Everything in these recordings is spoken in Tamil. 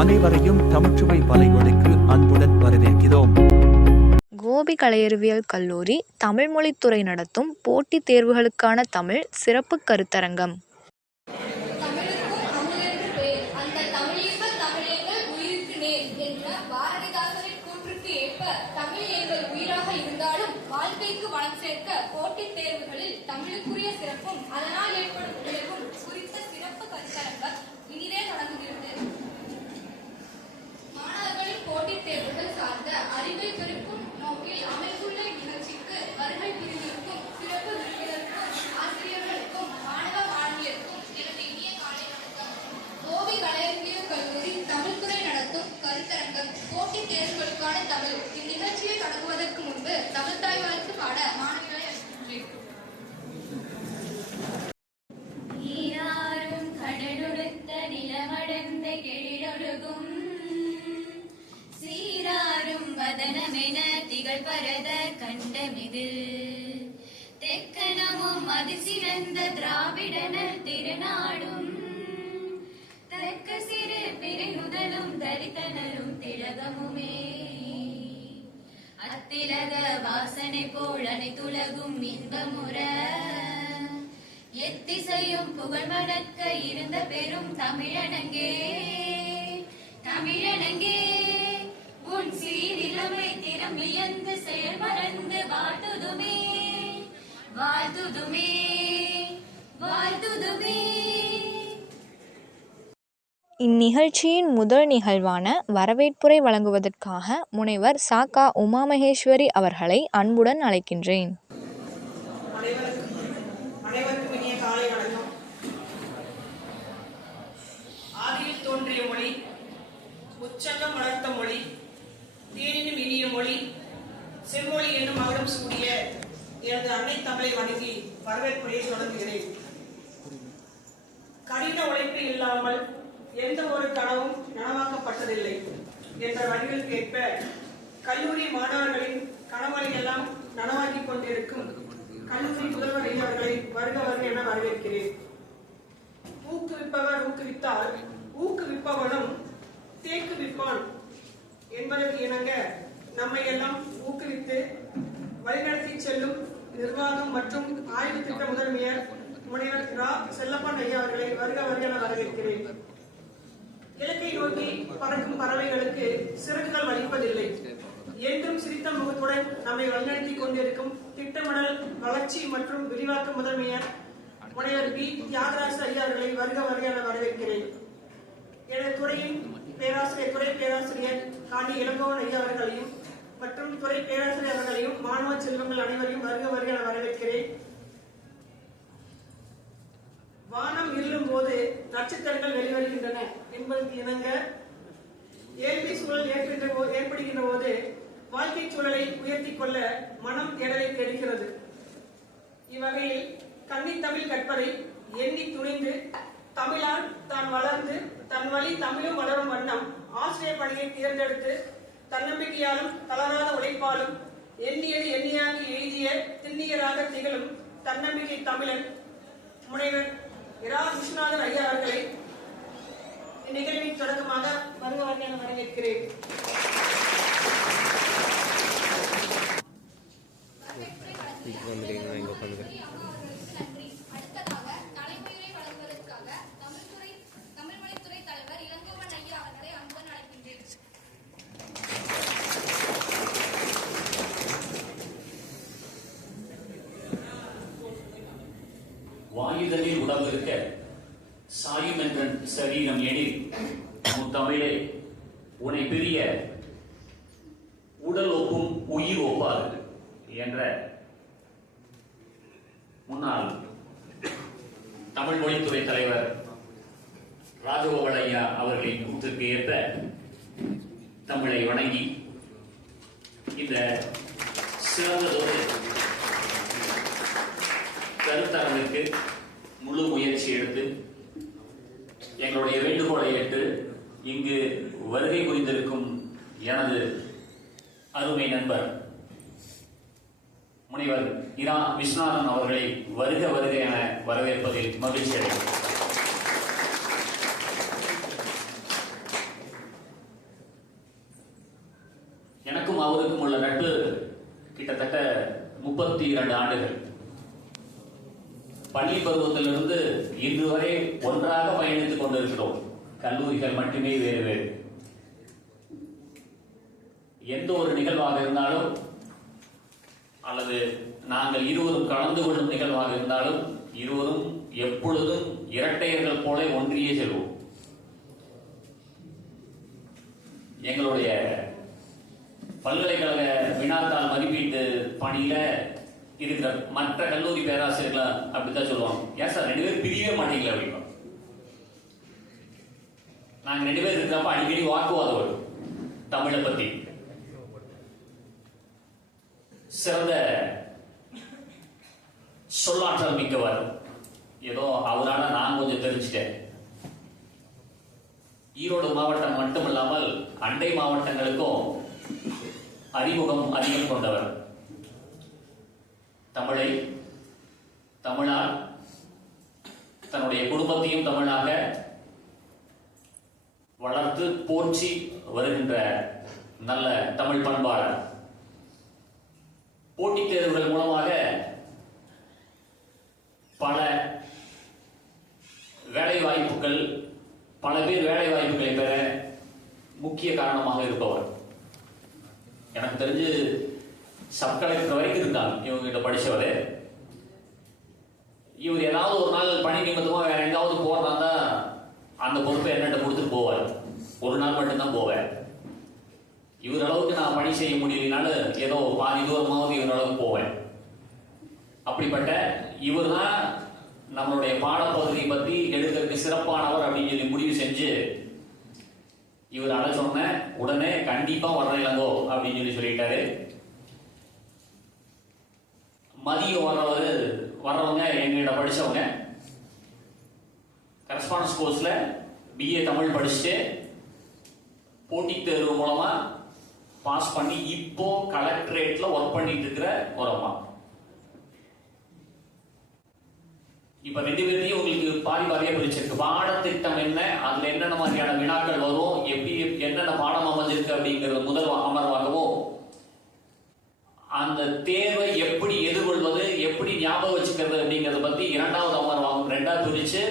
அனைவரையும் தமிழ்ச்சுவை வலையொலிக்கு அன்புடன் வரவேற்கிறோம். கோபி கலையறிவியல் கல்லூரி தமிழ் மொழித்துறை நடத்தும் போட்டித் தேர்வுகளுக்கான தமிழ் சிறப்பு கருத்தரங்கம். வாழ்க்கைக்கு வளம் சேர்க்க போட்டித் தேர்வுகளில் தமிழுக்குரிய சிறப்பும் அதனால் ஏற்படும் விளைவும் குறித்த சிறப்பு கருத்தரங்கம் இனிதே தொடங்குகிறது. மாணவர்களின் போட்டித் தேர்வுகள் சார்ந்த அறிவை பெருக்கும் நோக்கில் அமைந்துள்ள நிகழ்ச்சிக்கு வருகை புரிந்திருக்கும் சிறப்பு விருந்தினருக்கும் ஆசிரியர்களுக்கும் மாணவ மாணவியருக்கும் எனது இனிய காலை வணக்கம். கோபி கலையறிவியல் கல்லூரி தமிழ்துறை நடத்தும் கருத்தரங்கம் போட்டித் தேர்வுகளுக்கான தமிழ் இந்நிகழ்ச்சியை தொடங்குவதற்கு முன்பு தமிழ்தாய் வாழ்த்து பாட மாணவிகளை அழைக்கின்றேன். நீராறும் கடலொடுத்த நிலமடந்த கெழிலொழுகும் சீராறும் வதனமென திகழ் பரத கண்டமிது தெக்கணமும் அதிசிறந்த திராவிடனர் திருநாடும் தக்க சிறு பிறைநுதலும் தரித்தனரும் திலகமுமே அத்திலக வாசனை போல் அனைத்துலகும் இன்பமுற எத்திசையும் புகழ் மணக்க இருந்த பெரும் தமிழனங்கே தமிழனங்கே உன் சீரிலமை திறம் வியந்து செயல் மறந்து வாழ்த்துதுமே வாழ்த்துதுமே வாழ்த்துதுமே. இந்நிகழ்ச்சியின் முதல் நிகழ்வான வரவேற்புரை வழங்குவதற்காக முனைவர் ச.க. உமாமகேஸ்வரி அவர்களை அன்புடன் அழைக்கின்றேன். அனைவருக்கும் இனிய காலை வணக்கம். ஆதியில் தோன்றிய மொழி, உச்சங்கம் வளர்த்த மொழி, தேனினும் இனிய மொழி, செம்மொழி என்னும் மகுடம் சூடிய எனது அன்னை தமிழை வணங்கி வரவேற்புரையை தொடங்குகிறேன். கடின உழைப்பு இல்லாமல் எந்த ஒரு கனவும் நனவாக்கப்பட்டதில்லை என்ற வரிகளுக்கு ஏற்ப கல்லூரி மாணவர்களின் கனவுகளை எல்லாம் நனவாக்கிக் கொண்டிருக்கும் கல்லூரி முதல்வர் அவர்களை வருக வருக என வரவேற்கிறேன். ஊக்குவிப்பவர் ஊக்குவித்தால் ஊக்குவிப்பவனும் தேக்குவிப்பான் என்பதற்கு இணங்க நம்மை எல்லாம் ஊக்குவித்து வழிநடத்தி செல்லும் நிர்வாகம் மற்றும் ஆய்வு திட்ட முதன்மையர் முனைவர் ரா. செல்லப்பன் ஐயா அவர்களை வருக வருக என வரவேற்கிறேன். இலக்கை நோக்கி பறக்கும் பறவைகளுக்கு சிறகுகள் வலிப்பதில்லை. என்றும் சிரித்த முகத்துடன் நம்மை வழிநடத்தி கொண்டிருக்கும் திட்டமிடல் வளர்ச்சி மற்றும் விரிவாக்க முதன்மையர் முனைவர் பி. தியாகராஜ ஐயா அவர்களை வருக வருக என வரவேற்கிறேன். எனது துறையின் துறை பேராசிரியர் காண்டி இளங்கோவன் ஐயா அவர்களையும் மற்றும் துறை பேராசிரியர் அவர்களையும் மாணவ செல்வங்கள் அனைவரையும் வருக வருக என வரவேற்கிறேன். வானம் இருளும் போது நட்சத்திரங்கள் வெளிவருகின்றன என்பதற்கு இணங்க ஏழ்மை சூழல் ஏற்படுகின்ற போது வாழ்க்கை சூழலை உயர்த்தி கொள்ள மனம் தேடலை தேடுகிறது. இவ்வகையில் கன்னித்தமிழ் கற்பதை எண்ணி துணிந்து தமிழால் தான் வளர்ந்து தன் வழி தமிழும் வளரும் வண்ணம் ஆசிரியர் பணியை தேர்ந்தெடுத்து தன்னம்பிக்கையாலும் தளராத உழைப்பாலும் எண்ணியது எண்ணியாக எழுதிய திண்ணியராக திகழும் தன்னம்பிக்கை தமிழன் முனைவர் இரா. விஸ்வநாதன் ஐயா அவர்களை இந்நிகழ்வின் தொடக்கமாக வருக வருக என வரவேற்கிறேன். வாயுதலில் உடம்பு இருக்க சாயும் என்ற சரீரம் எனில் முத்தமிழே உன்னை பிரிய உடல் ஒப்பும் உயிர் ஒப்பாது என்ற முன்னாள் தமிழ் மொழித்துறை தலைவர் ராஜகோபால் ஐயா அவர்களின் கூற்றுக்கு ஏற்ப தமிழை வணங்கி இந்த சிறந்ததொரு கருத்தரங்கிற்கு முழு முயற்சி எடுத்து எங்களுடைய வேண்டுகோளை ஏற்று இங்கு வருகை புரிந்திருக்கும் எனது அருமை நண்பர் முனைவர் இரா. விஸ்வநாதன் அவர்களை வருக வருக என வரவேற்பதில் மகிழ்ச்சி அடைகிறேன். எனக்கும் அவருக்கும் உள்ள நட்பு கிட்டத்தட்ட 32 ஆண்டுகள். பள்ளி பருவத்திலிருந்து இன்று வரை ஒன்றாக பயணித்துக் கொண்டிருக்கிறோம். கல்லூரிகள் மட்டுமே வேறு வேறு. எந்த ஒரு நிகழ்வாக இருந்தாலும் அல்லது நாங்கள் இருவரும் கலந்து கொள்ளும் நிகழ்வாக இருந்தாலும் இருவரும் எப்பொழுதும் இரட்டையர்கள் போல ஒன்றியே செல்வோம். எங்களுடைய பல்கலைக்கழக வினாத்தாள் மதிப்பீட்டு பணியில இருக்கிற மற்ற கல்லூரி பேராசிரியர்கள் அப்படித்தான் சொல்லுவாங்க, ஏன் சார் 2 பேரும் பிரியவே மாட்டீங்களா அப்படின்னா. நாங்க 2 பேர் இருக்கிறப்ப அடிக்கடி வாக்குவாதம் வரும் தமிழை பத்தி. சிறந்த சொல்லாற்றல் மிக்கவர். ஏதோ அவரால் நான் கொஞ்சம் தெரிஞ்சுட்டேன். ஈரோடு மாவட்டம் மட்டுமில்லாமல் அண்டை மாவட்டங்களுக்கும் அறிமுகம் அதிகம் கொண்டவர். தமிழை, தமிழால் தன்னுடைய குடும்பத்தையும் தமிழாக வளர்த்து போற்றி வருகின்ற நல்ல தமிழ் பண்பாளர். போட்டித் தேர்வுகள் மூலமாக பல வேலை வாய்ப்புகள், பல பேர் வேலை வாய்ப்புகளை பெற முக்கிய காரணமாக இருப்பவர். எனக்கு தெரிஞ்சு சப் கலெக்டர் வரைக்கும் இருக்காங்க இவங்க கிட்ட படிச்சவர். இவர் ஏதாவது ஒரு நாள் பணி நிமித்தமா வேற எங்காவது போறதா அந்த பொறுப்பை என்னட்ட கொடுத்துட்டு போவார். ஒரு நாள் மட்டும்தான் போவேன். இவர் அளவுக்கு நான் பணி செய்ய முடியலனாலும் ஏதோ பாதி தூரமாவது இவர் அளவுக்கு போவேன். அப்படிப்பட்ட இவர் தான் நம்மளுடைய பாடப்பகுதியை பத்தி எடுக்கிறதுக்கு சிறப்பானவர் அப்படின்னு சொல்லி முடிவு செஞ்சு இவர் அழ சொன்ன உடனே கண்டிப்பா வர்றீங்களோ அப்படின்னு சொல்லி சொல்லிட்டாரு. மதியம் வர்றவங்க எங்கிட்ட படிச்சவங்க கரஸ்பாண்டன்ஸ் கோர்ஸ்ல BA தமிழ் படிச்சுட்டு போட்டித் தேர்வு மூலமா பாஸ் பண்ணி இப்போ கலெக்டரேட்ல ஒர்க் பண்ணிட்டு இருக்கிற ஒரு அம்மா. இப்ப 2 பேர்த்தையும் உங்களுக்கு பாதியா பிரிச்சிருக்கு. பாடத்திட்டம் என்ன, அதுல என்னென்ன மாதிரியான வினாக்கள் வரும், எப்படி என்னென்ன பாடம் அமைஞ்சிருக்கு அப்படிங்கிறது முதல் அமர்வாகவும், அந்த தேர்வை எப்படி எதிர்கொள்வது, எப்படி ஞாபகம் வச்சுக்கிறது அப்படிங்கறத பத்தி 2வது அமர்வாகவும் 2ஆ பிரிச்சு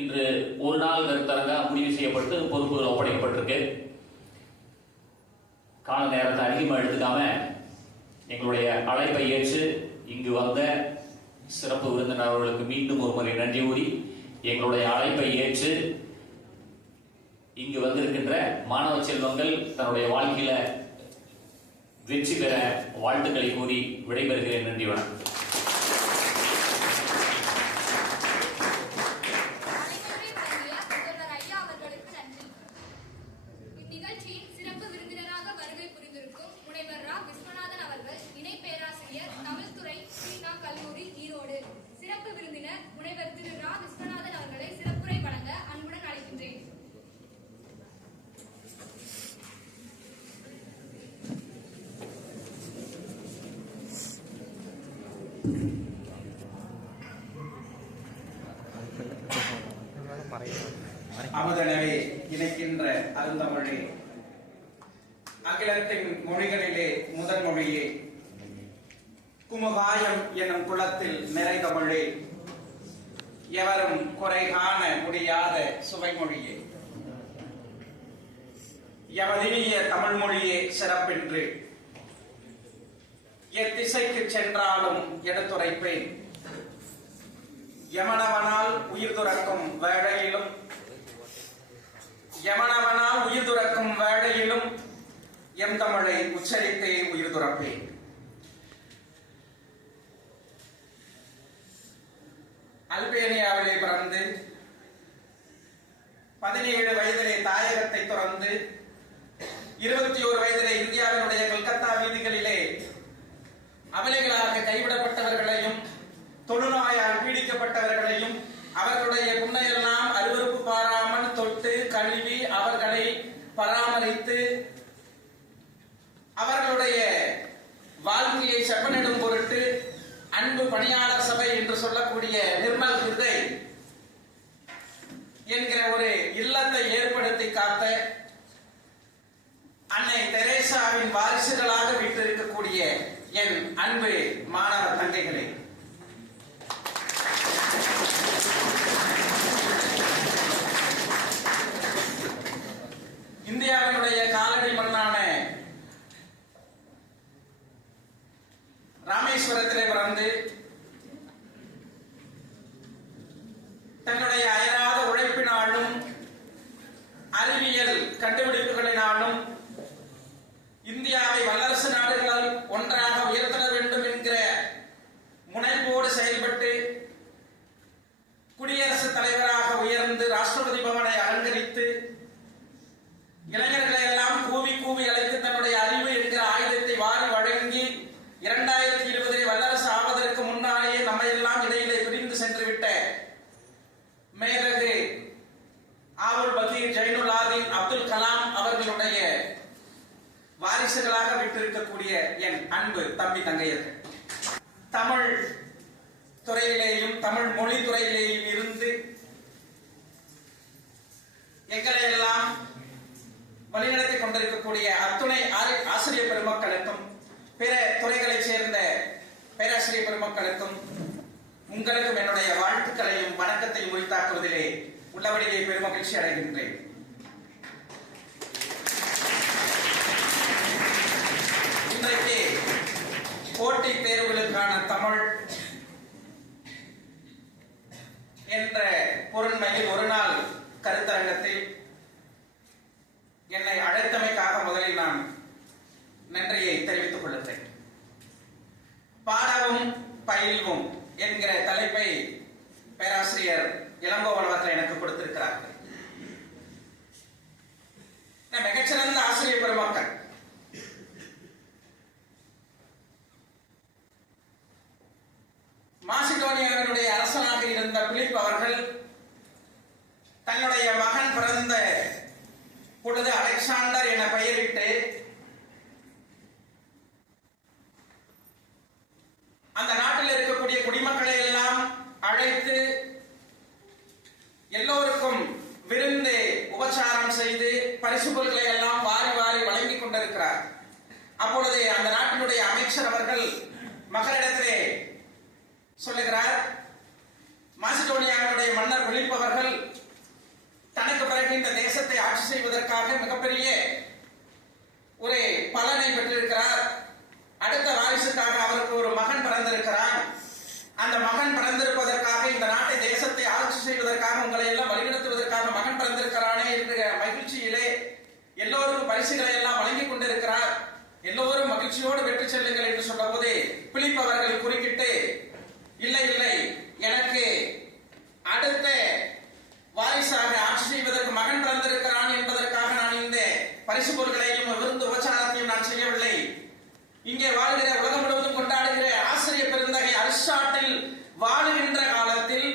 இன்று ஒரு நாள் கருத்தரங்கா முடிவு செய்யப்பட்டு பொறுப்புகள் ஒப்படைக்கப்பட்டிருக்கு. கால நேரத்தை அதிகமாக எடுத்துக்காம எங்களுடைய அழைப்பை ஏற்று இங்கு வந்த சிறப்பு விருந்தினர்களுக்கு மீண்டும் ஒரு முறை நன்றி கூறி, எங்களுடைய அழைப்பை ஏற்று இங்கு வந்திருக்கின்ற மாணவ செல்வங்கள் தன்னுடைய வாழ்க்கையில வெற்றி பெற வாழ்த்துக்களை கூறி விடைபெறுகிறேன். நன்றி, வணக்கம். இந்நிகழ்ச்சியின் சிறப்பு விருந்தினராக வருகை புரிந்திருக்கும் முனைவர் ரா. விஸ்வநாதன் அவர்கள், இணை பேராசிரியர், தமிழ்துறை, ஸ்ரீனா கல்லூரி, ஈரோடு. சிறப்பு விருந்தினர் முனைவர் திரு ரா. விஸ்வநாதன் அவர்களை சிறப்புரை வழங்க அன்புடன் அழைக்கின்றேன். அமுதனவே இணைக்கின்ற அருந்தமிழே, அகிலத்தின் மொழிகளிலே முதல் மொழியே, குமுகாயம் எனும் குளத்தில் நிறை தமிழே, எவரும் குறை காண முடியாத சுவைமொழியே, எவதினிய தமிழ் மொழியே சிறப்பென்று எத்திசைக்கு சென்றாலும் எடுத்துரைப்பேன். யமனவனால் உயிர் துறக்கும் வேளையிலும் எம் தமிழை உச்சரித்தே உயிர் துறப்பேன். அல்பேனியாவிலே பிறந்து 17 வயதிலே தாயகத்தை துறந்து 21 வயதிலே இந்தியாவினுடைய கல்கத்தா வீதிகளிலே அமலைகளாக கைவிடப்பட்டவர்களையும் தொழுநோயால் பீடிக்கப்பட்டவர்களையும் அவர்களுடைய புண்ணையெல்லாம் அருவருப்பு பாராமல் தொட்டு கழுவி அவர்களை பராமரித்து அவர்களுடைய வாழ்க்கையை செப்பனிடும் பொருட்டு அன்பு பணியாளர் சபை என்று சொல்லக்கூடிய நிர்மல் ஹிருதய் என்கிற ஒரு இல்லத்தை ஏற்படுத்தி காத்த அன்னை தெரேசா இந்தியாவின் வாரிசுகளாக வீற்றிருக்கக்கூடிய என் அன்பு மாணவ தங்கைகளே, இந்தியாவினுடைய காலடி மண்ணான ராமேஸ்வரத்திலே பிறந்து தன்னுடைய அயராத உழைப்பினாலும் அறிவியல் கண்டுபிடிப்புகளினாலும் இந்தியாவை வல்லரசு நாடுகளால் ஒன்றாக உயர்த்த வேண்டும் என்கிற முனைப்போடு செயல்பட்டு குடியரசுத் தலைவராக உயர்ந்து ராஷ்டிரபதி பவனை அலங்கரித்து இளைஞர்களை எல்லாம் கூவி கூவி அழைத்து தன்னுடைய அறிவு என்கிற ஆயுதத்தை வாரி வழங்கி 2020 வல்லரசு ஆவதற்கு முன்னாலேயே நம்ம எல்லாம் இடையிலே பிரிந்து சென்றுவிட்ட மேதகு ஆவுல் பகீர் ஜைனுலாதீன் அப்துல் கலாம் அவர்களுடைய வாரிசுகளாக விட்டிருக்கக்கூடிய என் அன்பு தம்பி தங்கையர்கள், தமிழ் துறையிலேயும் தமிழ் மொழி துறையிலேயும் இருந்து எங்களை எல்லாம் வழிநடத்திக் கொண்டிருக்கக்கூடிய அத்துணை ஆசிரியர் பெருமக்களுக்கும் பிற துறைகளைச் சேர்ந்த பேராசிரியர் பெருமக்களுக்கும் உங்களுக்கும் என்னுடைய வாழ்த்துக்களையும் வணக்கத்தையும் உரித்தாக்குவதிலே உள்ளபடியே பெருமகிழ்ச்சி அடைகின்றேன். இன்றைக்கு போட்டித் தேர்வுகளுக்கான தமிழ் என்ற பொருண்மையில் ஒரு நாள் கருத்தரங்கத்தில் என்னை அழைத்தமைக்காக முதலில் நான் நன்றியை தெரிவித்துக் கொள்கிறேன். பாடவும் பயில்வும் என்கிற தலைப்பை பேராசிரியர் இளங்கோவன் அவர்கள் எனக்கு கொடுத்திருக்கிறார்கள். மிகச்சிறந்த ஆசிரியர் பெருமக்கள், மாசிடோனியாவினுடைய அரசனாக இருந்த பிலிப் அவர்கள் தன்னுடைய மகன் பிறந்த பொழுது அலெக்சாண்டர் என பெயரிட்டு அந்த நாட்டில் இருக்கக்கூடிய குடிமக்களை எல்லாம் அழைத்து எல்லோருக்கும் விருந்து உபச்சாரம் செய்து பரிசு பொருட்களை எல்லாம் வாரி வாரி வழங்கிக் கொண்டிருக்கிறார். அப்பொழுது அந்த நாட்டினுடைய அமைச்சர் அவர்கள் மகளிடத்திலே சொல்லுகிறார், மாசிடோனியாவினுடைய மன்னர் பிலிப் அவர்கள் தனக்கு பிறகு இந்த தேசத்தை ஆட்சி செய்வதற்காக மிகப்பெரிய ஒரு பலனை பெற்றிருக்கிறார். அடுத்த வாரிசுக்காக அவருக்கு ஒரு மகன் பிறந்திருக்கிறார். அந்த மகன் பிறந்திருப்பதற்காக இந்த நாட்டை தேசத்தை ஆட்சி செய்வதற்காக உங்களை எல்லாம் வழிநடத்துவதற்காக மகன் பிறந்திருக்கிறானே என்ற மகிழ்ச்சியிலே எல்லோருக்கும் பரிசுகளை எல்லாம் வழங்கிக் கொண்டிருக்கிறார். எல்லோரும் மகிழ்ச்சியோடு வெற்றி செல்லுங்கள் என்று சொன்ன போது பிலிப் அவர்கள் குறுக்கிட்டு, இல்லை இல்லை, எனக்கு அடுத்த வாரிசாக ஆட்சி செய்வதற்கு மகன் பிறந்திருக்கிறான் என்பதற்காக நான் இந்த பரிசு பொருட்களையும் விருந்து உபச்சாரத்தையும் நான் செய்யவில்லை. இங்கே வாழ்கிற உலகம் முழுவதும் கொண்டாடுகிற ஆசிரியர் பெருந்தகை அரிஸ்டாட்டில் வாழுகின்ற காலத்தில்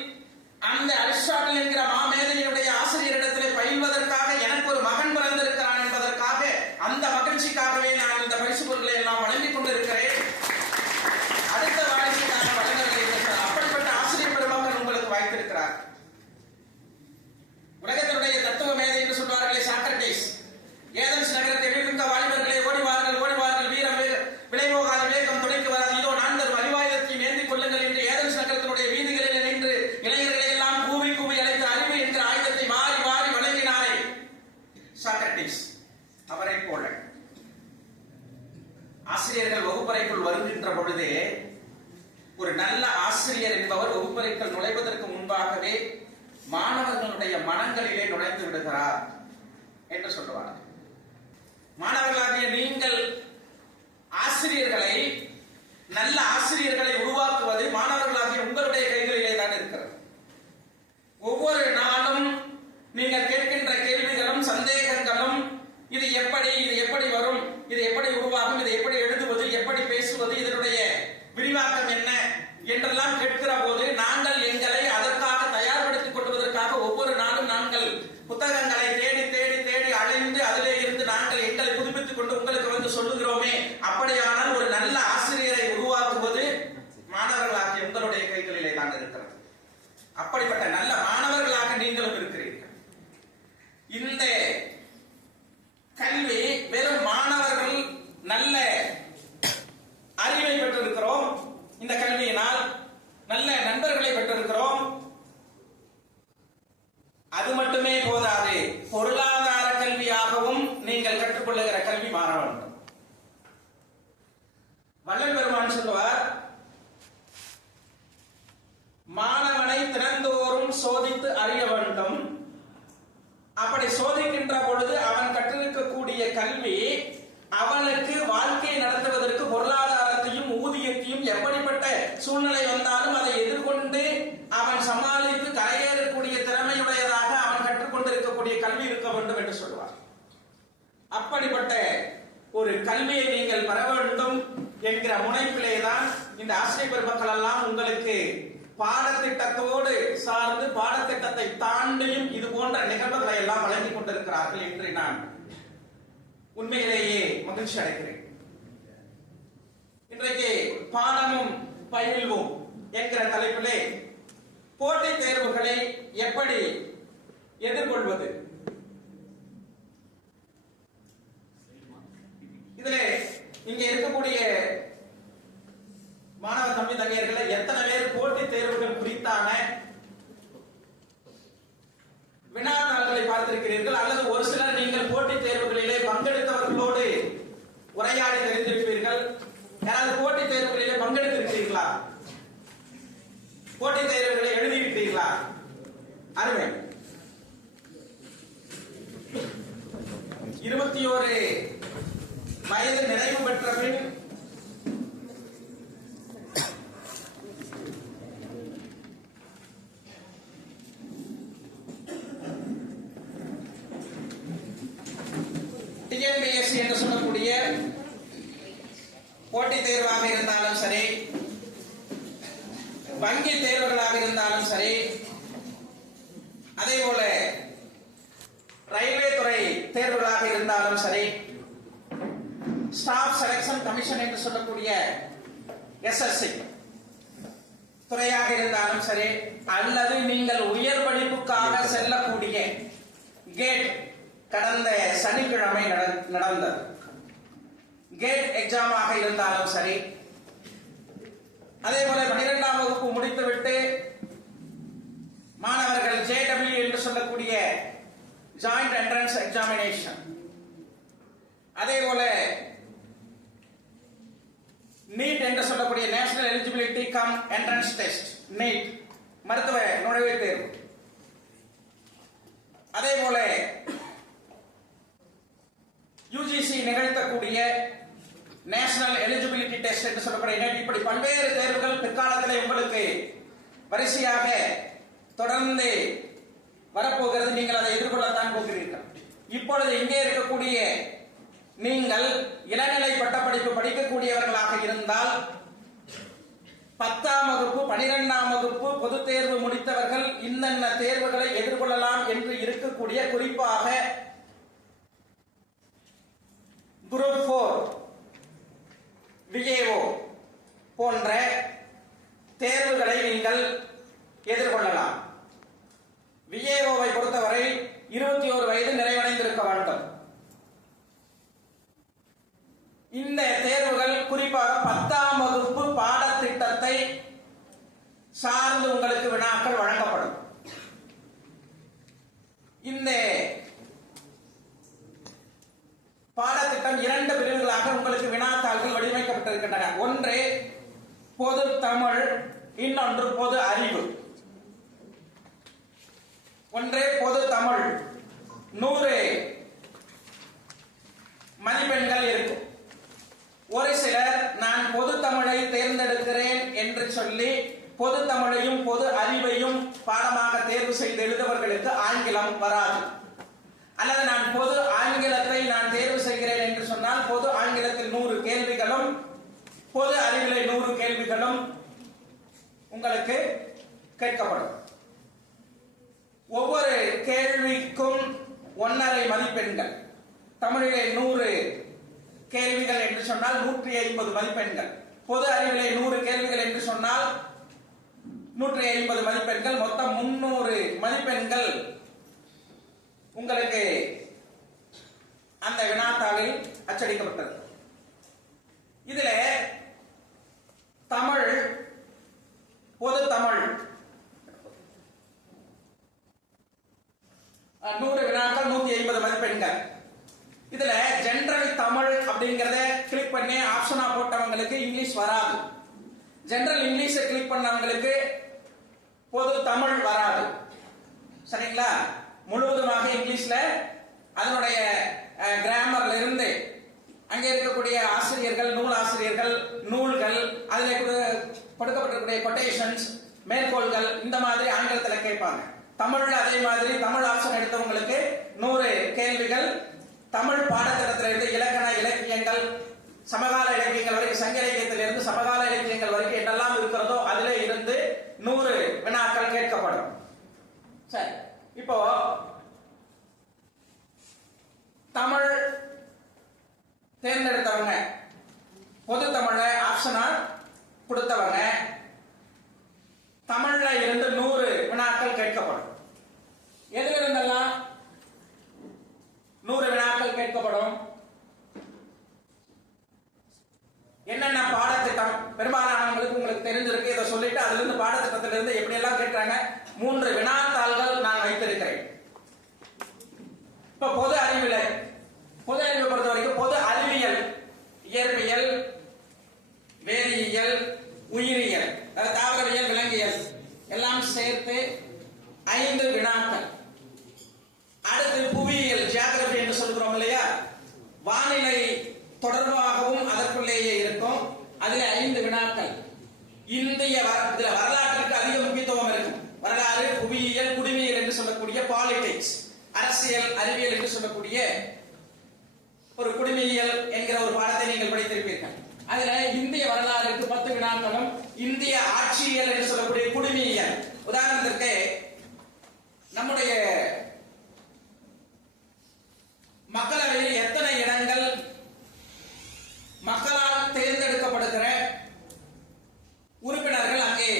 அந்த அரிஸ்டாட்டில் என்கிற மாமேதையுடைய ஆசிரியரிடத்தில் பயில்வதற்காக எனக்கு ஒரு மகன் பிறந்திருக்கிறான் என்பதற்காக அந்த மகிழ்ச்சிக்காகவே நான் இந்த பரிசு பொருட்களை எல்லாம் வழங்கிக் கொண்டிருக்கிறேன். அடுத்த வாரிசுக்காக வழங்கவில்லை. அப்படிப்பட்ட ஆசிரியர் பெருமக்கள் உங்களுக்கு வாய்த்திருக்கிறார். உலகத்தினுடைய தத்துவ மேதை என்று சொல்வார்களே சாக்ரட்டிஸ், ஏதென்ஸ் நகரத்தை வீழ்ந்த வாலிபர்களே ஓடிவார்கள் ஓடிவார்கள், வீரம் விளைவோகாத வேகம் துணைக்கு வராது, இதோ நான் தரும் அறிவாயுதத்தையும் ஏந்திக் கொள்ளுங்கள் என்று ஏதென்ஸ் நகரத்தினுடைய வீதிகளில் நின்று இளைஞர்களை எல்லாம் கூவி கூவி அழைத்து அறிவு என்ற ஆயுதத்தை வாரி வாரி வழங்கினாரே சாக்ரட்டிஸ். அவரை போல ஆசிரியர்கள் வகுப்பறைக்குள் வருகின்ற பொழுதே ஒரு நல்ல ஆசிரியர் என்பவர் வகுப்பறைக்குள் நுழைவதற்கு முன்பாகவே மாணவர்களுடைய மனங்களிலே நுழைந்து விடுகிறார் என்று சொல்லுவார். மாணவர்களாகிய நீங்கள் ஆசிரியர்களை, நல்ல ஆசிரியர்களை உருவாக்குவது மாணவர்களாகிய உங்களுடைய கைகளிலே தான் இருக்கிறது. ஒவ்வொரு நாளும் நீங்கள் கேட்கின்ற கேள்விகளும் சந்தேகங்களும், இது எப்படி வரும், இது எப்படி உருவாகும், இது எப்படி எழுதுவது, எப்படி பேசுவது, இதனுடைய விரிவாக்கம் என்ன என்றெல்லாம் கேட்கிற போது நாங்கள் எங்களை அதற்காக தயார்படுத்திக் கொள்வதற்காக ஒவ்வொரு நாளும் நாங்கள் புத்தகங்களை தேடி தேடி தேடி அலைந்து அதிலே இருந்து நாங்கள் எங்களை புதுப்பித்துக் கொண்டு உங்களுக்கு வந்து சொல்லுகிறோமே. அப்படியானால் ஒரு நல்ல சோதிக்கின்ற பொழுது அவன் கற்றிருக்கக்கூடிய கல்வி அவனுக்கு வாழ்க்கை நடத்துவதற்கு பொருளாதாரத்தையும் ஊதியத்தையும் எப்படிப்பட்ட சூழ்நிலை வந்தாலும் அதை எதிர்கொண்டு அவன் சமாளித்து கரையேறக்கூடிய திறமையுடையதாக அவன் கற்றுக்கொண்டிருக்கக்கூடிய கல்வி இருக்க வேண்டும் என்று சொல்வார். அப்படிப்பட்ட ஒரு கல்வியை நீங்கள் பெற வேண்டும் என்கிற முனைப்பிலே தான் இந்த ஆசிரியர் பெருமக்கள் எல்லாம் உங்களுக்கு பாடத்திட்டத்தோடு சார்ந்து பாடத்திட்டத்தை தாண்டியும் இது போன்ற நிகழ்வுகளை எல்லாம் வழங்கிக் கொண்டிருக்கிறார்கள் என்று நான் உண்மையிலேயே மகிழ்ச்சி அடைகிறேன். இன்றைக்கு பாடமும் பயில்வோம் என்கிற தலைப்பிலே போட்டித் தேர்வுகளை எப்படி எதிர்கொள்வது, இதிலே இங்க இருக்கக்கூடிய மாணவ தம்பி தங்கையர்களை எத்தனை பேர் போட்டித் தேர்வுகள் குறித்தான வினாத்தாள்களை பார்த்திருக்கிறீர்கள், அல்லது ஒரு சிலர் நீங்கள் போட்டித் தேர்வுகளிலே பங்கெடுத்தவர்களோடு உரையாடி தெரிந்திருப்பீர்கள். யாராவது போட்டித் தேர்வுகளிலே பங்கெடுத்திருக்கிறீர்களா? போட்டித் தேர்வுகளை எழுதியிருக்கிறீர்களா? அருமை. 21 வயது நிறைவு பெற்ற பின் டிஎன்பிஎஸ்சி என்று சொல்லக்கூடிய போட்டித் தேர்வாக இருந்தாலும் சரி, வங்கி தேர்வுகளாக இருந்தாலும் சரி, அதே போல ரயில்வே துறை தேர்வுகளாக இருந்தாலும் சரி, ஸ்டாஃப் செலக்ஷன் கமிஷன் என்று சொல்லக்கூடிய எஸ்எஸ்சி துறையாக இருந்தாலும் சரி, அல்லது நீங்கள் உயர் படிப்புக்காக செல்லக்கூடிய கேட் கடந்த சனிக்கிழமை நடந்தது கேட் எக்ஸாமாக இருந்தாலும் சரி, அதே போல 12ஆம் வகுப்பு முடித்துவிட்டு மாணவர்கள் JEE என்று சொல்லக்கூடிய ஜாயிண்ட் என்ட்ரன்ஸ் எக்ஸாமினேஷன், அதே போல நீட் என்று சொல்லக்கூடிய national eligibility cum entrance test, NEET மருத்துவ நுழைவுத் தேர்வு, அதே போல யுஜிசி நிகழ்த்தக்கூடிய நேஷனல் எலிஜிபிலிட்டி டெஸ்ட் என்று சொல்லக்கூடிய NET, இப்படி பல்வேறு தேர்வுகள் பிற்காலத்தில் உங்களுக்கு வரிசையாக தொடர்ந்து வரப்போகிறது. நீங்கள் அதை எதிர்கொள்ளத்தான் போகிறீர்கள். இப்பொழுது இங்கே இருக்கக்கூடிய நீங்கள் இளநிலை பட்டப்படிப்பு படிக்கக்கூடியவர்களாக இருந்தால் 10ஆம் வகுப்பு 12ஆம் வகுப்பு பொதுத் தேர்வு முடித்தவர்கள் இன்னென்ன தேர்வுகளை எதிர்கொள்ளலாம் என்று இருக்கக்கூடிய, குறிப்பாக குரூப் 4 விஏஓ போன்ற தேர்வுகளை நீங்கள் எதிர்கொள்ளலாம். விஏஓவை பொறுத்தவரை 21 வயது நிறைவடைந்திருக்க வேண்டும். இந்த தேர்வுகள் குறிப்பாக 10ஆம் வகுப்பு பாடத்திட்டத்தை சார்ந்து உங்களுக்கு வினாக்கள் வழங்கப்படும். இந்த பாடத்திட்டம் 2 பிரிவுகளாக உங்களுக்கு வினாத்தாள்கள் வடிவமைக்கப்பட்டிருக்கின்றன. ஒன்று பொது தமிழ், இன்னொன்று பொது அறிவு. ஒன்று பொது தமிழ் 100 மதிப்பெண்கள் இருக்கும். ஒரு சிலர் நான் பொது தமிழை தேர்ந்தெடுக்கிறேன் என்று சொல்லி பொது தமிழையும் பொது அறிவையும் பாடமாக தேர்வு செய்து எழுதுவர்களுக்கு ஆங்கிலம் வராது. அல்லது நான் பொது ஆங்கிலத்தை நான் தேர்வு செய்கிறேன் என்று சொன்னால் பொது ஆங்கிலத்தில் 100 கேள்விகளும் பொது அறிவிலை 100 கேள்விகளும் உங்களுக்கு கேட்கப்படும். ஒவ்வொரு கேள்விக்கும் 1.5 மதிப்பெண்கள். தமிழிலே 100 கேள்விகள் என்று சொன்னால் 150 மதிப்பெண்கள். பொது அறிவிலே 100 கேள்விகள் என்று சொன்னால் 150 மதிப்பெண்கள். மொத்தம் 300 மதிப்பெண்கள் உங்களுக்கு அந்த வினாத்தாளில் அச்சடிக்கப்பட்டது. இதிலே தமிழ், பொது தமிழ் 100 வினாக்கள் 150 மதிப்பெண்கள். இதுல ஜெனரல் தமிழ் அப்படிங்கறத கிளிக் பண்ணி ஆப்ஷனா போட்டவங்களுக்கு இங்கிலீஷ் வராது. ஜெனரல் இங்கிலீஷை கிளிக் பண்ணவங்களுக்கு பொது தமிழ் வராது. சரிங்களா? முழுவதுமாக இங்கிலீஷ்ல அதனுடைய கிராமர்ல இருந்து அங்கே இருக்கக்கூடிய ஆசிரியர்கள், நூல் ஆசிரியர்கள், நூல்கள், அதில் கொடுக்கப்பட்டிருக்கூடிய கொட்டேஷன்ஸ், மேற்கோள்கள், இந்த மாதிரி ஆங்கிலத்தில் கேட்பாங்க. தமிழ்ல அதே மாதிரி தமிழ் ஆப்ஷன் எடுத்தவங்களுக்கு 100 கேள்விகள், தமிழ் பாடத்திட்டத்திலிருந்து இலக்கண இலக்கியங்கள், சமகால இலக்கியங்கள் வரைக்கும், சங்க இலக்கியத்திலிருந்து சமகால இலக்கியங்கள் வரைக்கும் என்னெல்லாம் இருக்கிறதோ அதிலே இருந்து 100 வினாக்கள் கேட்கப்படும். சரி, இப்போ தமிழ் தேர்ந்தெடுத்தவங்க, பொது தமிழ ஆப்ஷனா கொடுத்தவங்க, தமிழ்ல இருந்து 100 வினாக்கள் கேட்கப்படும். எதுல இருந்தெல்லாம் 100 வினாக்கள் கேட்கப்படும்? என்னென்ன பாடத்திட்டம் பெரும்பாலானவங்களுக்கு உங்களுக்கு தெரிஞ்சிருக்கு. இதை சொல்லிட்டு அதுல இருந்து பாடத்திட்டத்திலிருந்து எப்படி எல்லாம் கேட்கிறாங்க. 3 வினாத்தாள்கள் நான் வைத்திருக்கிறேன். இப்ப பொது அறிவியலை பொறுத்த வரைக்கும் பொது அறிவியல், இயற்பியல், வேதியியல், உயிரியல், தாவரவியல், விலங்கியல் எல்லாம் சேர்த்து 5 வினாக்கள். அடுத்து புவியியல், ஜியாகிரபி என்று சொல்கிறோம் இல்லையா, வானிலை தொடர்பாகவும் அதற்குள்ளேயே இருக்கும். அதுல 5 வினாக்கள். இந்திய வரலாற்றுக்கு அதிக முக்கியத்துவம் இருக்கும். வரலாறு, புவியியல், குடிமையியல் என்று சொல்லக்கூடிய பாலிடிக்ஸ், அரசியல் அறிவியல் என்று சொல்லக்கூடிய ஒரு குடிமையியல் என்கிற ஒரு பாடத்தை நீங்கள் படித்திருப்பீர்கள். அதுல இந்திய வரலாறுக்கு 10 வினாக்களும், இந்திய ஆட்சியியல் என்று சொல்லக்கூடிய குடிமையியல், உதாரணத்திற்கு நம்முடைய மக்களவையில் எத்தனை இடங்கள் மக்களால் தேர்ந்தெடுக்கப்படுகிற உறுப்பினர்கள் அங்கே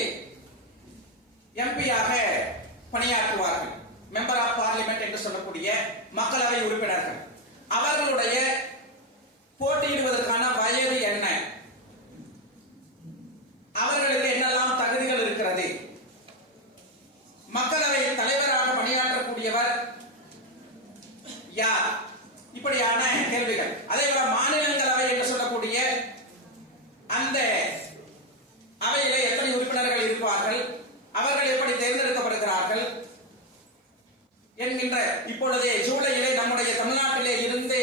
எம்பியாக பணியாற்றுவார்கள், மெம்பர் ஆஃப் பார்லிமெண்ட் என்று சொல்லக்கூடிய மக்களவை உறுப்பினர்கள். அவர்களுடைய போட்டியிடுவதற்கான வயது என்ன, அவர்களுக்கு என்னெல்லாம் தகுதிகள் இருக்கிறது, மக்களவை தலைவராக பணியாற்றக்கூடியவர் யார், இப்படியான கேள்விகள். அதே போல மாநிலங்களவை என்று சொல்லக்கூடிய அந்த அவையிலே எத்தனை உறுப்பினர்கள் இருப்பார்கள், அவர்கள் எப்படி தேர்ந்தெடுக்கப்படுகிறார்கள் என்கின்ற, இப்பொழுதே ஜூலையிலே நம்முடைய தமிழ்நாட்டிலே இருந்து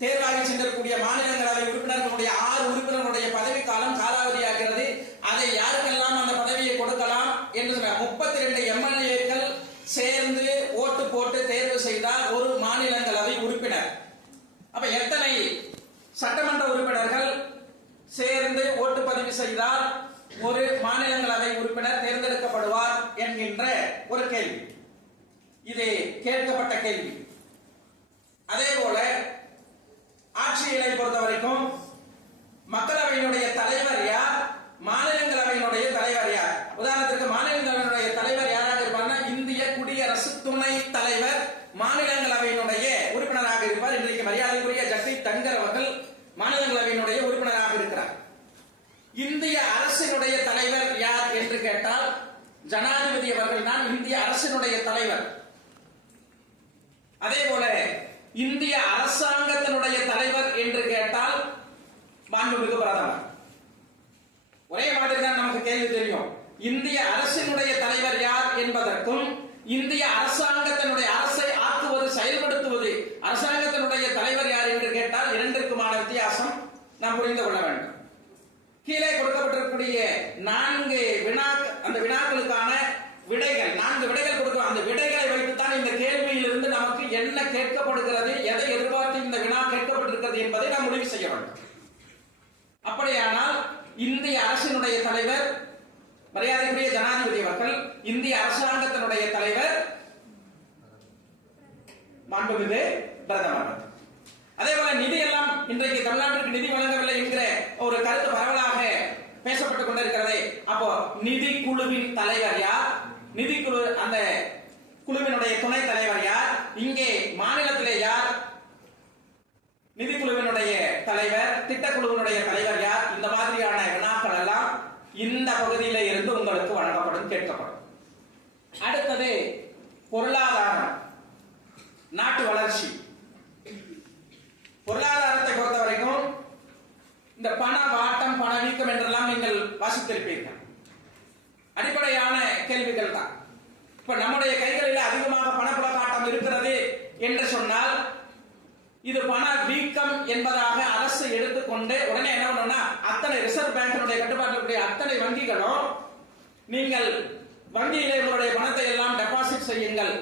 தேர்வாகி சென்றக்கூடிய மாநிலங்களவை உறுப்பினர்களுடைய 6 உறுப்பினர்களுடைய பதவிக்காலம் காலாவதியாகிறது. அதை யாருக்கெல்லாம் அந்த பதவியை கொடுக்கலாம் என்று சொல்ல 32 எம்எல்ஏக்கள் சேர்ந்து ஓட்டு போட்டு தேர்வு செய்தால் ஒரு மாநிலங்களவை உறுப்பினர். அப்ப எத்தனை சட்டமன்ற உறுப்பினர்கள் சேர்ந்து ஓட்டு பதிவு செய்தால் ஒரு மாநிலங்களவை உறுப்பினர் தேர்ந்தெடுக்கப்படுவார் என்கின்ற ஒரு கேள்வி. இது கேட்கப்பட்ட கேள்வி. அதே போல ஆட்சியியலை பொறுத்த வரைக்கும் மக்களவையினுடைய தலைவர் யார், மாநிலங்களவையினுடைய தலைவர் யார். உதாரணத்திற்கு மாநிலங்களவையினுடைய தலைவர் யாராக இருப்பார்னா இந்திய குடியரசு துணை தலைவர் மாநிலங்களவையினுடைய உறுப்பினராக இருப்பார். இன்றைக்கு மரியாதைக்குரிய ஜக்தீப் தங்கர் அவர்கள் மாநிலங்களவையினுடைய உறுப்பினராக இருக்கிறார். இந்திய அரசினுடைய தலைவர் யார் என்று கேட்டால் ஜனாதிபதி அவர்கள் தான் இந்திய அரசினுடைய தலைவர். அதே போல இந்திய அரசாங்கத்தினுடைய தலைவர் என்று கேட்டால் மாண்புமிகு பிரதமர். ஒரே மாதிரி தான் நமக்கு கேள்வி தெரியும். இந்திய அரசினுடைய தலைவர் யார் என்பதற்கும் இந்திய அரசாங்கத்தினுடைய அரசை ஆக்குவது, செயல்படுத்துவது, அரசாங்கத்தினுடைய தலைவர் யார் என்று கேட்டால் 2க்குமான வித்தியாசம் நாம் புரிந்து கொள்ள வேண்டும். கீழே கொடுக்கப்பட்டிருக்கக்கூடிய 4 அந்த வினாக்களுக்கான விடைகள், 4 விடைகள் கொடுக்கிறோம். அந்த விடைகளை வைத்துத்தான் இந்த கேள்வியிலிருந்து நமக்கு என்ன கேட்கப்படுகிறது, எதை எதிர்பார்த்து இந்த வினா கேட்கப்பட்டிருக்கிறது என்பதை நாம் முடிவு செய்ய வேண்டும். அப்படியானால் இந்திய அரசினுடைய தலைவர் மரியாதைக்குரிய ஜனாதிபதி அவர்கள், இந்திய அரசாங்கத்தினுடைய தலைவர் மாண்புமிகு பிரதமர். அதே போல நிதி எல்லாம் இன்றைக்கு தமிழ்நாட்டிற்கு நிதி வழங்கவில்லை என்கிற ஒரு கருத்து பரவலாக பேசப்பட்டுக் கொண்டிருக்கிறது. அப்போ நிதி குழுவின் தலைவர் யார், நிதிக்குழு அந்த குழுவினுடைய துணை தலைவர் யார், இங்கே மாநிலத்திலே யார் நிதிக்குழுவினுடைய தலைவர், திட்டக்குழுவினுடைய தலைவர் யார், இந்த மாதிரியான வினாக்கள் எல்லாம் இந்த பகுதியில இருந்து உங்களுக்கு வழங்கப்படும், கேட்கப்படும். அடுத்தது பொருளாதாரம், நாட்டு வளர்ச்சி. பொருளாதாரத்தை பொறுத்த வரைக்கும் இந்த பண வாட்டம், பணவீக்கம் என்றெல்லாம் நீங்கள் வாசித்திருப்பீர்கள். அடிப்படையான கேள்விகள் தான். இப்ப நம்முடைய கைகளில் அதிகமாக பணப்புழக்காட்டம் இருக்கிறது என்று சொன்னால் இது பண வீக்கம் என்பதாக அரசு எடுத்துக்கொண்டு உடனே என்ன பண்ணணும்னா அத்தனை ரிசர்வ் பேங்கினுடைய கட்டுப்பாட்டில் அத்தனை வங்கிகளும் நீங்கள் வங்கியிலே உங்களுடைய பணத்தை எல்லாம் டெபாசிட் செய்யுங்கள்,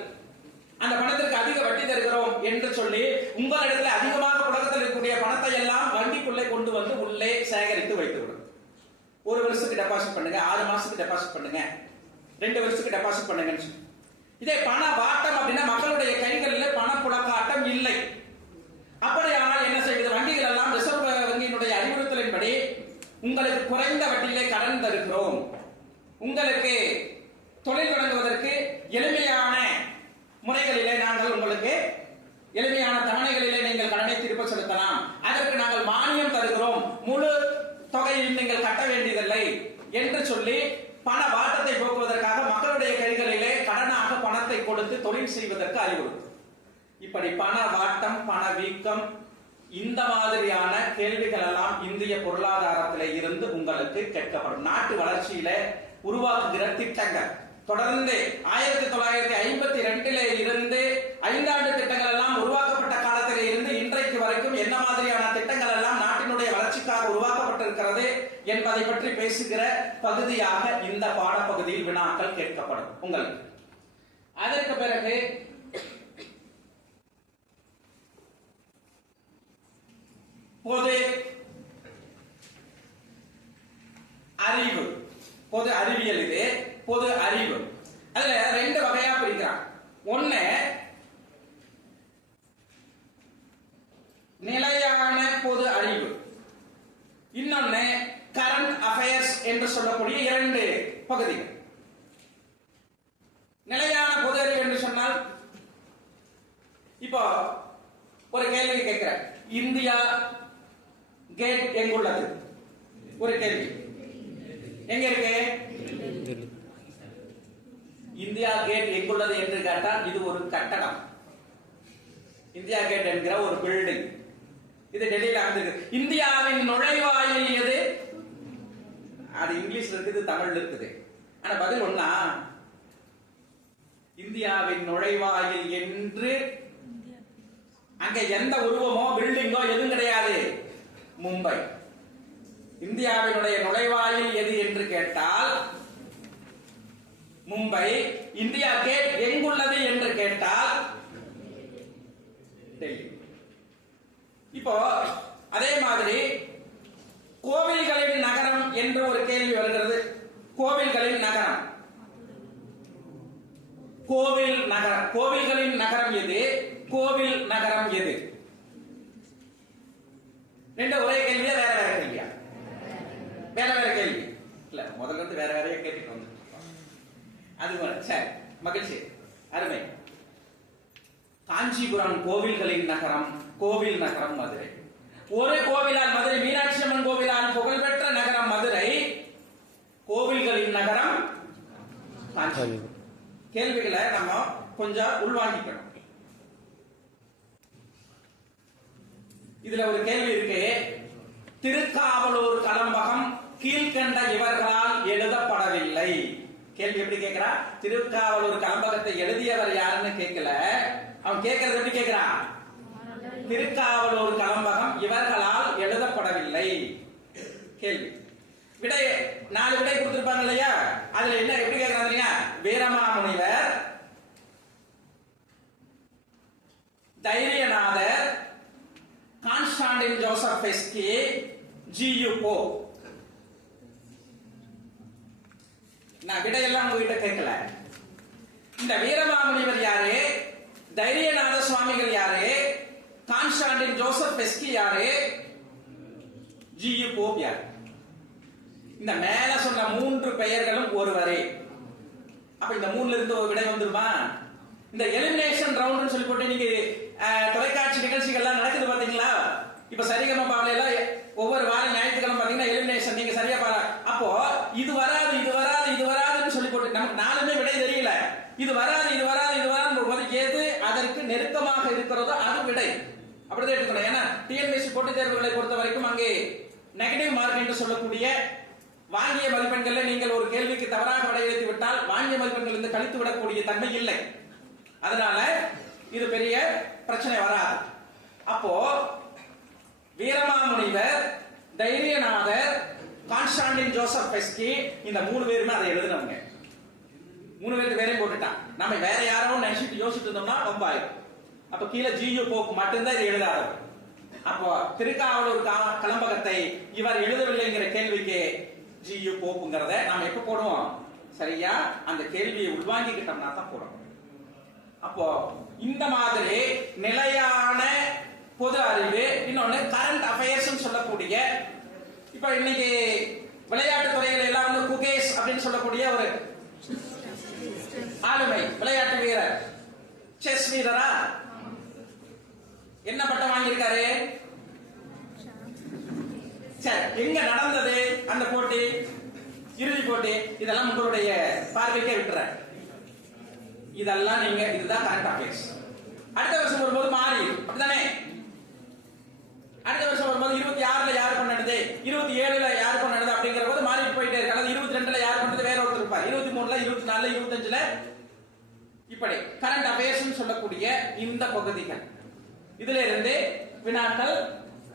அந்த பணத்திற்கு அதிக வட்டி தருகிறோம் என்று சொல்லி உங்களிடத்தில் அதிகமாக புழக்கத்தில் இருக்கக்கூடிய பணத்தை எல்லாம் வங்கிக்குள்ளே கொண்டு வந்து உள்ளே சேகரித்து வைத்துவிடும். 1 வருஷத்துக்கு டெபாசிட் பண்ணுங்க, 6 மாசத்துக்கு டெபாசிட் பண்ணுங்க, 2 வருஷத்துக்கு டெபாசிட் பண்ணுங்க. இதே பண வாட்டம் அப்படின்னா மக்களுடைய கைகளில் பணப்புழக்காட்டம் இல்லை. அப்படியானால் என்ன செய்வது? வங்கிகள் எல்லாம் ரிசர்வ் வங்கியினுடைய அறிவுறுத்தலின்படி உங்களுக்கு குறைந்த வட்டியிலே கடன் தருகிறோம், உங்களுக்கு தொழில் தொடங்குவதற்கு எளிமையான முறைகளிலே நாங்கள் உங்களுக்கு எளிமையான தவணைகளிலே நீங்கள் கடனை திருப்ப செலுத்தலாம், அதற்கு நாங்கள் மானியம் தருகிறோம், முழு தொகையில் நீங்கள் கட்ட வேண்டியதில்லை என்று சொல்லி பண வாட்டத்தை போக்குவதற்காக மக்களுடைய கைகளிலே கடனாக பணத்தை கொடுத்து தொழில் செய்வதற்கு அறிவுறுத்தும். இப்படி பண வாட்டம், பண வீக்கம், இந்த மாதிரியான கேள்விகள் எல்லாம் இந்திய பொருளாதாரத்திலே இருந்து உங்களுக்கு கேட்கப்படும். நாட்டு வளர்ச்சியில உருவாக்குகிற திட்டங்கள் தொடர்ந்து 1952 இருந்து 5 ஆண்டு திட்டங்கள் எல்லாம் உருவாக்கப்பட்ட காலத்திலே இருந்து இன்றைக்கு வரைக்கும் என்ன மாதிரியான திட்டங்கள் எல்லாம் நாட்டினுடைய வளர்ச்சிக்காக உருவாக்கப்பட்டிருக்கிறது என்பதை பற்றி பேசுகிற பகுதியாக இந்த பாடப்பகுதியில் வினாக்கள் கேட்கப்படும் உங்களுக்கு. அதற்கு பிறகு பொது அறிவு, பொது அறிவியல், இது பொது அறிவு. அதுல 2 வகையா பிரிக்கிறான். ஒண்ணு நிலையான பொது அறிவு, இன்னொன்னு கரண்ட் அஃபேர்ஸ் என்று சொல்லக்கூடிய 2 பகுதிகள். நிலையான பொது அறிவு என்று சொன்னால் இப்போ ஒரு கேள்வி கேட்கிறேன், இந்தியா கேட் எங்குள்ளது? ஒரு கேள்வி, எங்க இருக்கு? இந்தியா கேட் எங்குள்ளது என்று கேட்டால் இது ஒரு கட்டடம். இந்தியா கேட் என்கிற ஒரு பில்டிங், இது டெல்லியில அமைந்திருக்கு. இந்தியாவின் நுழைவாயில் எது? அது இங்கிலீஷ்ல இருக்குது, தமிழ்ல இருக்குது. ஆனா பதில் ஒண்ணா, இந்தியாவின் நுழைவாயில் என்று அங்க எந்த உருவமோ பில்டிங்கோ எதுவும் கிடையாது, மும்பை. இந்தியாவினுடைய நுழைவாயில் எது என்று கேட்டால் மும்பை. இந்தியா கேட் எங்குள்ளது என்று கேட்டால் டெல்லி. இப்போ அதே மாதிரி கோவில்களின் நகரம் என்று ஒரு கேள்வி வருகிறது. கோவில்களின் நகரம், கோவில் நகரம், கோவில்களின் நகரம் எது? கோவில் நகரம் எது? 2 ஒரே கேள்வியா வேற வேற கேள்வியா? வேற வேற கேள்வி இல்ல, முதல்ல இருந்து வேற வேறையா கேட்டுட்டு வந்து அது சரி, மகிழ்ச்சி, அருமை. காஞ்சிபுரம் கோவில்களின் நகரம், கோவில் நகரம் மதுரை. ஒரு கோவிலால், மதுரை மீனாட்சி அம்மன் கோவிலால் புகழ்பெற்ற நகரம் மதுரை, கோவில்களின் நகரம் காஞ்சிபுரம். கேள்விகளை நம்ம கொஞ்சம் உள்வாங்கிக்கணும். இதுல ஒரு கேள்வி இருக்கு, திருக்காவலூர் கலம்பகம் கீழ்கண்ட இவர்களால் எழுதப்படவில்லை. கேள்வி எப்படி கேட்கிறா? திருக்காவலூர் கலம்பகத்தை எழுதியவர் யாருன்னு கேட்கல, அவன் கேட்கறது எப்படி கேட்கிறான்? திருக்காவலூர் கலம்பகம் இவர்களால் எழுதப்படவில்லை. கேள்வி விடை 4 விடை கொடுத்திருப்பாங்க இல்லையா? அதுல என்ன எப்படி கேட்கிறாங்க? Veeramamunivar, தைரியநாதர், Constantine ஜோசப்பெஸ்கி, GU. போப். நான் விடையெல்லாம் உங்ககிட்ட கேட்கல. இந்த வீரமாமுனிவர் யாரு? தைரியநாத சுவாமிகள் யாரு? கான்ஸ்டாண்டின் ஜோசப்பெஸ்கி யாரு? ஜி.யு. போப் யாரு? இந்த மேல சொன்ன 3 பெயர்களும் ஒருவரே. அப்ப இந்த 3ல இருந்து ஒரு விடை வந்துருமா? இந்த எலிமினேஷன் ரவுண்ட் சொல்லி போட்டு நீங்க தொலைக்காட்சி நிகழ்ச்சிகள்லாம் நடக்குது பாத்தீங்களா? இப்ப சரிகமபாவில எல்லாம் ஒவ்வொரு வாரம் ஞாயிற்றுக்கிழமை பாத்தீங்கன்னா எலிமினேஷன், நீங்க சரியா பாரு. அப்போ இது வராது, இது வராது, இது வராதுன்னு சொல்லி போட்டு நமக்கு 4மே விடை தெரியல. இது வராது, இது வராது, இது வராது, எது அதற்கு நெருக்கமாக இருக்கிறதோ அது விடை. அப்படிதான் எடுத்துக்கணும். ஏன்னா டிஎன்பிஎஸ்சி போட்டித் தேர்வுகளை பொறுத்த வரைக்கும் அங்கே நெகட்டிவ் மார்க் என்று சொல்லக்கூடிய வாங்கிய மதிப்பெண்கள்ல நீங்கள் ஒரு கேள்விக்கு தவறாக விடையளித்து விட்டால் வாங்கிய மதிப்பெண்கள் இருந்து கழித்து விடக்கூடிய தன்மை இல்லை. அதனால இது பெரிய பிரச்சனை வராது. அப்போ வீரமாமுனிவர், தைரியநாதர், கான்ஸ்டாண்டின் ஜோசப் பெஸ்கி, இந்த 3 பேருமே அதை எழுதினவங்க. 3 பேருக்கு வேறையும் போட்டுட்டான். நம்ம வேற யாரோ நினைச்சிட்டு யோசிச்சுட்டு இருந்தோம்னா ரொம்ப ஆயிடும். அப்ப கீழே ஜியு போக்கு மட்டும்தான் இது எழுதாதவர். அப்போ திருக்காவலூர் கலம்பகத்தை இவர் எழுதவில்லைங்கிற கேள்விக்கு ஜியு போப்புங்கிறத நாம எப்ப போடுவோம்? சரியா அந்த கேள்வியை உள்வாங்கிக்கிட்டோம்னா தான் போடணும். அப்போ இந்த மாதிரி நிலையான பொது அறிவு, இன்னொன்னு கரண்ட் அஃபேர்ஸ் சொல்லக்கூடிய, இப்ப இன்னைக்கு விளையாட்டு துறைகள் எல்லாம் வந்து குகேஷ் அப்படின்னு சொல்லக்கூடிய ஒரு ஆளுமை விளையாட்டு வீரர், செஸ் வீரரா, என்ன பட்டம் வாங்கியிருக்காரு? சரி, எங்க நடந்தது அந்த போட்டி, இறுதி போட்டி? இதெல்லாம் உங்களுடைய பார்வைக்கே விட்டுறேன். இதெல்லாம் நீங்க, இதுதான் கரண்ட் அஃபேர்ஸ். அடுத்த வருஷம் வரும்போது மாறி, அப்படிதானே? அடுத்த வருஷம் வரும்போது 26ல யார் பண்ணது, 27ல யார் பண்ணது அப்படிங்கிற போது மாறிட்டு போயிட்டே இருக்கு. அல்லது 22ல யார் பண்ணது வேற ஒருத்தர் இருப்பார், 23ல, 24ல, 25ல, இப்படி கரண்ட் அஃபேர்ஸ் சொல்லக்கூடிய இந்த பகுதிகள், இதுல இருந்து வினாக்கள்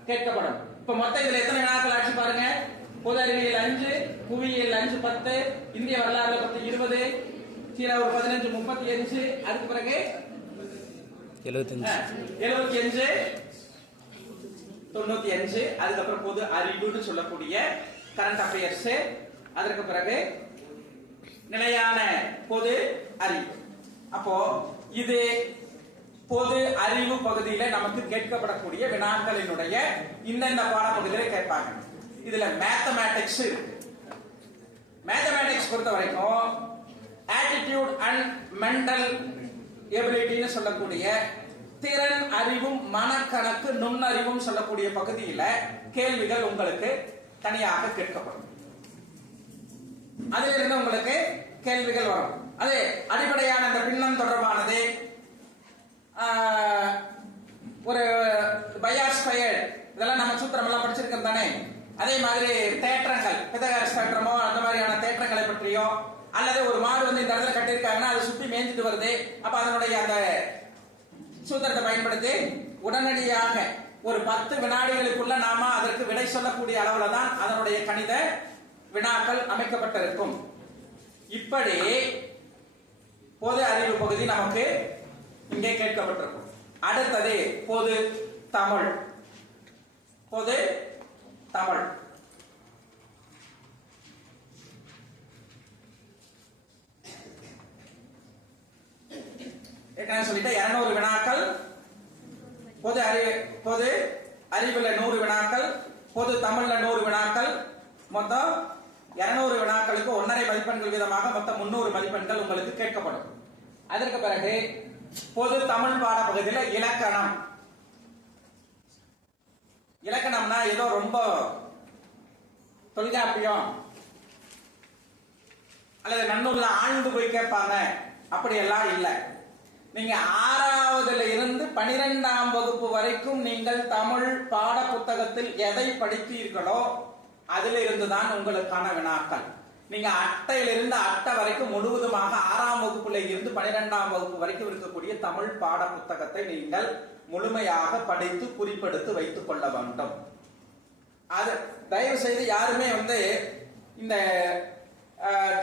கேட்கப்படும். இப்ப மொத்தம் இதுல எத்தனை வினாக்கள் ஆச்சு பாருங்க. பொது அறிவியல் 5, புவியியல் 5 10, இந்திய வரலாறு 10 20, சீனா ஒரு 15 35, அதுக்கு பிறகு 75 95, அதுக்கப்புறம் பொது அறிவுன்னு சொல்லக்கூடிய கரண்ட் அஃபேர்ஸ், அதற்கு பிறகு நிலையான பொது அறிவு. அப்போ இது பொது அறிவு பகுதியில நமக்கு கேட்கப்படக்கூடிய வினாக்களினுடைய இந்த பாடப்பகுதியில கேட்பாங்க. இதுல மேத்தமேட்டிக்ஸ் இருக்கு. மேத்தமேட்டிக்ஸ் பொறுத்த வரைக்கும் ஆட்டிடியூட் அண்ட் மென்டல் எபிலிட்டின்னு சொல்லக்கூடிய திறன் அறிவும் மனக்கணக்கு நுண்ணறிவும் சொல்லக்கூடிய பகுதியில கேள்விகள் உங்களுக்கு தனியாக கேட்கப்படும். அதில் இருந்து உங்களுக்கு கேள்விகள் வரும். அது அடிப்படையான இந்த பின்னம் தொடர்பானது, ஒரு பயாஸ்பயர், இதெல்லாம் நம்ம சூத்திரம் எல்லாம் படிச்சிருக்கோம் தானே. அதே மாதிரி தேற்றங்கள், பிதகோரஸ் தேற்றமோ அந்த மாதிரியான தேற்றங்களை பற்றியோ, அல்லது ஒரு மாடு வந்து இந்த இடத்துல கட்டியிருக்காங்கன்னா அதை சுற்றி மேய்ஞ்சிட்டு வருது, அப்ப அதனுடைய அந்த சூத்திரத்தை பயன்படுத்தி உடனடியாக ஒரு 10 வினாடிகளுக்குள்ள நாம அதற்கு விடை சொல்லக்கூடிய அளவுல தான் அதனுடைய கணித வினாக்கள் அமைக்கப்பட்டிருக்கும். இப்படி பொது அறிவு பகுதி நமக்கு இங்கே கேட்கப்பட்டிருக்கும். அடுத்தது பொது தமிழ். பொது தமிழ் ஏற்கனவே சொல்லிட்டு 200 வினாக்கள், பொது அறிவுல 100 வினாக்கள், பொது தமிழ்ல 100 வினாக்கள், மொத்தம் 200 வினாக்களுக்கு 1.5 மதிப்பெண்கள் வீதமாக மொத்தம் 300 மதிப்பெண்கள் உங்களுக்கு கேட்கப்படும். அதற்கு பிறகு பொது தமிழ் பாட பகுதியில இலக்கணம். இலக்கணம்னா ஏதோ ரொம்ப தொல்காப்பியம் அல்லது நன்னூல்ல ஆழ்ந்து போய் கேட்பாங்க, அப்படியெல்லாம் இல்லை. நீங்க 6வதுல இருந்து 12ஆம் வகுப்பு வரைக்கும் நீங்கள் தமிழ் பாட புத்தகத்தில் எதை படித்தீர்களோ அதில் இருந்துதான் உங்களுக்கான வினாக்கள். நீங்க அட்டையிலிருந்து அட்டை வரைக்கும் முழுவதுமாக 6ஆம் வகுப்புல இருந்து 12ஆம் வகுப்பு வரைக்கும் இருக்கக்கூடிய தமிழ் பாட புத்தகத்தை நீங்கள் முழுமையாக படித்து குறிப்பெடுத்து வைத்துக் கொள்ள வேண்டும். அது தயவு செய்து யாருமே வந்து இந்த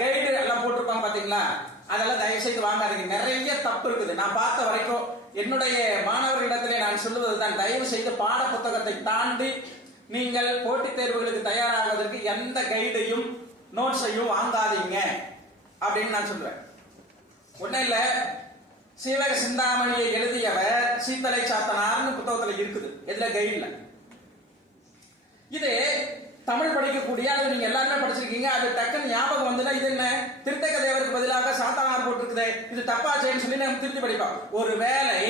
கைடு எல்லாம் போட்டிருப்பாங்க பாத்தீங்களா, அதெல்லாம் தயவு செய்து வாங்காதீங்க. நிறைய தப்பு இருக்குது. நான் பார்த்த வரைக்கும் என்னுடைய மாணவர்களிடத்திலே நான் சொல்லுவதுதான், தயவு செய்து பாட புத்தகத்தை தாண்டி நீங்கள் போட்டித் தேர்வுகளுக்கு தயாராகுவதற்கு எந்த கைடையும் நோட்ஸையும் வாங்காதீங்க அப்படின்னு நான் சொல்றேன். ஒன்னும் இல்ல, சீவக சிந்தாமணியை எழுதியவர் சீத்தலை சாத்தனார்னு புத்தகத்துல இருக்குது, எதுல கைடுல. இது தமிழ் படிக்கக்கூடிய, அது நீங்க எல்லாருமே படிச்சிருக்கீங்க, அது டக்குன்னு ஞாபகம் வந்துன்னா இது என்ன திருத்தக்க தேவருக்கு பதிலாக சாத்தானார் போட்டிருக்குது, இது தப்பாச்சேன்னு சொல்லி நம்ம திருத்தி படிப்போம். ஒருவேளை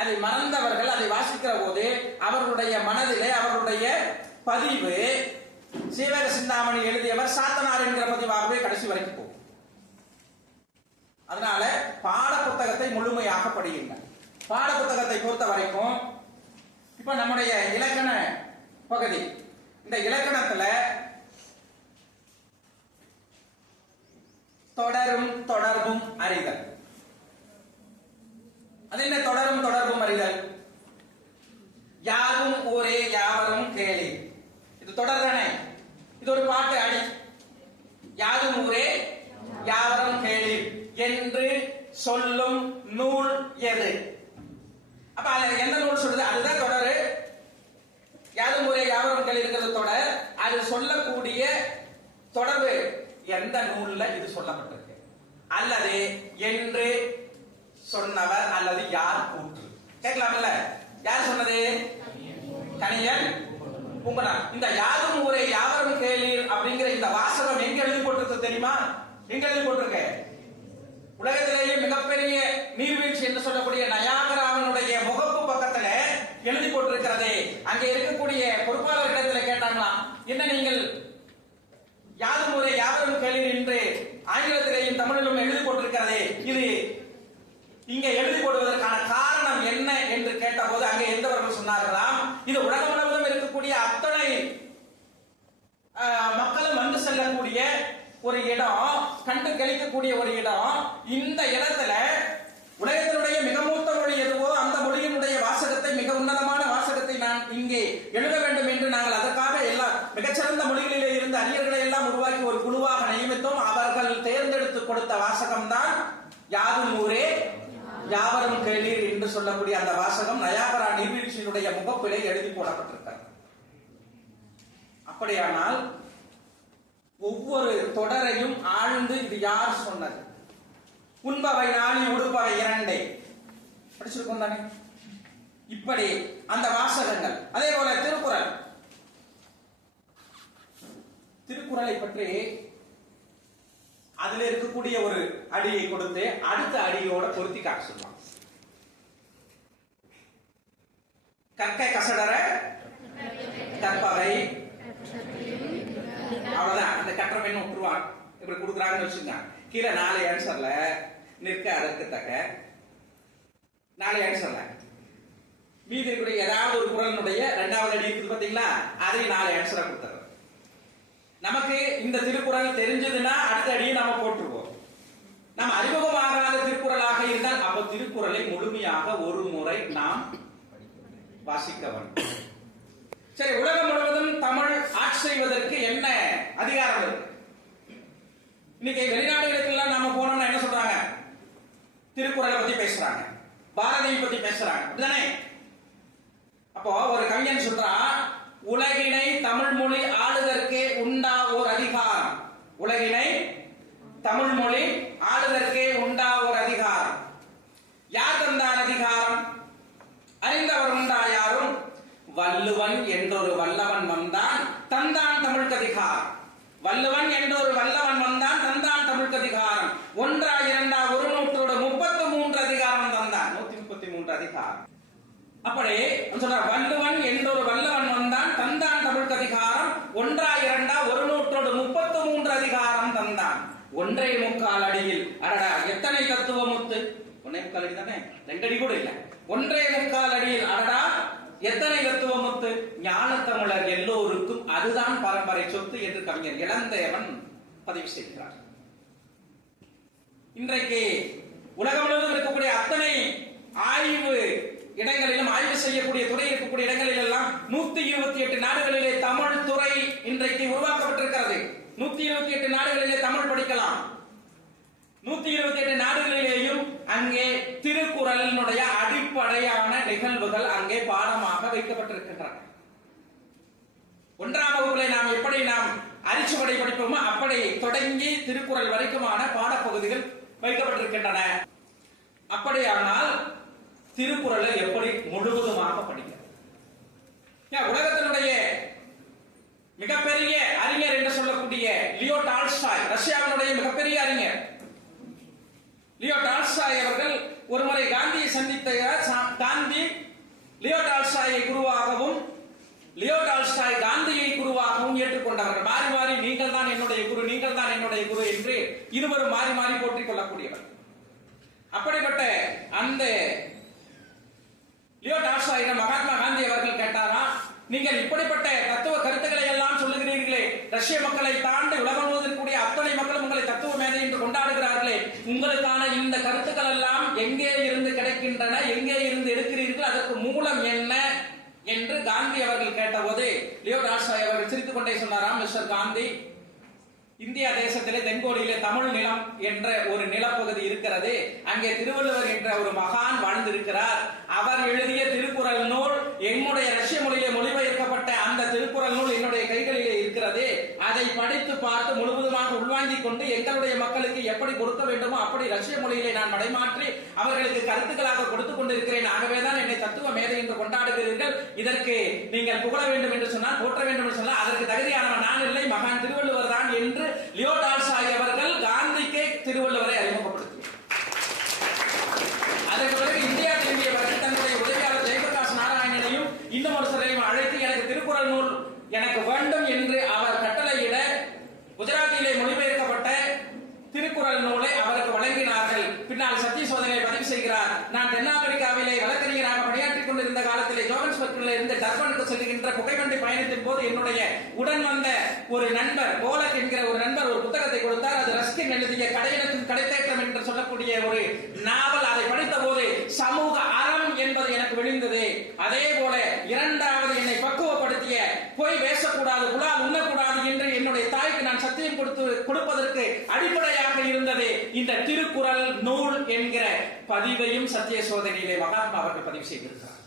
அதை மறந்தவர்கள் அதை வாசிக்கிற போது அவர்களுடைய மனதிலே அவர்களுடைய பதிவு சீவக சிந்தாமணி எழுதியவர் சாத்தனார் என்கிற பதிவாகவே கடைசி வரைக்கும் போகும். அதனால பாட புத்தகத்தை முழுமையாக படியுங்கள். பாட புத்தகத்தை பொறுத்த வரைக்கும் இப்ப நம்முடைய இலக்கண பகுதி, இந்த இலக்கணத்துல தொடரும் தொடர்பும் அறிதல். அது என்ன தொடரும் தொடர்பும் அறிதல்? யாரும் ஊரே யாவரும் கேளி. இது தொடர் தானே, இது ஒரு பாட்டு அடி. யாரும் ஊரே யாவரும் கேளி என்று சொல்லும் நூல் எது? அப்ப என்ன நூல் சொல்றது? அதுதான் தொடரு. யாரும் ஊரே யாவரும் கேளி இருக்கிறது தொடர். அது சொல்லக்கூடிய தொடர்பு எந்த நூல்ல இது சொல்லப்பட்டிருக்கு? அல்லது என்று சொன்னவர் அல்லது யார் கூற்று? கேட்கலாம்ல? யார் சொன்னது? கணியன் பூங்கனா. இந்த யாரும் ஊரே யாவரும் கேளீர் அப்படிங்கிற இந்த வாசகம் எங்க எழுதி போட்டிருக்கு தெரியுமா? எங்க எழுதி போட்டிருக்கு? உலகத்திலேயே மிகப்பெரிய நீர்வீழ்ச்சி என்று சொல்லக்கூடிய நயாகராவினுடைய முகப்பு பக்கத்துல எழுதி போட்டிருக்கிறது. அங்கே இருக்கக்கூடிய பொறுப்பாளர்களிடத்துல கேட்டாங்களாம், என்ன நீங்கள் யாரும் ஊரே யாவரும் கேளீர் என்று ஆங்கிலத்திலேயும் தமிழிலும் எழுதி போட்டிருக்கிறது, இது இங்க எழுதி போடுவதற்கான காரணம் என்ன என்று கேட்டபோது அங்கே இருந்தவர்கள் சொன்னார்களாம், இது உலகம் முழுவதும் இருக்கக்கூடிய அத்தனை மக்களும் வந்து செல்லக்கூடிய ஒரு இடம், கண்டு கழிக்கக்கூடிய ஒரு இடம். இந்த இடத்துல உலகத்தினுடைய மிக மூத்த மொழி எதுவோ அந்த மொழியினுடைய வாசகத்தை, மிக உன்னதமான வாசகத்தை நான் இங்கே எழுத வேண்டும் என்று நாங்கள் அதற்காக எல்லா மிகச்சிறந்த மொழிகளிலே இருந்த அறிஞர்களை எல்லாம் உருவாக்கி ஒரு குழுவாக நியமித்தோம். அவர்கள் தேர்ந்தெடுத்து கொடுத்த வாசகம் தான் யாரும் ஊரே யாவரும் கேளீர் என்று சொல்லக்கூடிய அந்த வாசகம் நயாகரா நீர்வீழ்ச்சியினுடைய முகப்பிலே எழுதி போடப்பட்டிருக்கிறது. அப்படியானால் ஒவ்வொரு தொடரையும் ஆழ்ந்து இது யார் சொன்னது? உண்பவை நாளி உடுப்பவை இரண்டே படிச்சிருக்கோம் தானே? இப்படி அந்த வாசகங்கள். அதே போல திருக்குறள். திருக்குறளை பற்றி அதுல இருக்கக்கூடிய ஒரு அடியை கொடுத்து அடுத்த அடியோட பொருத்தி காட்ட சொல்லுவாங்க. கற்கை கசடர கற்பவை. அவ்வளவுதான். அந்த கற்றவன் விட்டுருவான். இப்படி கொடுக்குறாங்கன்னு வச்சுங்க. கீழே 4 ஆன்சர்ல நிற்க அதற்கு தக்க 4 ஆன்சர்ல மீதி இருக்கக்கூடிய ஏதாவது ஒரு குறளினுடைய 2வது அடி இருக்குது பாத்தீங்களா, அதை 4 ஆன்சரா கொடுத்துறோம். நமக்கு இந்த திருக்குறள் தெரிஞ்சதுன்னா அடுத்த அடியை நாம போட்டுருவோம். நம்ம அறிமுகமாகாத திருக்குறளாக இருந்தால் அப்ப திருக்குறளை முழுமையாக ஒரு முறை நாம் வாசிக்க வேண்டும். சரி, உலகம் முழுவதும் தமிழ் ஆட்சி செய்வதற்கு என்ன அதிகாரம் இருக்கு? இன்னைக்கு வெளிநாடுகளுக்கெல்லாம் நாம போனோம்னா என்ன சொல்றாங்க? திருக்குறளை பத்தி பேசுறாங்க, பாரதியை பத்தி பேசுறாங்க, அப்படிதானே? அப்போ ஒரு கவிஞன் சொல்றான், உலகினை தமிழ் மொழி ஆளுதற்கே உண்டா ஓர் அதிகாரம். உலகினை தமிழ் மொழி ஆளுதற்கே உண்டா ஓர் அதிகாரம். யார் தந்தான் அதிகாரம்? அறிந்தவர் உண்டா யாரும்? வள்ளுவன் என்றொரு வல்லவன் வந்தான் தந்தான் தமிழ்க்கு அதிகாரம். வள்ளுவன் என்றொரு வல்லவன் வந்தான் தந்தான் தமிழ்க்கு அதிகாரம். 1 2 ஒரு நூற்றோடு 33 அதிகாரம் தந்தான். 133 அதிகாரம். அப்படி சொல்றார், வள்ளுவன் என்றொரு வல்லவன் வந்தான் தந்தான் தமிழ்க்கு அதிகாரம். 1 2 ஒரு நூற்றோடு 33 அதிகாரம் தந்தான். 1.25 அடியில் அடடா எத்தனை தத்துவ முத்து! 1.25 அடி தானே, 2 அடி கூட இல்ல. 1.25 அடியில் அடடா எத்தனை தத்துவ முத்து! ஞான தமிழர் எல்லோருக்கும் அதுதான் பரம்பரை சொத்து என்று கவிஞர் இளந்தேவன் பதிவு செய்கிறார். இன்றைக்கு உலகம் முழுவதும் இருக்கக்கூடிய அத்தனை ஆய்வு இடங்களிலும், ஆய்வு செய்யக்கூடிய துறை இருக்கக்கூடிய இடங்களில் எல்லாம் 128 நாடுகளிலே தமிழ் துறை இன்றைக்கு உருவாக்கப்பட்டிருக்கிறது. 128 நாடுகளிலே தமிழ் படிக்கலாம். 128 நாடுகளிலேயும் அங்கே திருக்குறளினுடைய அடிப்படையான நிகழ்வுகள் அங்கே பாடமாக வைக்கப்பட்டிருக்கின்றன. 1ஆம் வகுப்பிலே நாம் எப்படி நாம் அரிச்சுவடை படிப்போமோ அப்படி தொடங்கி திருக்குறள் வரைக்குமான பாடப்பகுதிகள் வைக்கப்பட்டிருக்கின்றன. அப்படியானால் திருக்குறளை எப்படி முழுவதுமாக படிக்கிறது? உலகத்தினுடைய மிகப்பெரிய அறிஞர் என்று சொல்லக்கூடிய லியோ டால்ஸ்டாய், ரஷ்யாவினுடைய மிகப்பெரிய அறிஞர் லியோ டால்ஸ்டாய் அவர்கள் ஒருமுறை காந்தியை சந்தித்த காந்தி லியோ டால்ஸ்டாயை குருவாகவும் லியோ டால்ஸ்டாய் காந்தியை குருவாகவும் ஏற்றுக்கொண்டவர்கள். மாறி மாறி நீங்கள் தான் என்னுடைய குரு, நீங்கள் தான் என்னுடைய குரு என்று இருவரும் மாறி மாறி போற்றிக் கொள்ளக்கூடியவர். அப்படிப்பட்ட அந்த லியோ டால்ஸ்டாயிடம் மகாத்மா காந்தி அவர்கள் கேட்டாரா, நீங்கள் இப்படிப்பட்ட தத்துவ கருத்துக்களை எல்லாம் சொல்லுகிறீர்களே, ரஷ்ய மக்களை தாண்டி உலகம் முழுவதும் கூடிய அத்தனை மக்களும் உங்களை தத்துவ மேதை என்று கொண்டாடுகிறார்களே, உங்களுக்கான இந்த கருத்துக்கள் எல்லாம் எங்கே இருந்து கிடைக்கின்றன, எங்கே இருந்து எடுக்கிறீர்கள், அதற்கு மூலம் என்ன என்று காந்தி அவர்கள் கேட்டபோது லியோ டால்ஸ்டாய் அவர்கள் சிரித்துக் கொண்டே சொன்னாராம், மிஸ்டர் காந்தி, இந்தியா தேசத்திலே தென்கோடியிலே தமிழ் நிலம் என்ற ஒரு நிலப்பகுதி இருக்கிறது. அங்கே திருவள்ளுவர் என்ற ஒரு மகான் வாழ்ந்திருக்கிறார். அவர் எழுதிய திருக்குறள் நூல் என்னுடைய ரஷ்ய மொழியிலே மொழிபெயர்க்கப்பட்ட அந்த திருக்குறள் நூல் என்னுடைய கைகளிலே இருக்கிறது. அதை படித்து பார்த்து முழுவதுமாக உள்வாங்கிக் கொண்டு எங்களுடைய மக்களுக்கு எப்படி கொடுக்க வேண்டுமோ அப்படி ரஷ்ய மொழியிலே நான் மடைமாற்றி அவர்களுக்கு கருத்துக்களாக கொடுத்துக் கொண்டிருக்கிறேன். ஆகவேதான் என்னை தத்துவ மேதை என்று கொண்டாடுகிறீர்கள். இதற்கு நீங்கள் புகழ வேண்டும் என்று சொன்னால், போற்ற வேண்டும் என்று சொன்னால் அதற்கு தகுதியானவன் நான் இல்லை, மகான் திருவள்ளுவர் தான் என்று லியோ டால்ஸ்டாய் அவர்கள் காந்திக்கு திருவள்ளுவரை அறிமுகப்படுத்தினார். அதற்கு பிறகு இந்தியா திரும்பியவர்கள் தன்னுடைய உதவியாளர் ஜெயபிரகாஷ் நாராயணனையும் இன்னும் ஒரு சிலரையும் அழைத்து எனக்கு திருக்குறள் நூல் எனக்கு வேண்டும் என்று அவர் கட்டளையிட குஜராத்திலே மொழிபெயர்க்கப்பட்ட திருக்குறள் நூலை அவருக்கு வழங்கினார்கள். பின்னால் சத்திய சோதனையை பதிவு செய்கிறார். நான் தென்னாப்பிரிக்காவிலே வழக்கறிஞராக பணியாற்றிக் கொண்டிருந்த காலத்திலே ஜோகன்ஸ்பர்க்கில் இருந்து டர்பனுக்கு செல்கின்ற புகைவண்டி பயணத்தின் போது என்னுடைய உடன் வந்த ஒரு நண்பர், போலக் என்கிற ஒரு நண்பர் ஒரு புத்தகத்தை கொடுத்தார். அது ரஸ்கின் எழுதிய கடையினத்தின் கடைத்தேற்றம் என்று சொல்லக்கூடிய ஒரு நாவல். அதை படித்த போது சமூக அறம் என்பது எனக்கு விழுந்தது. அதே போல இரண்டாவது என்னை பக்குவப்படுத்திய போய் பேசக்கூடாது, புலால் உண்ணக்கூடாது என்று என்னுடைய தாய்க்கு நான் சத்தியம் கொடுப்பதற்கு அடிப்படையாக இருந்தது இந்த திருக்குறள் நூல் என்கிற பதிவையும் சத்திய சோதனையிலே மகாத்மா அவர்கள் பதிவு செய்திருக்கிறார்.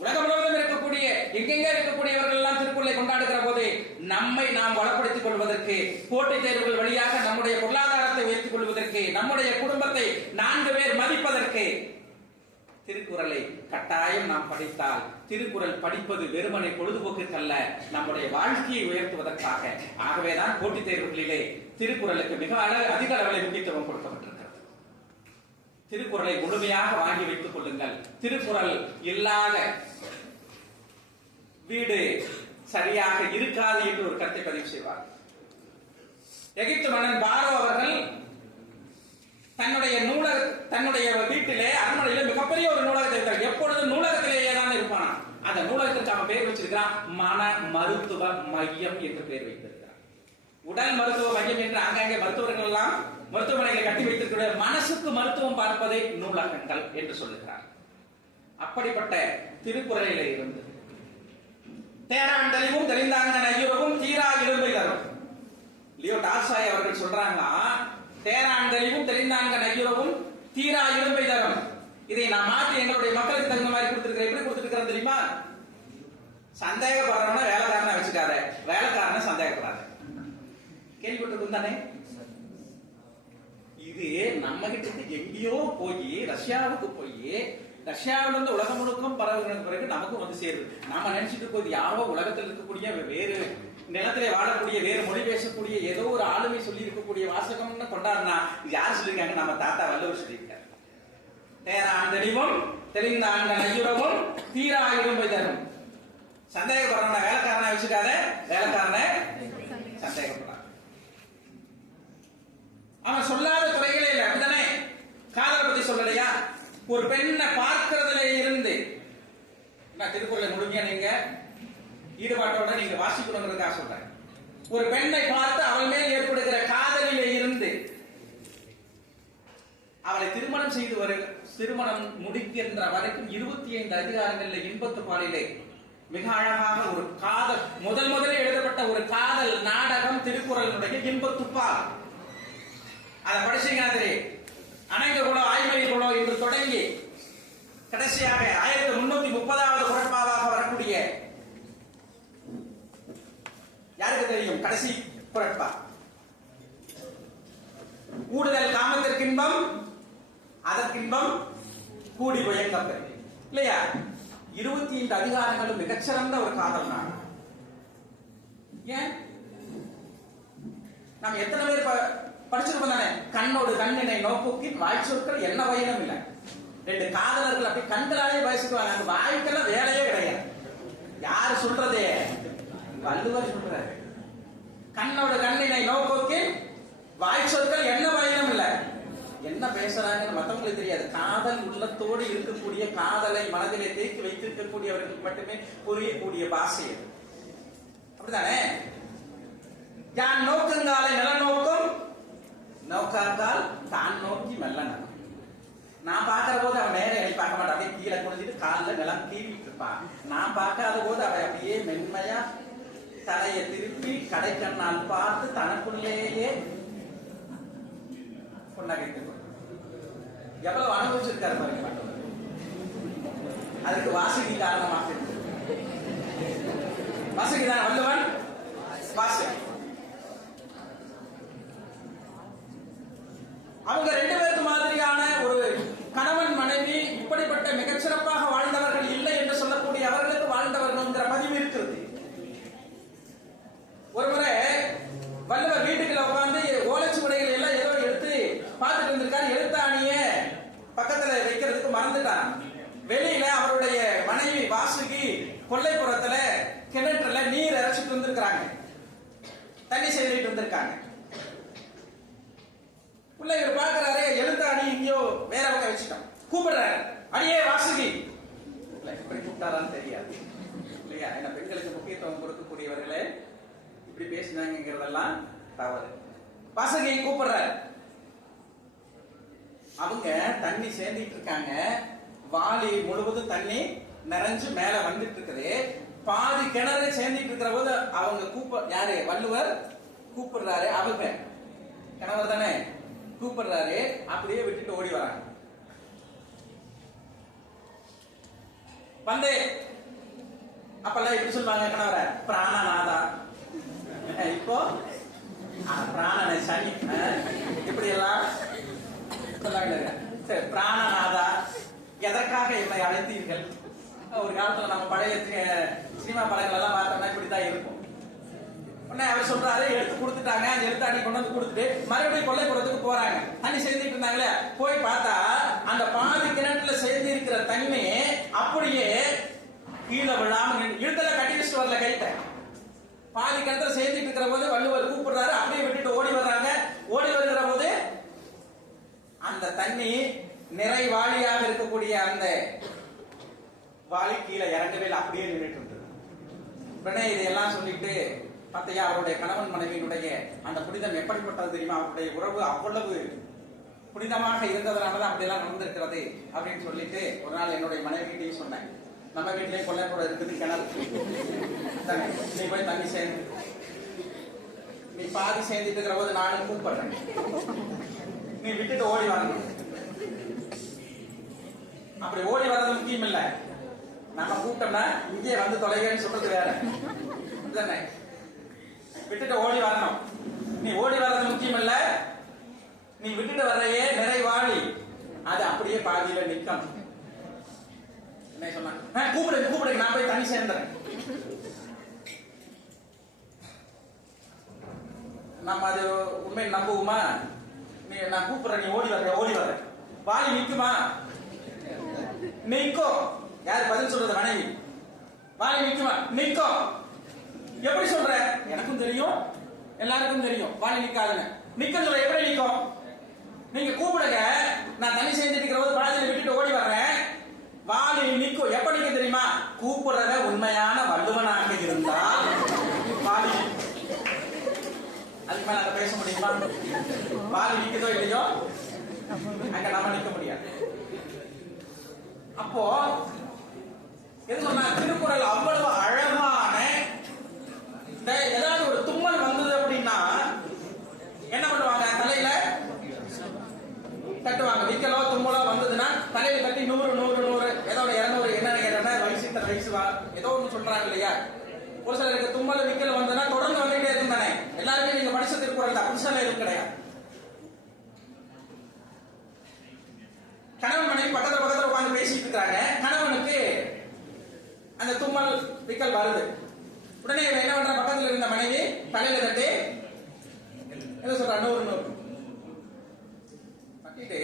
உலகம் முழுவதும் இருக்கக்கூடிய எங்கெங்க இருக்கக்கூடியவர்கள் எல்லாம் திருக்குறளை கொண்டாடுகிற போது நம்மை நாம் வளப்படுத்திக் கொள்வதற்கு, போட்டித் தேர்வுகள் வழியாக நம்முடைய பொருளாதாரத்தை உயர்த்திக் கொள்வதற்கு, நம்முடைய குடும்பத்தை 4 பேர் மதிப்பதற்கு திருக்குறளை கட்டாயம் நாம் படித்தால், திருக்குறள் படிப்பது வெறுமனை பொழுதுபோக்குக்கல்ல, நம்முடைய வாழ்க்கையை உயர்த்துவதற்காக. ஆகவேதான் போட்டித் தேர்வுகளிலே திருக்குறளுக்கு மிக அதிக அளவில் முக்கியத்துவம் கொடுக்கப்பட்டிருக்கிறது. திருக்குறளை முழுமையாக வாங்கி வைத்துக் கொள்ளுங்கள். திருக்குறள் இல்லாத வீடு சரியாக இருக்காது என்று ஒரு கருத்தை பதிவு செய்வார். எகிப்து மன்னன் பாரோ அவர்கள் தன்னுடைய வீட்டிலே அரண்மனையில மிகப்பெரிய ஒரு நூலகத்தை வைத்தார். எப்பொழுதும் நூலகத்திலேயே தான் இருப்பானா. அந்த நூலகத்திற்கு அவன் பேர் வச்சிருக்கிறான் மன மருத்துவ மையம் என்று பெயர் வைத்திருக்கிறார். உடல் மருத்துவ மையம் என்று அங்கங்கே மருத்துவர்கள் எல்லாம் மருத்துவமனைகளை கட்டி வைத்திருக்கிற மனசுக்கு மருத்துவம் பார்ப்பதை நூலகங்கள் என்று சொல்லுகிறார். அப்படிப்பட்ட திருக்குறளிலே இருந்து தேரான் தெளிவும் தெளிந்தாங்க ஐயுறவும் தீரா இடும்பை தரும். லியோ டால்ஸ்டாய் அவர்கள் சொல்றாங்க, தேரான் தெளிவும் தெளிந்தாங்க ஐயுறவும் தீரா இடும்பை தரும். இதை நான் மாற்றி எங்களுடைய மக்களுக்கு தகுந்த மாதிரி கொடுத்திருக்கிறேன். எப்படி கொடுத்திருக்கிறேன் தெரியுமா? சந்தேகப்படுறவன வேலைக்காரனை வச்சுக்காத, வேலைக்காரனை சந்தேகப்படாத. கேள்விப்பட்டிருக்கும் தானே? இது நம்ம கிட்ட எங்கேயோ போய் ரஷ்யாவுக்கு போய் ரஷ்யாவிலிருந்து உலகம் முழுக்கும் பரவுகிற பிறகு நமக்கும் வந்து சேருது. நாம நினைச்சிட்டு போது யாரோ உலகத்தில் இருக்கக்கூடிய வேறு நிலத்திலே வாழக்கூடிய வேறு மொழி பேசக்கூடிய ஏதோ ஒரு ஆளுமை சொல்லி இருக்கக்கூடிய வாசகம்னு கொண்டாடுனா யார் சொல்லியிருக்காங்க? நம்ம தாத்தா வள்ளுவர் சொல்லியிருக்காரு. தேரான் தெளிவும் தெளிந்தாங்க ஐயுறவும் தீரா இடும்பை தரும். சந்தேகப்படுறவன வேலைக்காரனை வச்சுக்காத, வேலைக்காரனை சந்தேகப்படுறான். அவன் சொல்லாத துறைகளே இல்லை. அப்படித்தானே? காதலை பத்தி சொல்லலையா? ஒரு பெண்ணை பார்க்கிறதுல இருந்து நான் திருக்குறளை முழுமையா நீங்க ஈடுபாட்டோட நீங்க வாசிக்கணுங்கிறதுக்காக சொல்றேன். ஒரு பெண்ணை பார்த்து அவள் மேல் ஏற்படுகிற காதலிலே இருந்து அவளை திருமணம் முடிக்கின்ற வரைக்கும் 25 அதிகாரங்களில் இன்பத்து பாலிலே மிக அழகாக ஒரு காதல் முதலில் எழுதப்பட்ட ஒரு காதல் நாடகம் திருக்குறளுடைய இன்பத்துப்பால். அதை படிச்சீங்கன்னா தெரியும். அணைந்த குலம் ஆய்மொழி குலம் என்று தொடங்கி கடைசியாக 1330வது குறட்பாவாக வரக்கூடிய யாருக்கு தெரியும்? கடைசி குறட்பா, கூடுதல் காமத்திற்கின்பம் அதற்கின்பம் கூடி பயங்கப்ப இல்லையா? 25 அதிகாரங்களும் மிகச்சிறந்த ஒரு காதல் நாடகம். ஏன் நாம் எத்தனை பேர் படிச்சிருக்கோம் தானே? கண்ணோடு கண்ணினை நோக்கோக்கின் வாய் சொற்கள் என்ன பயனும் இல்லை. 2 காதலர்கள் அப்படி கண்களாலே பேசிக்குவாங்க. அந்த வாய்க்கெல்லாம் வேலையே கிடையாது. யாரு சொல்றதே? வள்ளுவர் சொல்றாரு. கண்ணோடு கண்ணினை நோக்கோக்கின் வாய் சொற்கள் என்ன பயனும் இல்லை. என்ன பேசுறாங்கன்னு மற்றவங்களுக்கு தெரியாது. காதல் உள்ளத்தோடு இருக்கக்கூடிய, காதலை மனதிலே தேக்கி வைத்திருக்கக்கூடியவர்களுக்கு மட்டுமே புரியக்கூடிய பாஷை அது. அப்படித்தானே? யான் நோக்குங்காலை நல நோக்கும், நோக்காக்கால் தான் நோக்கி மெல்ல நலம். நான் பார்க்கிற போது அவன் நேரம் என்னை பார்க்க மாட்டான், அப்படியே கீழே குனிஞ்சிட்டு காலில் நிலம் தீவிட்டு இருப்பான். நான் பார்க்காத போது அவன் அப்படியே மென்மையா தலையை திருப்பி கடைக்கண்ணால் பார்த்து தனக்குள்ளேயே புன்னகைத்து எவ்வளவு அனுபவிச்சிருக்காரு பாருங்க. அதுக்கு வாசுகி காரணமாக இருக்கு. வாசுகி தான் வல்லவன், வாசுகி. அவங்க ரெண்டு பேருக்கு மாதிரியான ஒரு கணவன் மனைவி இப்படிப்பட்ட மிகச்சிறப்பாக வாழ்ந்தவர்கள் இல்லை என்று சொல்லக்கூடிய அவர்களுக்கு வாழ்ந்தவர்கள்ங்கிற பதிவு இருக்கிறது. ஒருமுறை வள்ளுவர் வீட்டுக்குள்ள உட்கார்ந்து ஓலைச்சுவடைகள் எல்லாம் ஏதோ எடுத்து பார்த்துட்டு இருந்திருக்காரு. எழுத்தாணிய பக்கத்துல வைக்கிறதுக்கு மறந்துட்டான். வெளியில அவருடைய மனைவி வாசுகி கொல்லைப்புறத்துல கிணற்றுல நீர் இறைச்சிட்டு வந்திருக்காங்க, தண்ணி செய்துட்டு வந்திருக்காங்க. உள்ள இவர் பாக்குறாரு, எழுத்தாணி இங்கேயோ வேற பக்கம் வச்சுட்டோம். கூப்பிடுறாரு, அடியே வாசுகி. இப்படி கூப்பிட்டாரான்னு தெரியாது இல்லையா? ஏன்னா பெண்களுக்கு முக்கியத்துவம் கொடுக்கக்கூடியவர்களே இப்படி பேசினாங்கிறதெல்லாம் தவறு. வாசுகி கூப்பிடுறாரு. அவங்க தண்ணி சேர்ந்துட்டு இருக்காங்க. வாளி முழுவதும் தண்ணி நிறைஞ்சு மேல வந்துட்டு இருக்குது. பாதி கிணறு சேர்ந்துட்டு இருக்கிற போது அவங்க யாரு வள்ளுவர் கூப்பிடுறாரு. அவங்க கணவர் தானே கூப்பிடுறாரு. அப்படியே விட்டுட்டு ஓடி வராங்க. வந்து அப்பெல்லாம் எப்படி சொல்லுவாங்க கணவரை? பிராணநாதா. இப்போ பிராணனை சனி இப்படி எல்லாம் சொல்லாங்க. சரி, பிராணநாதா எதற்காக என்னை அழைத்தீர்கள்? ஒரு காலத்துல நம்ம பழைய சினிமா படங்கள் எல்லாம் பார்த்தோம்னா இப்படித்தான் இருக்கும். உடனே அவர் சொல்றாரு, எடுத்து கொடுத்துட்டாங்க. அந்த எழுத்தாணி கொண்டு வந்து கொடுத்துட்டு மறுபடியும் கொல்லைப்புறத்துக்கு போறாங்க. தண்ணி சேர்ந்துட்டு இருந்தாங்களே, போய் பார்த்தா அந்த பாதி கிணற்றுல சேர்ந்து இருக்கிற தண்ணி அப்படியே கீழே விழாம இழுத்தல கட்டி வச்சுட்டு வரல கைட்ட. பாதி கிணத்துல சேர்ந்துட்டு இருக்கிற போது வள்ளுவர் கூப்பிடுறாரு. அப்படியே விட்டுட்டு ஓடி வர்றாங்க. ஓடி வருகிற போது அந்த தண்ணி நிறை வாளியாக இருக்கக்கூடிய அந்த வாளி கீழே இறங்கவே இல்லை, அப்படியே நின்றுட்டு இருந்தது. உடனே இதையெல்லாம் சொல்லிட்டு பத்தையா அவருடைய கணவன் மனைவியினுடைய அந்த புனிதம் எப்படிப்பட்டது தெரியுமா? அவருடைய உறவு அவ்வளவு புனிதமாக இருந்ததுனாலதான் அப்படியெல்லாம் நடந்திருக்கிறது அப்படின்னு சொல்லிட்டு ஒரு நாள் என்னுடைய மனைவிகிட்டையும் சொன்னேன். நம்ம வீட்டிலேயே கொல்லைப்புற இருக்குது கிணறு, நீ போய் தண்ணி சேர்ந்து நீ பாதி சேர்ந்துட்டு இருக்கிற போது நானும் கூப்பிடுறேன், நீ விட்டுட்டு ஓடி வரணும். அப்படி ஓடி வர்றது முக்கியம் இல்ல, நம்ம கூப்பிட்டோம்னா இங்கே வந்து தொலைவேன்னு சொல்றது வேற தானே. விட்டுட்டு ஓடி வரணும். நீ ஓடி வர்றது முக்கியம் இல்ல, நீ விட்டுட்டு வர்றையே நிறைவாளி அது அப்படியே பாதியில நிக்கணும். என்ன சொன்னா, கூப்பிடுங்க கூப்பிடுங்க, நான் போய் தண்ணி சேர்ந்துறேன். நம்ம அது உண்மையை நம்புவோமா? நீ நான் கூப்பிடுறேன், நீ ஓடி வர்ற வாளி நிக்குமா? நிக்கும். யார் பதில் சொல்றது? மனைவி. வாளி நிக்குமா? நிக்கும். எப்படி சொல்ற? எனக்கும் தெரியும், எல்லாருக்கும் தெரியும் வாளி நிக்காதுன்னு. நிக்க சொல்ற, எப்படி நிக்கும்? நீங்க கூப்பிடுங்க, நான் தண்ணி செஞ்சுட்டு இருக்கிற போது பாதியில விட்டுட்டு ஓடி வர்றேன், வாளி நிக்கும். எப்ப நிக்க தெரியுமா? கூப்பிடுறத உண்மையான வள்ளுவனாக இருந்தால் வாளி. அதுக்கு மேல அங்க பேச முடியுமா? வாளி நிக்குதோ இல்லையோ அங்க நம்ம நிக்க முடியாது. அப்போ எது சொன்னா, திருக்குறள் அவ்வளவு அழகான, ஏதாவது ஒரு தும்மல் வந்தது அப்படின்னா என்ன பண்ணுவாங்க? தலையில தட்டுவாங்க. விக்கலோ தும்மலோ வந்ததுன்னா தலையில தட்டி 100 100 100 ஏதோ 200 என்ன வயசு வயசுவா ஏதோ ஒண்ணு சொல்றாங்க இல்லையா? ஒரு சிலருக்கு தும்மல் விக்கல் வந்ததுன்னா தொடர்ந்து வந்துட்டே இருக்கும் தானே. எல்லாருமே நீங்க படிச்ச திருக்குறள் தான், புதுசாக எதுவும் கிடையாது. கணவன் மனைவி பக்கத்துல உட்கார்ந்து பேசிட்டு இருக்காங்க. கணவனுக்கு அந்த தும்மல் விக்கல் வருது. உடனே என்ன பண்ற? பக்கத்துல இருந்த மனைவி தலையில தட்டி என்ன சொல்ற? 100 100 தட்டிட்டு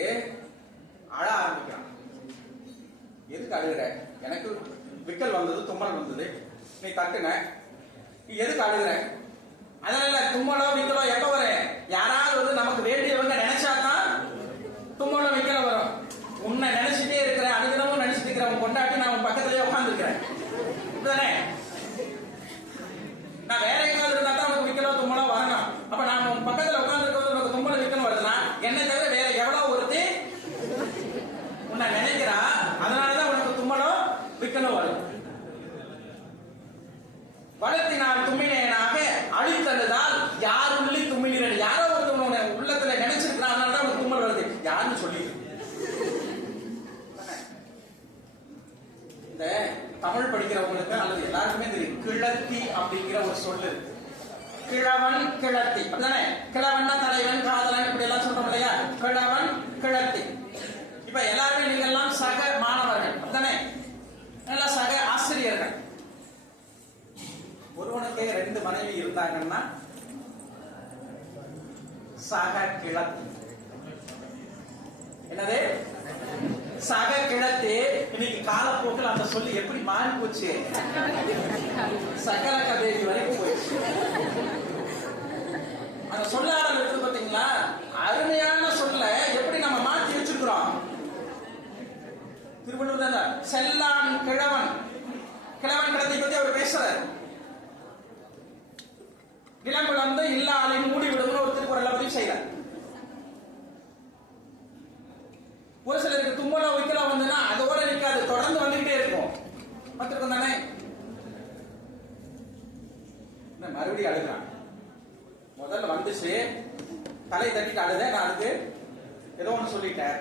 அழ ஆரம்பிக்கிறான். எதுக்கு அழுகுற? எனக்கு விக்கல் வந்தது, தும்மல் வந்தது, நீ தட்டுன, நீ எதுக்கு அழுகுற? அதனால தும்மலோ விக்கலோ எப்ப வரும்? யாராவது வந்து நமக்கு வேண்டியவங்க நினைச்சாதான் தும்மலோ விக்கலோ வரும். உன்னை நினைச்சிட்டே இருக்கிற, அனுதினமும் நினைச்சிட்டு இருக்கிற உன் கொண்டாட்டி நான் உன் பக்கத்திலேயே உட்கார்ந்து இருக்கிறேன் தானே. நான் வேற எங்காவது இருந்தா தான் உனக்கு விக்கலோ தும்மலோ வரணும். அப்ப நான் உன் பக்கத்துல உட்கார்ந்து இருக்கிறது உனக்கு தும்மல விக்கலும் வருதுன்னா என்னை தவிர வேற எவ்வளவு ஒருத்தி தமிழ் படிக்கிறவங்களுக்கு அல்லது எல்லாருக்குமே தெரியும், கிழத்தி அப்படிங்கிற ஒரு சொல்லு இருக்கு. கிழவன் கிழத்தி, அப்படிதானே? கிழவன் தலைவன் காதலன் இப்படி எல்லாம் சொல்றோம் இல்லையா? கிழவன் கிழத்தி. இப்ப எல்லாருமே நீங்க எல்லாம் சக மாணவர்கள், அப்படிதானே? எல்லாம் சக ஆசிரியர்கள். ஒருவனுக்கே 2 மனைவி இருந்தாங்கன்னா சக கிழத்தி. என்னது? சக கிழத்தி. இன்னைக்கு காலப்போக்கில் அந்த சொல்லி எப்படி மாறி போச்சு, சகல கபேரி வரைக்கும் போயிடுச்சு. அந்த சொல்லாடல் இருக்கு பாத்தீங்களா? அருமையான சொல்ல எப்படி நம்ம மாற்றி வச்சிருக்கிறோம். திருவள்ளுவர் செல்லான் கிழவன், கிழவன் கிழத்தை பத்தி அவர் பேசுறாரு. இளம்பிழந்து இல்லா ஆலையும் மூடி விடும்னு ஒரு திருக்குறளை பதிவு செய்யறார். ஒரு சிலருக்கு தும்மலோ வைக்கலோ வந்துன்னா அதோட நிற்காது, தொடர்ந்து வந்துகிட்டே இருக்கும். பார்த்துருக்கோம் தானே? மறுபடியும் அழுகிறான். முதல்ல வந்துச்சு, தலை தட்டிட்டு அழுத, நான் அதுக்கு ஏதோ ஒண்ணு சொல்லிட்டேன்.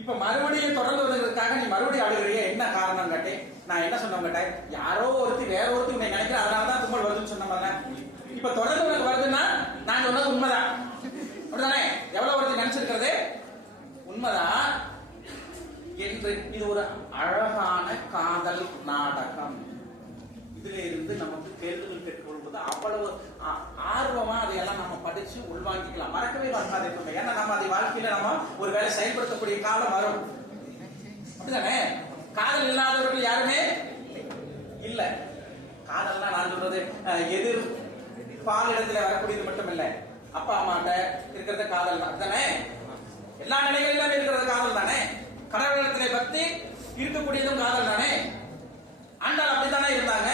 இப்ப மறுபடியும் தொடர்ந்து வந்ததுக்காக நீ மறுபடியும் அழுகிறிய, என்ன காரணம் கேட்டேன். நான் என்ன சொன்ன கேட்டேன், யாரோ ஒருத்தி வேற ஒருத்தி உன்னை நினைக்கிறேன், அதனாலதான் தும்மல் வருதுன்னு சொன்ன மாதிரி. இப்ப தொடர்ந்து உனக்கு வருதுன்னா நான் சொன்னது உண்மைதான், அப்படிதானே? எவ்வளவு ஒருத்தி நினைச்சிருக்கிறது உண்மைதான் என்று. இது ஒரு அழகான காதல் நாடகம். இதுல இருந்து நமக்கு கேள்விகள் கேட்கொள்வது அவ்வளவு ஆர்வமா அதையெல்லாம் நம்ம படிச்சு உள்வாங்கிக்கலாம். மறக்கவே மறக்காது. ஏன்னா நம்ம அதை வாழ்க்கையில நம்ம ஒரு வேலை செயல்படுத்தக்கூடிய காலம் வரும், அப்படிதானே? காதல் இல்லாதவர்கள் யாருமே இல்ல. காதல்னா நான் சொல்றது எதிர் பால் இடத்துல வரக்கூடியது மட்டும் இல்ல, அப்பா அம்மாட்ட இருக்கிறது காதல் தான் தானே? எல்லா நிலைகளிலும் இருக்கிறது காதல் தானே? கடவுளிடத்திலே பக்தி இருக்கக்கூடியதும் காதல் தானே? ஆண்டாள் அப்படித்தானே இருந்தாங்க.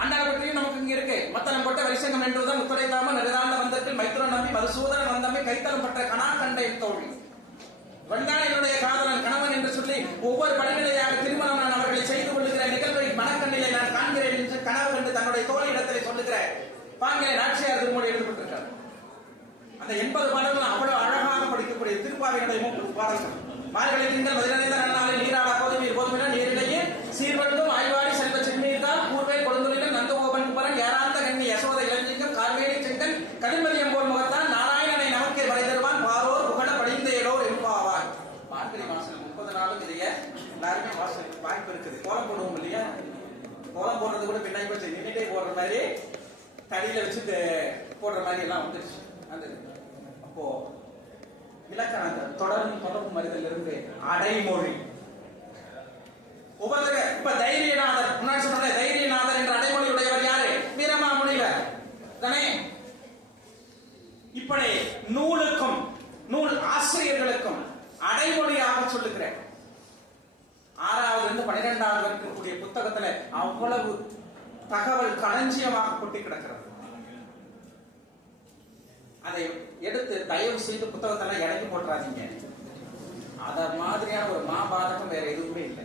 ஆண்டாள் பற்றியும் நமக்கு இங்க இருக்கு. மத்தனம் கொட்ட வரிசங்கம் என்றுதான் முத்துடைத்தாம நெடுதாண்ட வந்தத்தில் மைத்துரன் நம்பி மதுசூதரன் வந்தமை கைத்தலம் பற்ற கணா கண்டை தோழி வந்தான் என்னுடைய காதலன் கணவன் என்று சொல்லி ஒவ்வொரு படிநிலையாக திருமணம் நான் அவர்களை செய்து கொள்ளுகிற நிகழ்வை மனக்கண்ணிலே நான் காண்கிறேன் என்று கனவு கண்டு தன்னுடைய தோழி இடத்திலே சொல்லுகிற பாங்கிலே நாச்சியார் திருமொழி எழுதப்பட்டிருக்கிறார். அந்த 80 பாடல்கள் அவ்வளவு அழகாக படிக்கக்கூடிய திருப்பாவையுடைய 30 பாடல்கள். மார்கழி திங்கள் 15 நாளில் நீராடா கோதுமீர் கோதுமையில நீரிடையே சீர்வண்டும் ஆய்வாடி செல்வ செம்மீர்தான் பூர்வே கொடுந்துளில் நந்தகோபன் குமரன் ஏராந்த கண்ணி யசோத இளஞ்சிங்கம் கார்வேடி செங்கன் கதிர்மதியம் போல் முகத்தான் நாராயணனை நமக்கே வரை தருவான் பாரோர் புகழ படிந்தேலோர் என்பாவாய். மார்கழி மாசம் 30 நாளும் இதைய எல்லாருமே வாசல் வாய்ப்பு இருக்குது. கோலம் போடுவோம் இல்லையா? கோலம் போடுறது கூட பின்னாடி போச்சு, நின்றுட்டே போடுற மாதிரி தடியில வச்சு போடுற மாதிரி எல்லாம் வந்துருச்சு. அந்த அப்போ இலக்கணங்கள் தொடர்பு மனிதல் இருந்து அடைமொழி ஒவ்வொரு. இப்ப தைரியநாதர், முன்னாடி சொன்ன தைரியநாதர் என்ற அடைமொழி உடையவர் யாரு? வீரமாமுனிவர் தானே? இப்படி நூலுக்கும் நூல் ஆசிரியர்களுக்கும் அடைமொழியாக சொல்லுகிறேன். 6வது இருந்து 12வது இருக்கக்கூடிய புத்தகத்துல அவ்வளவு தகவல் களஞ்சியமாக கொட்டி கிடக்கிறது. அதை எடுத்து தயவு செய்து புத்தகத்தெல்லாம் இறங்கி போட்டுறாதீங்க. அத மாதிரியான ஒரு மாபாதகம் வேற எதுவுமே இல்லை,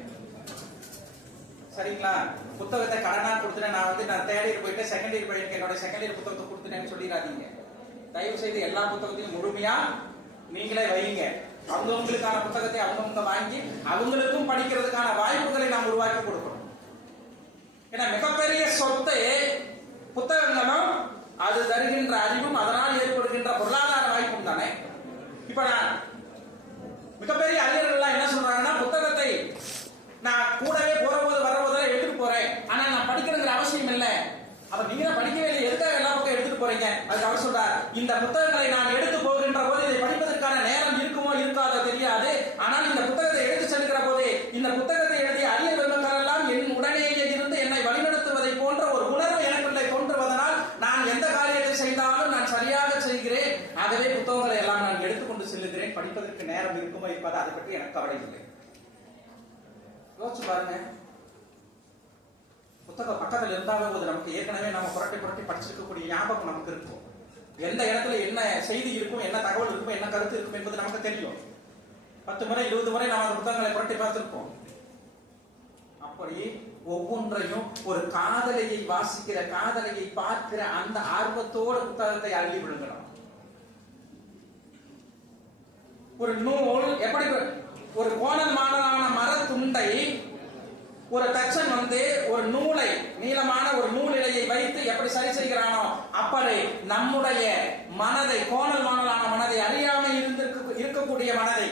சரிங்களா? புத்தகத்தை கடனா கொடுத்துட்டேன், நான் தேர்ட் இயர் போயிட்டு செகண்ட் இயர் படிக்க என்னோட செகண்ட் இயர் புத்தகத்தை கொடுத்துட்டேன்னு சொல்லிடாதீங்க. தயவு செய்து எல்லா புத்தகத்தையும் முழுமையா நீங்களே வைங்க. அவங்கவுங்களுக்கான புத்தகத்தை அவங்கவுங்க வாங்கி அவங்களுக்கும் படிக்கிறதுக்கான வாய்ப்புகளை நாம் உருவாக்கி கொடுக்கணும். ஏன்னா மிகப்பெரிய சொத்தை புத்தகங்களும் அது தருகின்ற அறிவும் அதனால் ஏற்படுகின்ற பொருளாதார வாய்ப்பும் தானே. இப்ப நான் மிகப்பெரிய அறிஞர்கள் என்ன சொல்றாங்கன்னா, புத்தகத்தை நான் கூடவே போறபோது வரபோதெல்லாம் எடுத்துட்டு போறேன், ஆனா நான் படிக்கிறதுங்கிற அவசியம் இல்லை. அப்ப நீங்க படிக்கவே இல்லை, எதுக்காக எல்லா பக்கம் எடுத்துட்டு போறீங்க? அதுக்கு அவர் சொல்றார், இந்த புத்தகங்களை நான் எடுத்து போகின்ற போது இதை படிப்பதற்கான நேரம் இருக்குமோ இருக்காதோ தெரியாது, ஆனால் இந்த புத்தகத்தை எடுத்து செல்கிற போதே இந்த புத்தகத்தை எழுதிய அரிய பெருமக்கள் எல்லாம் என் உடனேயே இருந்து என்னை வழிநடத்துவதை போன்ற ஒரு உணர்வு எனக்குள்ளே தோன்றுவதனால் நான் எந்த காரியத்தை செய்தாலும் நான் சரியாக செய்கிறேன். ஆகவே புத்தகங்களை எல்லாம் நான் எடுத்துக்கொண்டு செல்லுகிறேன். படிப்பதற்கு நேரம் இருக்குமோ இருப்பது அதை பற்றி எனக்கு கவலை இல்லை. யோசிச்சு பாருங்க, புத்தகம் பக்கத்தில் இருந்தாலும் போது நமக்கு ஏற்கனவே நம்ம புரட்டி படிச்சிருக்கக்கூடிய ஞாபகம் நமக்கு இருக்கும். எந்த இடத்துல என்ன செய்தி இருக்கும், என்ன தகவல் இருக்கும், என்ன கருத்து இருக்கும் என்பது நமக்கு தெரியும். 10 முறை 20 முறை நாம் அந்த புத்தகங்களை புரட்டி பார்த்திருப்போம். அப்படி ஒவ்வொன்றையும் ஒரு காதலையை வாசிக்கிற, காதலையை பார்க்கிற அந்த ஆர்வத்தோடு புத்தகத்தை அள்ளி விழுங்கணும். ஒரு நூல் எப்படி ஒரு கோணல் மாடலான மர துண்டை ஒரு தச்சன் ஒரு நூலை, நீளமான ஒரு நூல் இழையை வைத்து எப்படி சரி செய்கிறானோ அப்படி நம்முடைய மனதை, கோணல் மாடலான மனதை, அறியாமல் இருக்கக்கூடிய மனதை,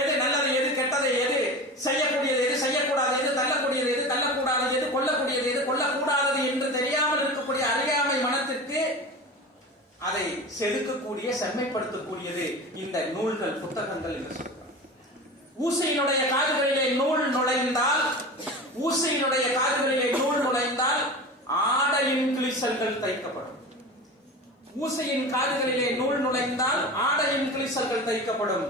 எது நல்லது எது கெட்டது, எது செய்யக்கூடியது எது செய்யக்கூடாது, எது தள்ளக்கூடியது எது தள்ளக்கூடாது, எது கொல்லக்கூடியது எது கொல்லக்கூடாதது என்று தெரியாமல் இருக்கக்கூடிய அறியாமை மனத்திற்கு அதை செதுக்கக்கூடிய, செம்மைப்படுத்தக்கூடியது இந்த நூல்கள், புத்தகங்கள் என்று சொல்றார். ஊசியினுடைய காதுகளிலே நூல் நுழைந்தால், ஊசியினுடைய காதுகளிலே நூல் நுழைந்தால் ஆடையின் கிழிசல்கள் தைக்கப்படும். ஊசியின் காதுகளிலே நூல் நுழைந்தால் ஆடையின் கிழிசல்கள் தைக்கப்படும்.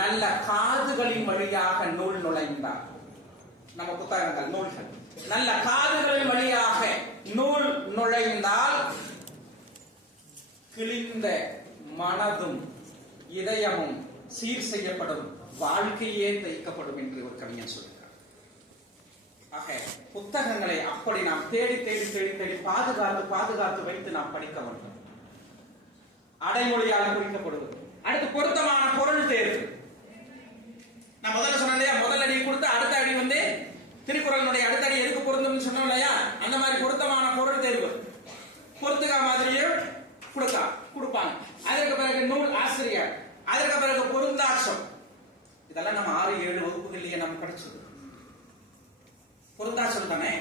நல்ல காதுகளின் வழியாக நூல் நுழைந்தால், நம்ம புத்தகங்கள், நூல்கள், நல்ல காதுகளின் வழியாக நூல் நுழைந்தால் கிழிந்த மனதும் இதயமும் சீர் செய்யப்படும், வாழ்க்கையே தைக்கப்படும் என்று ஒரு கவிஞன் சொல்கிறார். ஆக புத்தகங்களை அப்படி நாம் தேடி தேடி தேடி தேடி பாதுகாத்து பாதுகாத்து வைத்து நாம் படிக்க வேண்டும். அடைமொழியால் குறிக்கப்படுவது. அடுத்து பொருத்தமான பொருள் தேர்வு. நான் முதல்ல சொன்னேன் இல்லையா, முதல் அடி கொடுத்து அடுத்த அடி திருக்குறளுடைய அடுத்த அடி எதுக்கு பொருந்தும்னு சொன்னோம் இல்லையா, அந்த மாதிரி பொருத்தமான பொருள் தேர்வு. பொருத்துகா மாதிரியே கொடுப்பாங்க. அதற்கு பிறகு நூல் ஆசிரியர், அதற்கு பிறகு பொருந்தாட்சம். இதெல்லாம் நம்ம 6-7 வகுப்புகள்லயே நம்ம படிச்சது. பொருந்தாட்சம் தானே.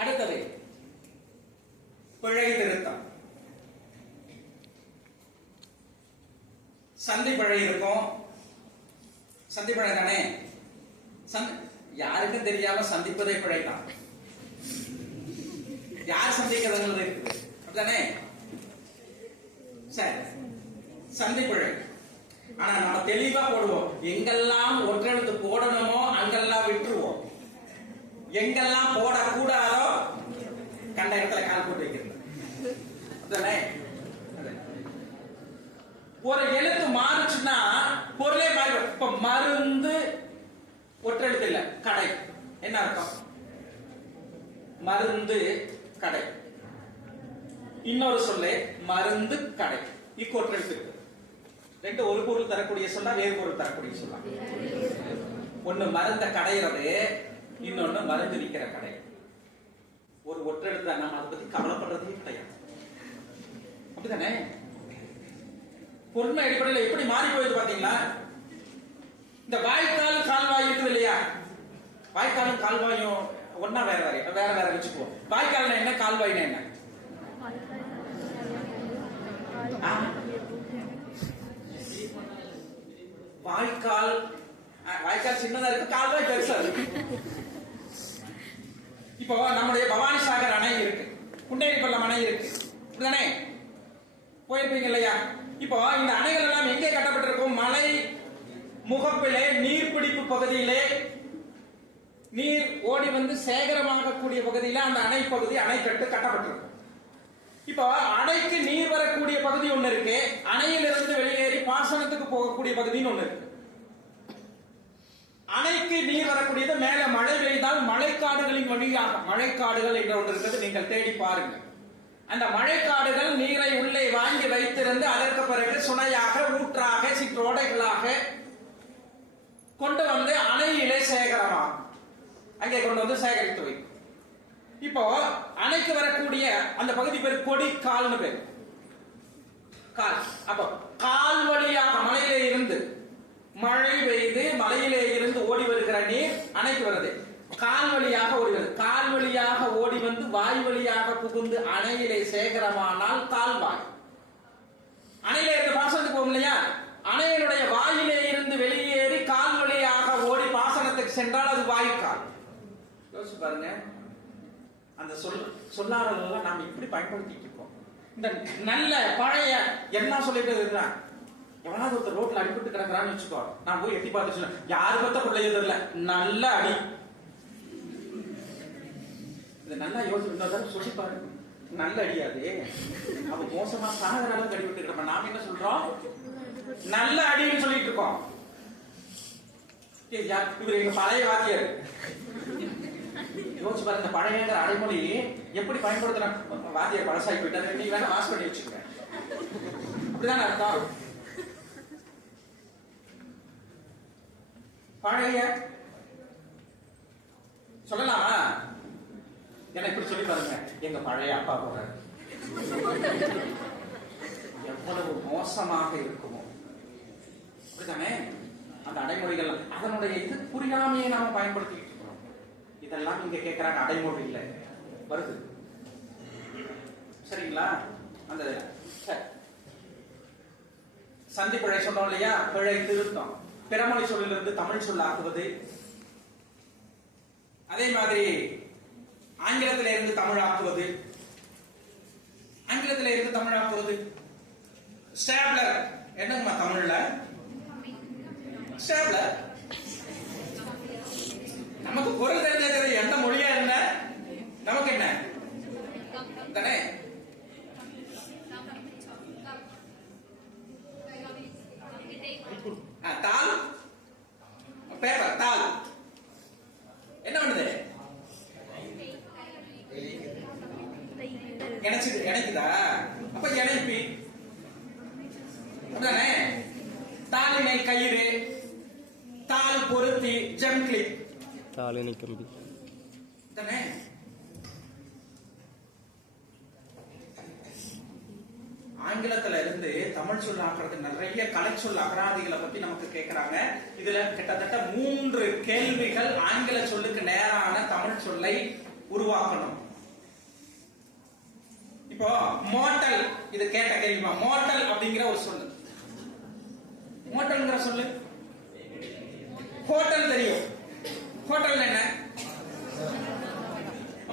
அடுத்தது பிழை திருத்தம். சந்தி பிழை இருக்கும். சந்தி பிழை தானே. யாருக்கும் தெரியாம சந்திப்பதே பிழை தான். யார் சந்திக்கிறது இருக்குது அப்படித்தானே. சரி, சந்தி பிழை. ஆனா நம்ம தெளிவா போடுவோம். எங்கெல்லாம் ஒற்றெழுத்து போடணுமோ அங்கெல்லாம் விட்டுருவோம். எங்கெல்லாம் போடக்கூடாதோ கண்ட இடத்துல கால் போட்டு வைக்கிறது. ஒரு எழுத்து மாறுச்சுன்னா பொருளே மாறி. இப்ப மருந்து ஒற்றெழுத்து இல்ல, கடை. என்ன அர்த்தம்? மருந்து கடை. இன்னொரு சொல்லே மருந்து கடை. ஒற்றெழுத்து. ரெண்டு ஒரு பொருள் தரக்கூடிய சொல்லா, வேறு பொருள் தரக்கூடிய சொல்லா. ஒண்ணு மருந்த கடையிறது, இன்னொன்னு மருந்து விற்கிற கடை. ஒரு ஒற்றெழுத்து நம்ம அதை பத்தி கவலைப்படுறதே கிடையாது. அப்படித்தானே. பொருண்மை அடிப்படையில் எப்படி மாறி போயிடுது பாத்தீங்களா. இந்த வாய்க்கால் கால்வாய் இருக்குது இல்லையா, வாய்க்காலும் கால்வாயும் ஒன்னா வேற வேற வேற வச்சுக்குவோம். வாய்க்கால் என்ன, கால்வாய் என்ன? வாய்க்கால் சின்னதா இருக்கு, கால்வாய் பெருசா இருக்கு. இப்போ நம்முடைய பவானி சாகர் அணை இருக்கு, குண்டேரிப்பள்ளம் அணை இருக்கு, அப்படிதானே? போயிருப்பீங்க இல்லையா? இப்போ இந்த அணைகள் எல்லாம் எங்கே கட்டப்பட்டிருக்கும்? மலை முகப்பிலே, நீர்பிடிப்பு பகுதியிலே, நீர் ஓடி சேகரமாகக்கூடிய பகுதியில அந்த அணை பகுதி, அணைக்கட்டு கட்டப்பட்டிருக்கும். இப்போ அணைக்கு நீர் வரக்கூடிய பகுதி ஒண்ணு இருக்கு, அணையிலிருந்து வெளியேறி பாசனத்துக்கு போகக்கூடிய பகுதின்னு ஒண்ணு இருக்கு. அணைக்கு நீர் வரக்கூடியது மேல மழை பெய்தால் மழைக்காடுகளின் வழியாக, மழைக்காடுகள் என்ற ஒன்று இருக்கிறது, நீங்கள் தேடி பாருங்க. அந்த மழைக்காடுகள் நீரை உள்ளே வாங்கி வைத்திருந்து அதற்கு பிறகு சுனையாக, ஊற்றாக, சிற்றோடைகளாக கொண்டு அணையிலே சேகரமாகும். அங்கே கொண்டு சேகரித்து வைக்கும். இப்போ அணைக்கு வரக்கூடிய அந்த பகுதி பேர் கொடி கால்னு பேர். கால். அப்போ கால் வழியாக மலையிலே இருந்து, மழை பெய்து மலையிலே இருந்து ஓடி வருகிற நீர் அணைக்கு வருது. கால் வழியாக ஓடி வருது. கால் வழியாக ஓடி வாய் வழியாக புகுந்து அணையிலே சேகரமானால் கால்வாய். அணையிலே இருந்து பாசனத்துக்கு போகும் இல்லையா, அணையினுடைய வாயிலே இருந்து வெளியேறி கால் வழியாக ஓடி பாசனத்துக்கு சென்றால் அது வாய்க்கால். யோசிச்சு பாருங்க. அந்த சொல்லாடலாம் நாம் இப்படி பயன்படுத்திட்டு இருக்கோம். இந்த நல்ல பழைய என்ன சொல்லிட்டு இருக்கிறான், எவனாவது ஒருத்தர் ரோட்ல அடிபட்டு கிடக்குறான்னு வச்சுக்கோ, நான் போய் எட்டி பார்த்து சொல்ல, யாரு பத்த பிள்ளைய தெரியல, நல்ல அடி. இது நல்லா யோசிச்சு சொல்லி பாரு, நல்ல அடியாது. அவ மோசமா சாகராலும் கடி விட்டு கிடப்ப. நாம என்ன சொல்றோம், நல்ல அடின்னு சொல்லிட்டு இருக்கோம். இவர் எங்க பழைய வாத்தியார். யோசிச்சு பாருங்க, பழையங்கிற அடைமொழி எப்படி பயன்படுத்துறாங்க. வாத்தியார் பழசாகி போயிட்டாரு, நீ வேணா வாஷ் பண்ணி வச்சுக்க, அப்படிதான் அர்த்தம். பழைய சொல்லலாமா? எனக்கு இப்படி சொல்லி பாருங்க, எங்க பழைய அப்பா போறாரு. எவ்வளவு மோசமாக இருக்குமோ, அப்படித்தானே? அந்த அடைமொழிகள் அதனுடைய இது புரியாமையே நாம பயன்படுத்திட்டு இருக்கிறோம். இதெல்லாம் இங்க கேட்கிறாங்க, அடைமொழி இல்ல வருது. சரிங்களா? அந்த சந்தி பிழை சொன்னோம் இல்லையா? பிழை திருத்தம், பிறமொழி சொல்லிலிருந்து தமிழ் சொல்லாக்குவது. அதே மாதிரி ஆங்கிலத்தில இருந்து தமிழாக்குவது, ஆங்கிலத்தில இருந்து தமிழாக்குவது. ஸ்டேப்லர் என்னங்கம்மா தமிழ்ல? ஸ்டேப்லர். நமக்கு பொருள் தெரிஞ்சது எந்த மொழியா என்ன நமக்கு என்ன தானே? தாள், பேப்பர், தாள் என்ன பண்ணுது? இணைக்குதா? அப்ப இணைப்பி அப்படிதானே? தாளினை கயிறு, தாள் பொருத்தி, ஜெம் கிளிப், தாளினை கம்பி தானே? ஆங்கிலத்துல இருந்து தமிழ் சொல்லாக்குறது நிறைய கலை சொல் அகராதிகளை பத்தி நமக்கு கேட்கிறாங்க. இதுல கிட்டத்தட்ட 3 கேள்விகள் ஆங்கில சொல்லுக்கு நேரான தமிழ் சொல்லை உருவாக்கணும். இப்போ மோட்டல், இது கேட்ட கேள்விமா. மோட்டல் அப்படிங்கிற ஒரு சொல்லு, மோட்டல்ங்கிற சொல்லு. ஹோட்டல் தெரியும், ஹோட்டல் என்ன?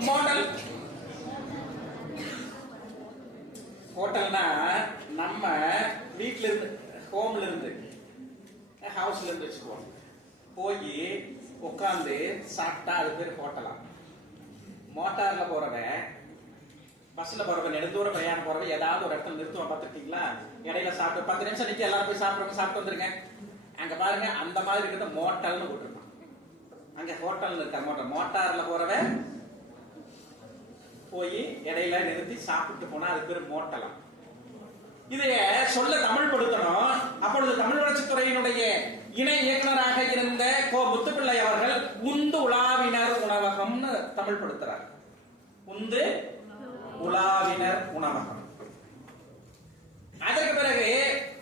மோட்டல். ஹோட்டல்னா நம்ம வீட்ல இருந்து, ஹோம்ல இருந்து, ஹவுஸ்ல இருந்து வச்சுக்குவோம், போய் உட்காந்து சாப்பிட்டா அது பேர் ஹோட்டலா? மோட்டார்ல போறவன், பஸ்ல போறவன், நெடுந்தூர பிரயாணம் போறவன் ஏதாவது ஒரு இடத்துல நிறுத்துவான், பார்த்துருக்கீங்களா? இடையில சாப்பிட்டு 10 நிமிஷம் நிக்க எல்லாரும் போய் சாப்பிட்டு வந்துருங்க. அங்க பாருங்க, அந்த மாதிரி இருக்கிறத மோட்டல்னு போட்டுருக்கான். அங்க ஹோட்டல்னு இருக்கா? மோட்டார். மோட்டார்ல போறவன் போய் இடையில நிறுத்தி சாப்பிட்டு போனா அது பேர் மோட்டலாம். இதைய சொல்ல தமிழ் படுத்தணும். அப்பொழுது தமிழ் வளர்ச்சித்துறையினுடைய இணை இயக்குநராக இருந்த கோ முத்துப்பிள்ளை அவர்கள் உந்து உலாவினர் உணவகம்னு தமிழ் படுத்துறார். உந்து உலாவினர் உணவகம். அதற்கு பிறகு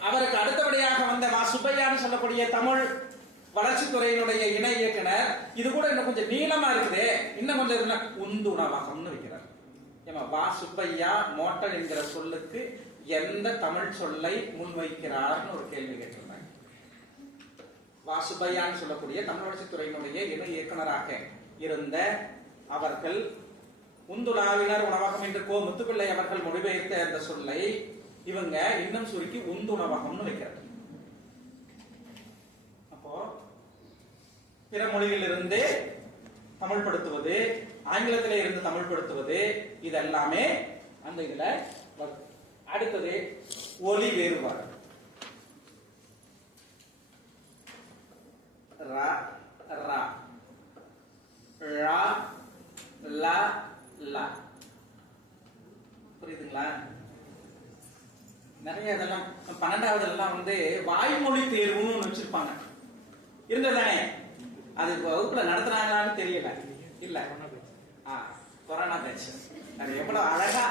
அவருக்கு அடுத்தபடியாக வந்த வா சுப்பையான்னு சொல்லக்கூடிய தமிழ் வளர்ச்சித்துறையினுடைய இணை இயக்குனர், இது கூட இன்னும் கொஞ்சம் நீளமா இருக்குது, இன்னும் கொஞ்சம் உந்து உணவகம்னு வைக்கிறார். வா சுப்பையா மோட்டல் என்கிற சொல்லுக்கு எந்த தமிழ் சொல்லை முன்வைக்கிறார்னு ஒரு கேள்வி கேட்டிருந்தாங்க. வா சுப்பையான்னு சொல்லக்கூடிய தமிழ் வளர்ச்சித்துறையினுடைய இணை இயக்குநராக இருந்த அவர்கள் உந்துலாவினர் உணவகம் என்று கோ முத்துப்பிள்ளை அவர்கள் மொழிபெயர்த்த அந்த சொல்லை இவங்க இன்னும் சுருக்கி உந்து உணவகம்னு வைக்கிறார். அப்போ பிற மொழியிலிருந்து தமிழ் படுத்துவது, ஆங்கிலத்தில இருந்து தமிழ் படுத்துவது, இதெல்லாமே அந்த இதுல வருது. அடுத்தது ஒலி வேறுபாடு. ரா ரா, ழா லா லா. புரியுதுங்களா? நிறைய இதெல்லாம் 12வது எல்லாம் வந்து வாய்மொழி தேர்வுன்னு வச்சிருப்பாங்க. இருந்ததானே? அது வகுப்புல நடத்துனாங்களான்னு தெரியல. இல்ல, கொரோனா பேட்ச். அது எவ்வளவு அழகா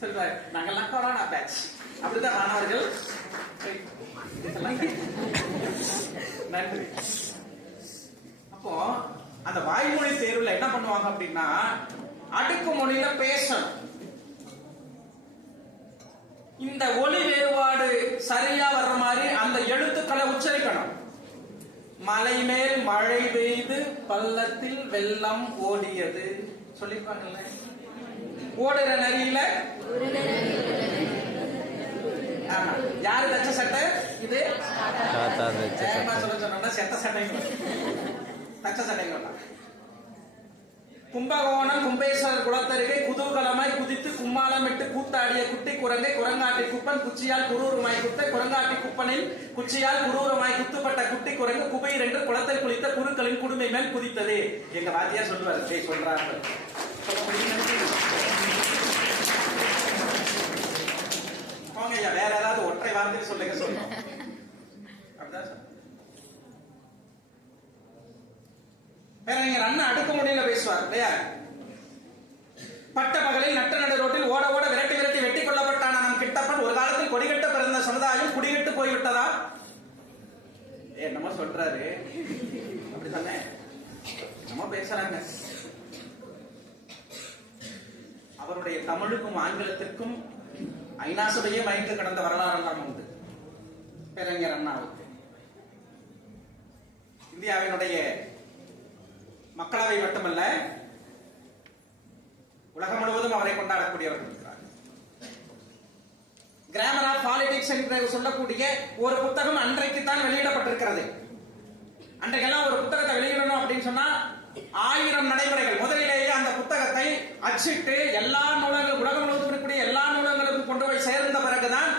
சொல்றாரு, நாங்கெல்லாம் கொரோனா பேட்ச். அப்படிதான் மாணவர்கள். நன்றி. அப்போ அந்த வாய்மொழி தேர்வுல என்ன பண்ணுவாங்க அப்படின்னா, அடுக்கு மொழியில பேசணும். இந்த ஒலி வேறுபாடு சரியா வர்ற மாதிரி அந்த எழுத்துக்களை உச்சரிக்கணும். மலை மேல் மழை பெய்து பள்ளத்தில் வெள்ளம் ஓடியது சொல்லிருப்பாங்கல்ல. ஓடுற நரியில ஆமா, யாரு தச்ச சட்டை இது? சொல்ல சொன்னா செத்த சட்டைங்க, தச்ச சட்டைங்க. கும்பகோணம் கும்பேஸ்வரர் குளத்தருகே குதூகலமாய் குதித்து கும்மாளமிட்டு கூத்தாடிய குட்டி குரங்கை குரங்காட்டி குப்பன் குச்சியால் குரூரமாய் குத்த, குரங்காட்டி குப்பனில் குச்சியால் குரூரமாய் குத்துப்பட்ட குட்டி குரங்கு குபைர் என்று குளத்தில் குளித்த குருக்களின் குடுமை மேல் குதித்தது. எங்க வாத்தியார் சொல்வார், சொல்றாங்க. வேற ஏதாவது ஒற்றை வார்த்தை சொல்லுங்க, சொல்லுங்க. அப்படிதான் பேரறிஞர் அண்ணா அடுக்குமொழியில பேசுவார் இல்லையா? பட்ட பகலில் நட்ட நடு ரோட்டில் ஓட ஓட விரட்டி விரட்டி வெட்டி கொல்லப்பட்டான நம் கிட்டப்பன் ஒரு காலத்தில் கொடிகட்ட பிறந்த சமுதாயம் குடிகட்டு போய்விட்டதா? என்னமோ சொல்றாரு, அப்படித்தானே நம்ம பேசுறாங்க. அவருடைய தமிழுக்கும் ஆங்கிலத்திற்கும் ஐநா சபையே மயந்து கடந்த வரலாறு எல்லாம் உண்டு பேரறிஞர் அண்ணாவுக்கு. இந்தியாவினுடைய மக்களவை மட்டுமல்ல, உலகம் முழுவதும் அவரை கொண்டாடக்கூடியவர்கள் இருக்கிறார். கிராமர் ஆஃப் பாலிடிக்ஸ் என்று சொல்லக்கூடிய ஒரு புத்தகம் அன்றைக்கு தான் வெளியிடப்பட்டிருக்கிறது. அன்றைக்கெல்லாம் ஒரு புத்தகத்தை வெளியிடணும் அப்படின்னு சொன்னா 1000 நடைமுறைகள். முதலிலேயே அந்த புத்தகத்தை அச்சிட்டு எல்லா நூலகங்களும், உலகம் முழுவதும் இருக்கக்கூடிய எல்லா நூலகங்களுக்கும் கொண்டு போய் சேர்ந்த பிறகுதான்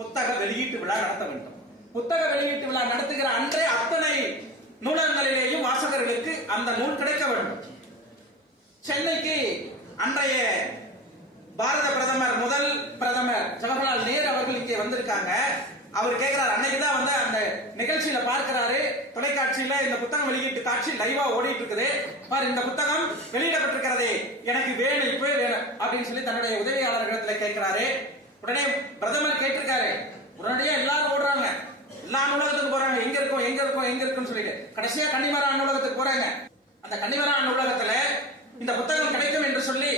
புத்தக வெளியீட்டு விழா நடத்த வேண்டும். புத்தக வெளியீட்டு விழா நடத்துகிற அன்றே அத்தனை நூலகங்களிலேயும் வாசகர்களுக்கு அந்த நூல் கிடைக்க வேண்டும். சென்னைக்கு அன்றைய பாரத பிரதமர், முதல் பிரதமர் ஜவஹர்லால் நேரு அவர்கள் இங்கே வந்திருக்காங்க. அவர் கேட்கிறார், அன்னைக்கு தான் வந்து அந்த நிகழ்ச்சியில பார்க்கிறாரு, தொலைக்காட்சியில இந்த புத்தகம் வெளியீட்டு காட்சி லைவா ஓடிட்டு இருக்குது, பாரு இந்த புத்தகம் வெளியிடப்பட்டிருக்கிறது, எனக்கு வேணும், இப்பவே வேணும் அப்படின்னு சொல்லி தன்னுடைய உதவியாளர்களிடத்துல கேட்கிறாரு. உடனே பிரதமர் கேட்டிருக்காரு. உடனடியே எல்லாரும் ஓடுறாங்க, எல்லா நூலகத்துக்கு போறாங்க, எங்க இருக்கும் எங்க இருக்கும் எங்க இருக்குன்னு சொல்லிட்டு கடைசியா கன்னிமரா நூலகத்துக்கு போறாங்க. அந்த கன்னிமரா நூலகத்துல இந்த புத்தகம் கிடைக்கும் என்று சொல்லி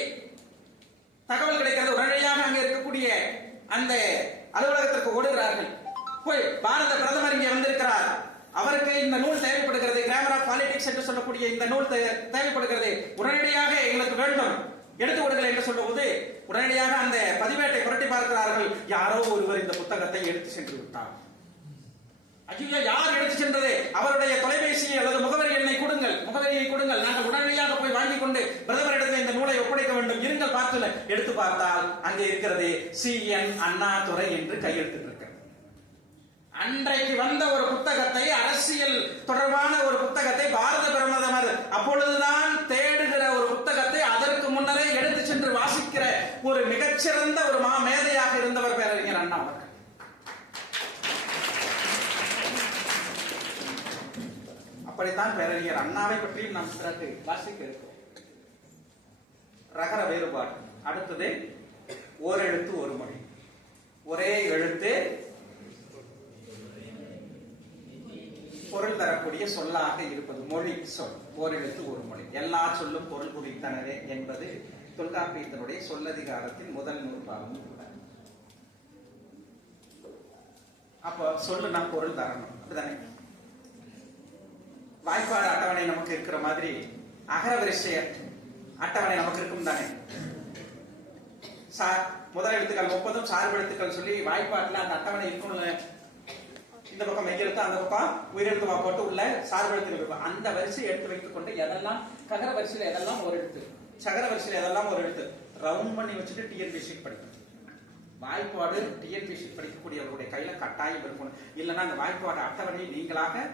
தகவல் கிடைக்கிறது. உடனடியாக அங்க இருக்கக்கூடிய அந்த அலுவலகத்திற்கு ஓடுகிறார்கள். போய் பாரத பிரதமர் இங்கே வந்திருக்கிறார், அவருக்கு இந்த நூல் தேவைப்படுகிறது, கிராமர் ஆஃப் பாலிடிக்ஸ் என்று சொல்லக்கூடிய இந்த நூல் தேவைப்படுகிறது, உடனடியாக எங்களுக்கு வேண்டும், எடுத்து கொடுங்கள் என்று சொல்லும்போது உடனடியாக அந்த பதிவேட்டை புரட்டி பார்க்கிறார்கள். யாரோ ஒருவர் இந்த புத்தகத்தை எடுத்து சென்று விட்டார். ஐயோ, யார் எடுத்து சென்றது? அவருடைய தொலைபேசியை அல்லது முகவரி எண்ணை கொடுங்கள், முகவரியை கொடுங்கள், நாங்கள் உடனடியாக போய் வாங்கிக் கொண்டு பிரதமரிடத்தில் இந்த நூலை ஒப்படைக்க வேண்டும். இருங்கள் பார்த்துல எடுத்து பார்த்தால் அங்கே இருக்கிறது CN அண்ணாதுரை என்று கையெழுத்து இருக்கு. அன்றைக்கு வந்த ஒரு புத்தகத்தை, அரசியல் தொடர்பான ஒரு புத்தகத்தை பாரத பிரதமர் அப்பொழுதுதான் தேடுகிற ஒரு புத்தகத்தை அதற்கு முன்னரே எடுத்து சென்று வாசிக்கிற ஒரு மிகச்சிறந்த ஒரு மேதையாக இருந்தவர் பேரறிஞர் அண்ணா அவர்கள். அப்படித்தான் பேரறிஞர் அண்ணாவை பற்றியும் நாம் பிறகு வாசிக்க இருக்கோம். ரகர வேறுபாடு. அடுத்தது ஓரெழுத்து ஒரு மொழி. ஒரே எழுத்து பொருள் தரக்கூடிய சொல்லாக இருப்பது மொழி சொல். ஓரெழுத்து ஒரு மொழி. எல்லா சொல்லும் பொருள் குறித்தனவே என்பது தொல்காப்பியத்தினுடைய சொல்லதிகாரத்தின் முதல் நூற்பாகவும் கூட. அப்ப சொல்லுனா பொருள் தரணும், அப்படிதானே? வாய்ப்பாடு அட்டவணை நமக்கு இருக்கிற மாதிரி அகர வரிசை அட்டவணை நமக்கு இருக்கும் தானே? முதல் எழுத்துக்கள் 30 சார்பு எழுத்துக்கள் சொல்லி வாய்ப்பாட்டுல அந்த அட்டவணை இருக்கும்ல. இந்த பக்கம் மெய்யெழுத்து, அந்த பக்கம் உயிரெழுத்து போட்டு உள்ள சார்பு எழுத்துக்கள் இருக்கும். அந்த வரிசை எடுத்து வைத்துக் கொண்டு எதெல்லாம் ககர வரிசையில எதெல்லாம் ஒரு எழுத்து, சகர வரிசையில எதெல்லாம் ஒரு எழுத்து ரவுண்ட் பண்ணி வச்சுட்டு டிஎன்பிஎஸ்சி படிக்கணும். வாய்ப்பாடு டிஎன்பிஎஸ்சி படிக்கக்கூடியவர்களுடைய கையில கட்டாயம் இருக்கணும். இல்லைன்னா அந்த வாய்ப்பாடு அட்டவணையை நீங்களாக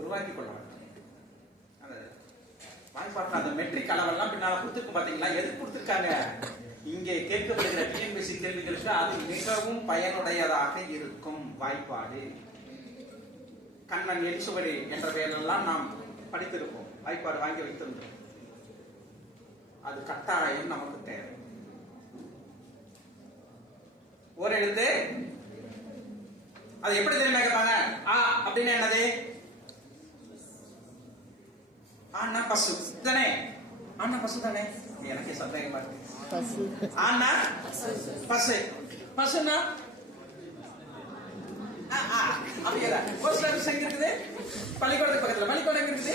உருவாக்கி கொள்ள வேண்டும். அந்த வாய்ப்பாட்டு அந்த மெட்ரிக் அளவெல்லாம் பின்னால கொடுத்துருக்கும் பாத்தீங்களா? எதுக்கு கொடுத்திருக்காங்க? இங்கே கேட்கப்படுகிற டிஎன்பிஎஸ்சி கேள்விகளுக்கு அது மிகவும் பயனுடையதாக இருக்கும். வாய்ப்பாடு கண்ணன் எரிசுவடி என்ற பெயரெல்லாம் நாம் படித்திருப்போம். வாய்ப்பாடு வாங்கி வைத்திருந்தோம். அது கட்டாயம் நமக்கு தேவை. ஒரு எழுத்து அது எப்படி தெரியுமா கேட்பாங்க? ஆ அப்படின்னு என்னது? ஆனா பசு தானே? ஆனா பசு தானே? எனக்கே சந்தேகமா இருக்கு. ஆனா பசு, பசுனா அப்படியேதான் போஸ்ட் ஆபீஸ் எங்க இருக்குது? பள்ளிக்கூடத்துக்கு பக்கத்துல. பள்ளிக்கூடம் எங்க இருக்குது?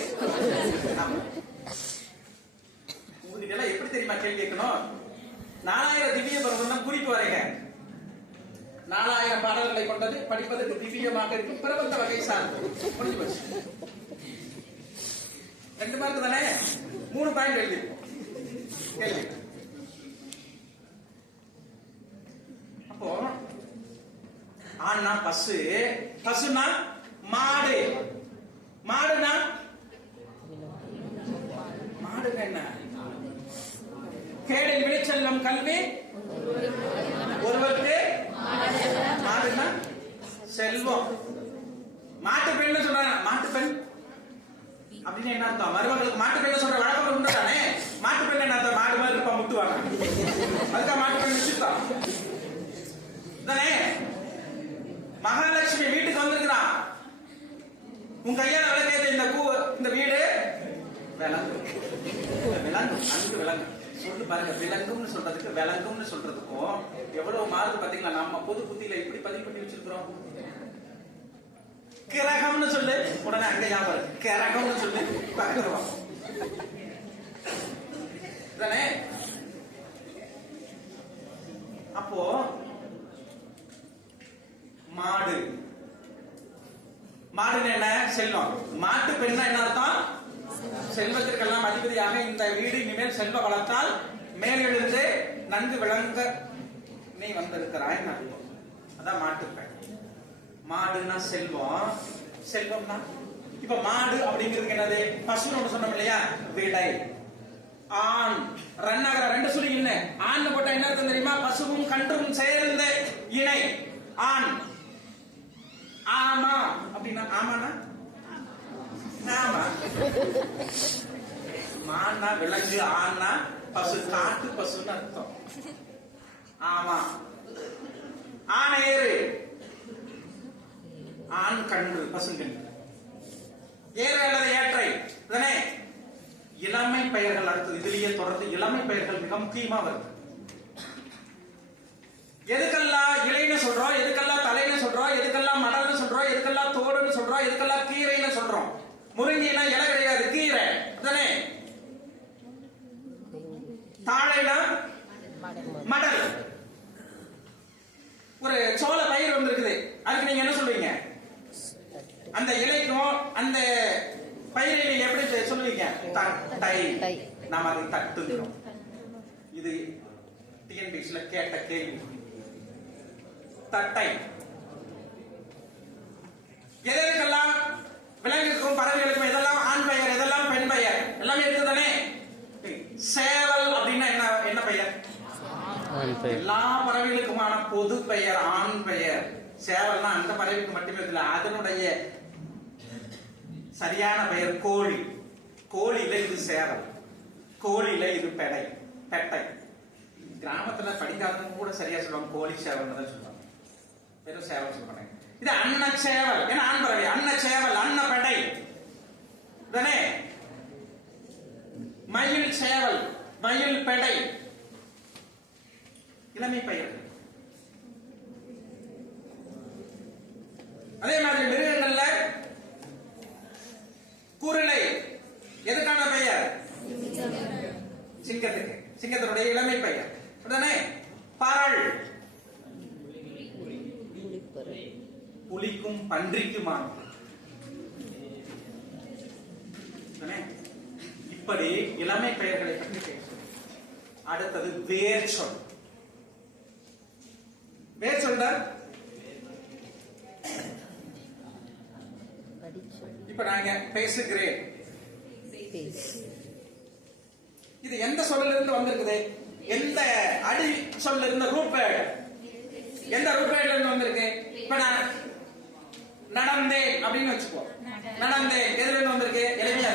உங்களுக்கு எல்லாம் எப்படி தெரியுமா கேள்வி கேட்கணும்? 4000 திவ்ய பிரபந்தம் குறிப்பு வரைக. 4000 பாடல்களை கொண்டது, படிப்பதற்கு திவ்யமாக இருக்கும், பிரபந்த வகை சார்ந்தது. முடிஞ்சு போச்சு. 2 மார்க் தானே? 3 பாயிண்ட் எழுதிருப்போம் கேள்வி. அப்போ ஆனா பசு, பசுனா மாடு, மாடுனா மாடுனா என்ன? கேடில் விளைச்செல்லும் கல்வி ஒருவருக்கு மாடுனா செல்வம். மாட்டு பெண் சொல்றாங்க. மாட்டு பெண் அப்படின்னு என்ன அர்த்தம்? மருமகளுக்கு மாட்டு பெண்ணை சொல்ற வழக்கம் உண்டு தானே? மாட்டு பெண் என்ன அர்த்தம்? மாடு மாதிரி இருப்பா, முட்டுவாங்க. அதுக்காக மாட்டு பெண் வச்சுருக்கான் தானே? மகாலட்சுமி வீட்டுக்கு வந்திருக்கிறான். உன் கையால விளக்கேற்ற இந்த வீடு விளங்கும். விளங்கும், நன்கு விளங்கும். சொல்லு பாருங்க, விளங்கும்னு சொல்றதுக்கு விளங்கும்னு சொல்றதுக்கும் எவ்வளவு மாறுது பாத்தீங்களா? நம்ம பொது புத்தியில இப்படி பதிவு பண்ணி வச்சிருக்கிறோம். கிரகம்னு சொல்லு, உடனே அங்க ஞாபகம் கிரகம்னு சொல்லு பார்க்கிறோம் தானே? அப்போ மாடு, மாடுன்னு என்ன? செல்வம். மாட்டு பெண்ணா என்ன அர்த்தம்? செல்வத்திற்கெல்லாம் அதிபதியாக இந்த வீடு இனிமேல் செல்வ வளர்த்தால் மேலெழுந்து நன்கு விளங்க நீ வந்திருக்கிறாய். அதான் மாட்டு பெண். மாடுனா செல்வம், செல்வம்னா இப்ப மாடு அப்படிங்கிறதுக்கு என்னது? பசுன்னு சொன்னோம் இல்லையா? விடை. ஆண் ரன் ஆகிற ரெண்டு சொல்லி என்ன ஆண் போட்டா என்ன அர்த்தம் தெரியுமா? பசுவும் கன்றும் சேர்ந்த இணை ஆண். ஆமா அப்படின்னா ஆமானா ஆமா. மான்னா விலங்கு, ஆனா பசு, காட்டு பசுன்னு அர்த்தம். ஆமா. ஆணையேறு, ஆண் கன்று, பசுங்கன்று. ஏறு அல்லது ஏற்றை தானே? இளமை பெயர்கள் அடுத்தது. இதுலயே தொடர்ந்து இளமை பெயர்கள் மிக முக்கியமா வருது. எதுக்கெல்லாம் இலைன்னு சொல்றோம், எதுக்கெல்லாம் தலைன்னு சொல்றோம், எதுக்கெல்லாம் மடல்னு சொல்றோம், எதுக்கெல்லாம் தோடுன்னு சொல்றோம், எதுக்கெல்லாம் கீரைன்னு சொல்றோம். முருங்கைனா இலை கிடையாது, கீரை தானே? தாழைனா மடல். ஒரு சோள பயிர் வந்திருக்குது, அதுக்கு நீங்க என்ன சொல்லுவீங்க? அந்த இலைக்கும் அந்த பயிரை நீங்க எப்படி சொல்லுவீங்க? தட்டை. நாம அதை தட்டுகிறோம். இது டிஎன்பிஎஸ்ல கேட்ட கேள்வி. தட்டை எதற்கெல்லாம்? விலங்குக்கும் பறவைகளுக்கும் எதெல்லாம் ஆண் பெயர், எதெல்லாம் பெண் பெயர், எல்லாமே இருக்குதானே? சேவல் அப்படின்னா என்ன? என்ன பெயர்? எல்லா பறவைகளுக்குமான பொது பெயர் ஆண் பெயர். சேவல்னா அந்த பறவைக்கு மட்டுமே இல்லை, அதனுடைய சரியான பெயர் கோழி. கோழியில இது சேவல், கோழியில இது பெடை, பெட்டை. கிராமத்துல படிக்காதவங்க கூட சரியா சொல்லுவாங்க, கோழி சேவல் தான் சொல்லுவாங்க, வெறும் சேவல் சொல்லுவாங்க. இது அன்ன சேவல், ஏன்னா ஆண் பறவை. அன்ன சேவல், அன்ன பெடை தானே? மயில் சேவல், மயில் பெடை, இளமை பெயர். அதே மாதிரி மிருகங்கள்ல குருளை எதுக்கான பெயர்? சிங்கத்துக்கு, சிங்கத்தினுடைய இளமை பெயர் தானே? பரல் புலிக்கும் பன்றிக்குமான. இப்படி இளமை பெயர்களை பற்றி பேசும். அடுத்தது வேர் சொல். வேர் சொல்ற இப்ப நாங்க பேசுகிறேன், இது எந்த சொல்ல இருந்து வந்திருக்குது? எந்த அடி சொல்ல இருந்த ரூட் வேர்டு, எந்த ரூட் வேர்ட்ல இருந்து வந்திருக்கு? இப்ப நான் நடந்தேன் அப்படின்னு வச்சுக்கோ. நடந்தேன் எதுல இருந்து வந்திருக்கு? எளிமையா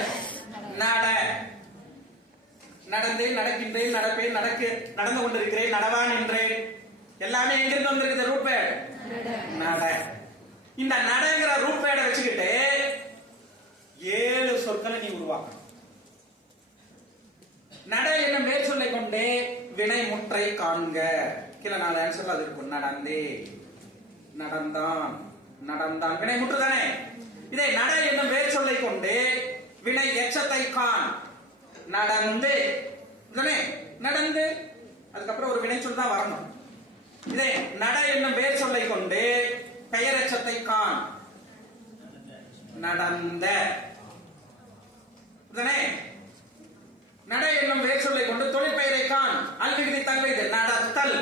நட. நடந்தேன், நடக்கின்றேன், நடப்பேன், நடந்து கொண்டிருக்கிறேன், நடவான் என்றேன், எல்லாமே எங்கிருந்து வந்திருக்குது? ரூட் வேர்டு நட. இந்த நடங்கிற ரூட் வேர்டை வச்சுக்கிட்டு 7 சொற்களை நீ உருவாக்க. நட என்னும் வேர் சொல்லை கொண்டே வினை முற்றை காண்க. கீழே 4 ஆன்சர் அது இருக்கும். நடந்தே, நடந்தான், நடந்தான், வினை முற்று தானே? இதை நட என்னும் வேர் சொல்லை கொண்டு வினை எச்சத்தை காண். நடந்து தானே? நடந்து, அதுக்கப்புறம் ஒரு வினை சொல் தான் வரணும். இதை நட என்னும் வேர் சொல்லை கொண்டு பெயர் எச்சத்தை காண். நடந்த தானே? நட என்னும் வேர் சொல்லை கொண்டு தொழிற்பெயரை காண். அல்விகுதி தன்மைது நடத்தல்.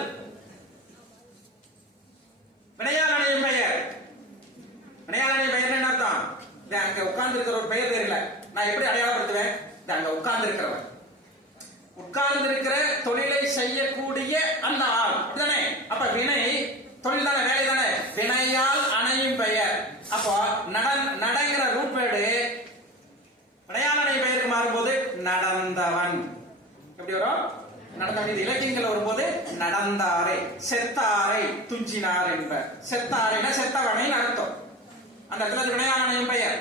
வினையால் அணையும் பெயர். வினையால் அணையும் பெயர் என்ன அர்த்தம்? அங்க உட்கார்ந்து இருக்கிற ஒரு பெயர் தெரியல, நான் எப்படி அடையாளப்படுத்துவேன்? அங்க உட்கார்ந்து இருக்கிறவன், உட்கார்ந்து இருக்கிற தொழிலை செய்யக்கூடிய அந்த ஆள் தானே? அப்ப வினை தொழில் தானே, வேலை தானே? வினையால் அணையும் பெயர். அப்போ நடங்கிற ரூட் வேர்டு நடனம். இது இலக்கியங்கள் வரும்போது நடந்தாரை, செத்தாரை துஞ்சினார் என்ப. செத்தாரைனா செத்தவனைன்னு அர்த்தம். அந்த இடத்துல வினையானையும் பெயர்.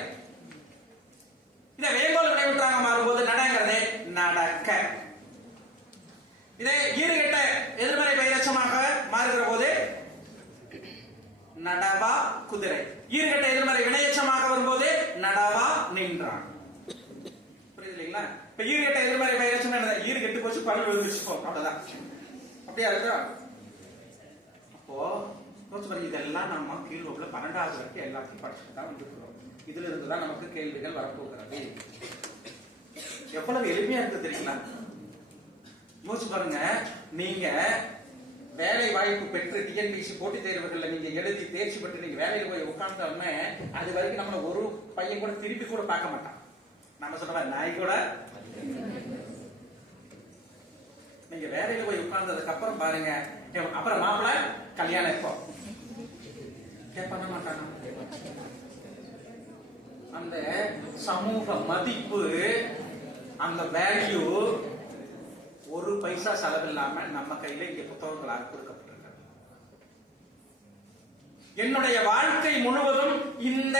இதை வேங்கோல் வினைவிட்டாங்க மாறும்போது நடங்கிறது நடக்க. இதே ஈறுகெட்ட எதிர்மறை பெயரச்சமாக மாறுகிற போது நடவா குதிரை. ஈறுகெட்ட எதிர்மறை வினையச்சமாக வரும்போது நடவா நின்றான். புரியுது இல்லைங்களா? இப்ப ஈறுகெட்ட எதிர்மறை பெயரச்சம் என்ன? ஈறு கெட்டு போச்சு, பல் விழுந்துச்சுப்போ, அவ்வளவுதான். அப்படியா இருக்கா? அப்போ இதெல்லாம் நம்ம கீழ் வகுப்புல 12வது வரைக்கும் எல்லாத்தையும் படிச்சுட்டு தான் வந்துருக்கிறோம். இதுல இருந்துதான் நமக்கு கேள்விகள் வரப்போகிறது. எவ்வளவு எளிமையா இருக்கு தெரியுங்களா? யோசிச்சு பாருங்க. நீங்க வேலை வாய்ப்பு பெற்று டிஎன்பிசி போட்டித் தேர்வுகள்ல நீங்க எழுதி தேர்ச்சி பெற்று நீங்க வேலையில போய் உட்கார்ந்தோம்னா அது வரைக்கும் நம்மள ஒரு பையன் கூட திருப்பி கூட பார்க்க மாட்டான். நம்ம சொல்ற நாய் கூட. நீங்க வேலையில போய் உட்கார்ந்ததுக்கு அப்புறம் பாருங்க, அப்புறம் மாப்பிள்ள கல்யாணம் எப்போ பண்ண மாட்டாங்க. அந்த சமூக மதிப்பு, அந்த வேல்யூ ஒரு பைசா செலவில்லாம நம்ம கையில இங்க புத்தகங்களாக கொடுக்கப்பட்டிருக்க. என்னுடைய வாழ்க்கை முழுவதும் இந்த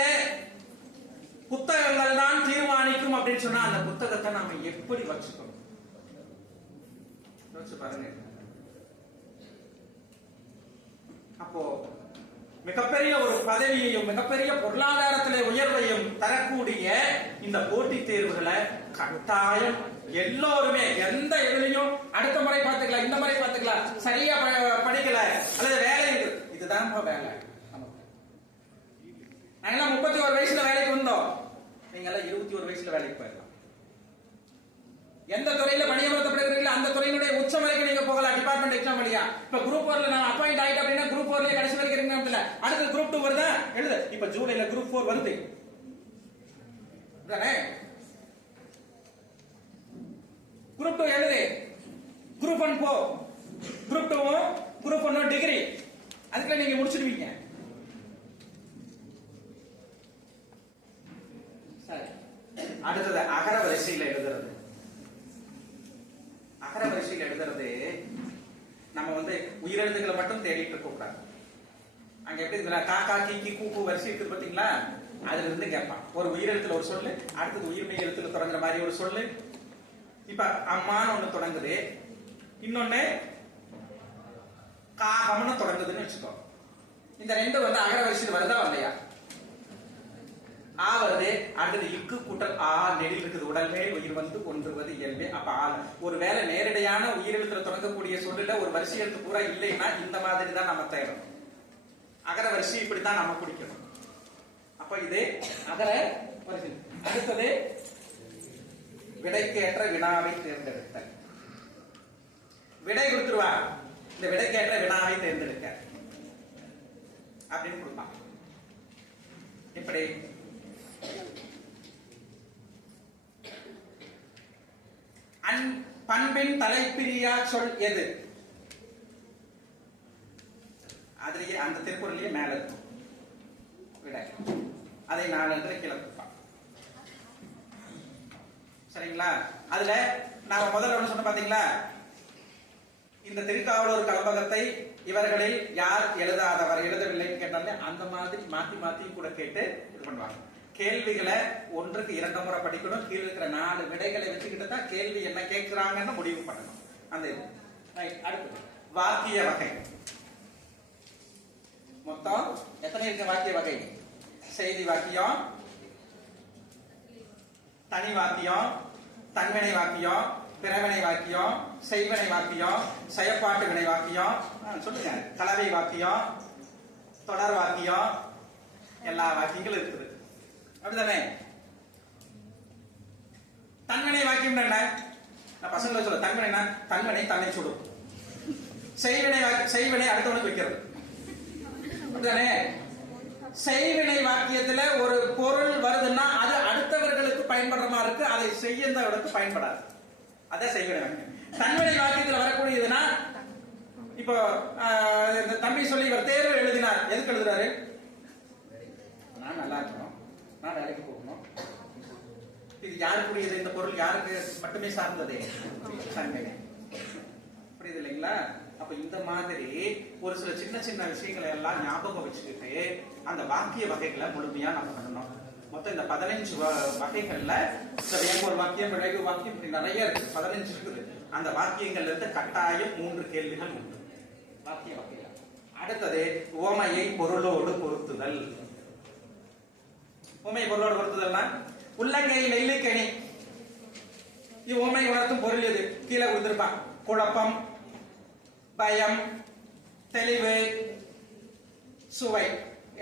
புத்தகங்கள் தான் தீர்மானிக்கும் அப்படின்னு சொன்னா அந்த புத்தகத்தை நாம எப்படி வச்சுக்கணும் பாருங்க. அப்போ மிகப்பெரிய ஒரு பதவியையும் மிகப்பெரிய பொருளாதாரத்திலே உயர்வையும் தரக்கூடிய இந்த போட்டித் தேர்வுகளை கட்டாயம் எல்லோருமே எந்த இதுலையும் அடுத்த முறை பார்த்துக்கலாம், இந்த முறை பார்த்துக்கலாம், சரியா படிக்கல அல்லது வேலை இருக்கு, இதுதான் வேலை. நாங்கெல்லாம் 31 வயசுல வேலைக்கு வந்தோம், நீங்க எல்லாம் 21 வயசுல வேலைக்கு போயிடலாம். எந்த துறையில பணியமர்த்தப்படுகிறீங்களோ அந்த துறையினுடைய உச்சம் வரைக்கும் நீங்க போகலாம். டிபார்ட்மெண்ட் எக்ஸாம் வழியா. இப்ப குரூப் 4ல நான் அப்பாயிண்ட் ஆயிட்டு அப்படின்னா குரூப் 4ல கடைசி வரைக்கும் இருக்கீங்க. அடுத்து குரூப் 2 வருதா எழுது. இப்ப ஜூலைல குரூப் 4 வருது தானே? குரூப் 2 எழுது. குரூப் 1 போ. குரூப் 2 குரூப் 1 டிகிரி அதுக்குள்ள நீங்க முடிச்சிடுவீங்க. சரி, அடுத்தது அகர வரிசையில எழுதுறது. அகர வரிசையில் எழுதுறது நம்ம உயிரெழுத்துக்களை மட்டும் தேடிட்டு இருக்க கூடாது. அங்க எப்படி காக்கா கீக்கி கூக்கு வரிசை இருக்குது பாத்தீங்களா? அதுல இருந்து கேட்பான். ஒரு உயிரெழுத்துல ஒரு சொல்லு, அடுத்தது உயிர்மெய் எழுத்துல தொடங்குற மாதிரி ஒரு சொல்லு. இப்ப அம்மான்னு ஒண்ணு தொடங்குது, இன்னொன்னு காகம்னு தொடங்குதுன்னு வச்சுக்கோ. இந்த ரெண்டு அகர வரிசையில் வருதா வரலையா? ஆ வருது. அடுத்தது இக்கு கூட்டல் ஆ நெடில் இருக்குது. உடல்மே உயிர் ஒன்றுவது இயல்பே. அப்ப ஒருவேளை நேரடியான உயிரெழுத்துல தொடங்கக்கூடிய சொல்லுல ஒரு வரிசை எழுத்து பூரா இல்லைன்னா இந்த மாதிரி தான் நம்ம தேடும். அகர வரிசை இப்படித்தான் நம்ம குடிக்கணும். அப்ப இது அகர வரிசை. அடுத்தது விடைக்கேற்ற வினாவை தேர்ந்தெடுத்தல். விடை கொடுத்துருவா, இந்த விடைக்கேற்ற வினாவை தேர்ந்தெடுக்க அப்படின்னு கொடுப்பான். இப்படி பண்பின் தலைப்பிரியா சொல் எது? அதுலயே அந்த திருக்குறளையே மேல இருக்கும் விடை. அதை 4 என்று கீழே கொடுப்பான். சரிங்களா? அதுல நாம முதல்ல ஒண்ணு சொன்ன பாத்தீங்களா? இந்த திருக்காவலூர் கலம்பகத்தை இவர்களில் யார் எழுதாதவர் எழுதவில்லைன்னு கேட்டாலே அந்த மாதிரி மாத்தி மாத்தி கூட கேட்டு இது பண்ணுவாங்க. கேள்விகளை 1க்கு 2 முறை படிக்கணும். கீழே இருக்கிற 4 விடைகளை வச்சுக்கிட்டு தான் கேள்வி என்ன கேட்கிறாங்கன்னு முடிவு பண்ணணும். அந்த அடுத்து வாக்கிய வகை. மொத்தம் எத்தனை இருக்கு வாக்கிய வகை? செய்தி வாக்கியம், தனி வாக்கியம், தன்வினை வாக்கியம், பிறவினை வாக்கியம், செய்வினை வாக்கியம், செயற்பாட்டு வினை வாக்கியம், சொல்லுங்க, கலவை வாக்கியம், தொடர் வாக்கியம், எல்லா வாக்கியங்களும் இருக்குது. அப்படிதானே? தன்வினை வாக்கியம் என்ன? நான் பசங்களை சொல்ல, தன்வினை தன்வினை தன்னை சுடும். செய்வினை அடுத்தவனுக்கு வைக்கிறது. அப்படிதானே? செய்வினை வாக்கியத்துல ஒரு பொருள் வருதுன்னா அது அடுத்தவர்களுக்கு பயன்படுற மாதிரி இருக்கு, அதை செய்யறவர்களுக்கு பயன்படாது. அதான் செய்வினை வாக்கியம். தன்வினை வாக்கியத்துல வரக்கூடியதுன்னா இப்போ தம்பி சொல்லி இவர் தேர்வு எழுதினார். எதுக்கு எழுதுறாரு? நான் நல்லா இருக்கணும், நான் வேலைக்கு போகணும். இது யாருக்குரியது? இந்த பொருள் யாருக்கு மட்டுமே சார்ந்தது? தன்வினை. புரியுது இல்லைங்களா? அப்ப இந்த மாதிரி ஒரு சில சின்ன சின்ன விஷயங்களை எல்லாம் ஞாபகம் வச்சுக்கிட்டு அந்த வாக்கிய வகைகளை முழுமையா நம்ம பண்ணணும். மொத்தம் இந்த 15 வகைகள்ல ஒரு வாக்கியம், விளைவு வாக்கியம், இப்படி நிறைய இருக்கு, 15 இருக்குது. அந்த வாக்கியங்கள்ல இருந்து கட்டாயம் 3 கேள்விகள் உண்டு வாக்கிய வகைகள். அடுத்தது உவமையை பொருளோடு பொருத்துதல். உவமை பொருளோடு பொருத்துதல்னா உள்ளங்கை நெல்லிக்கனி, உவமை உணர்த்தும் பொருள் எது? கீழே கொடுத்திருப்பான். குழப்பம், பயம், தெளிவு, சுவை.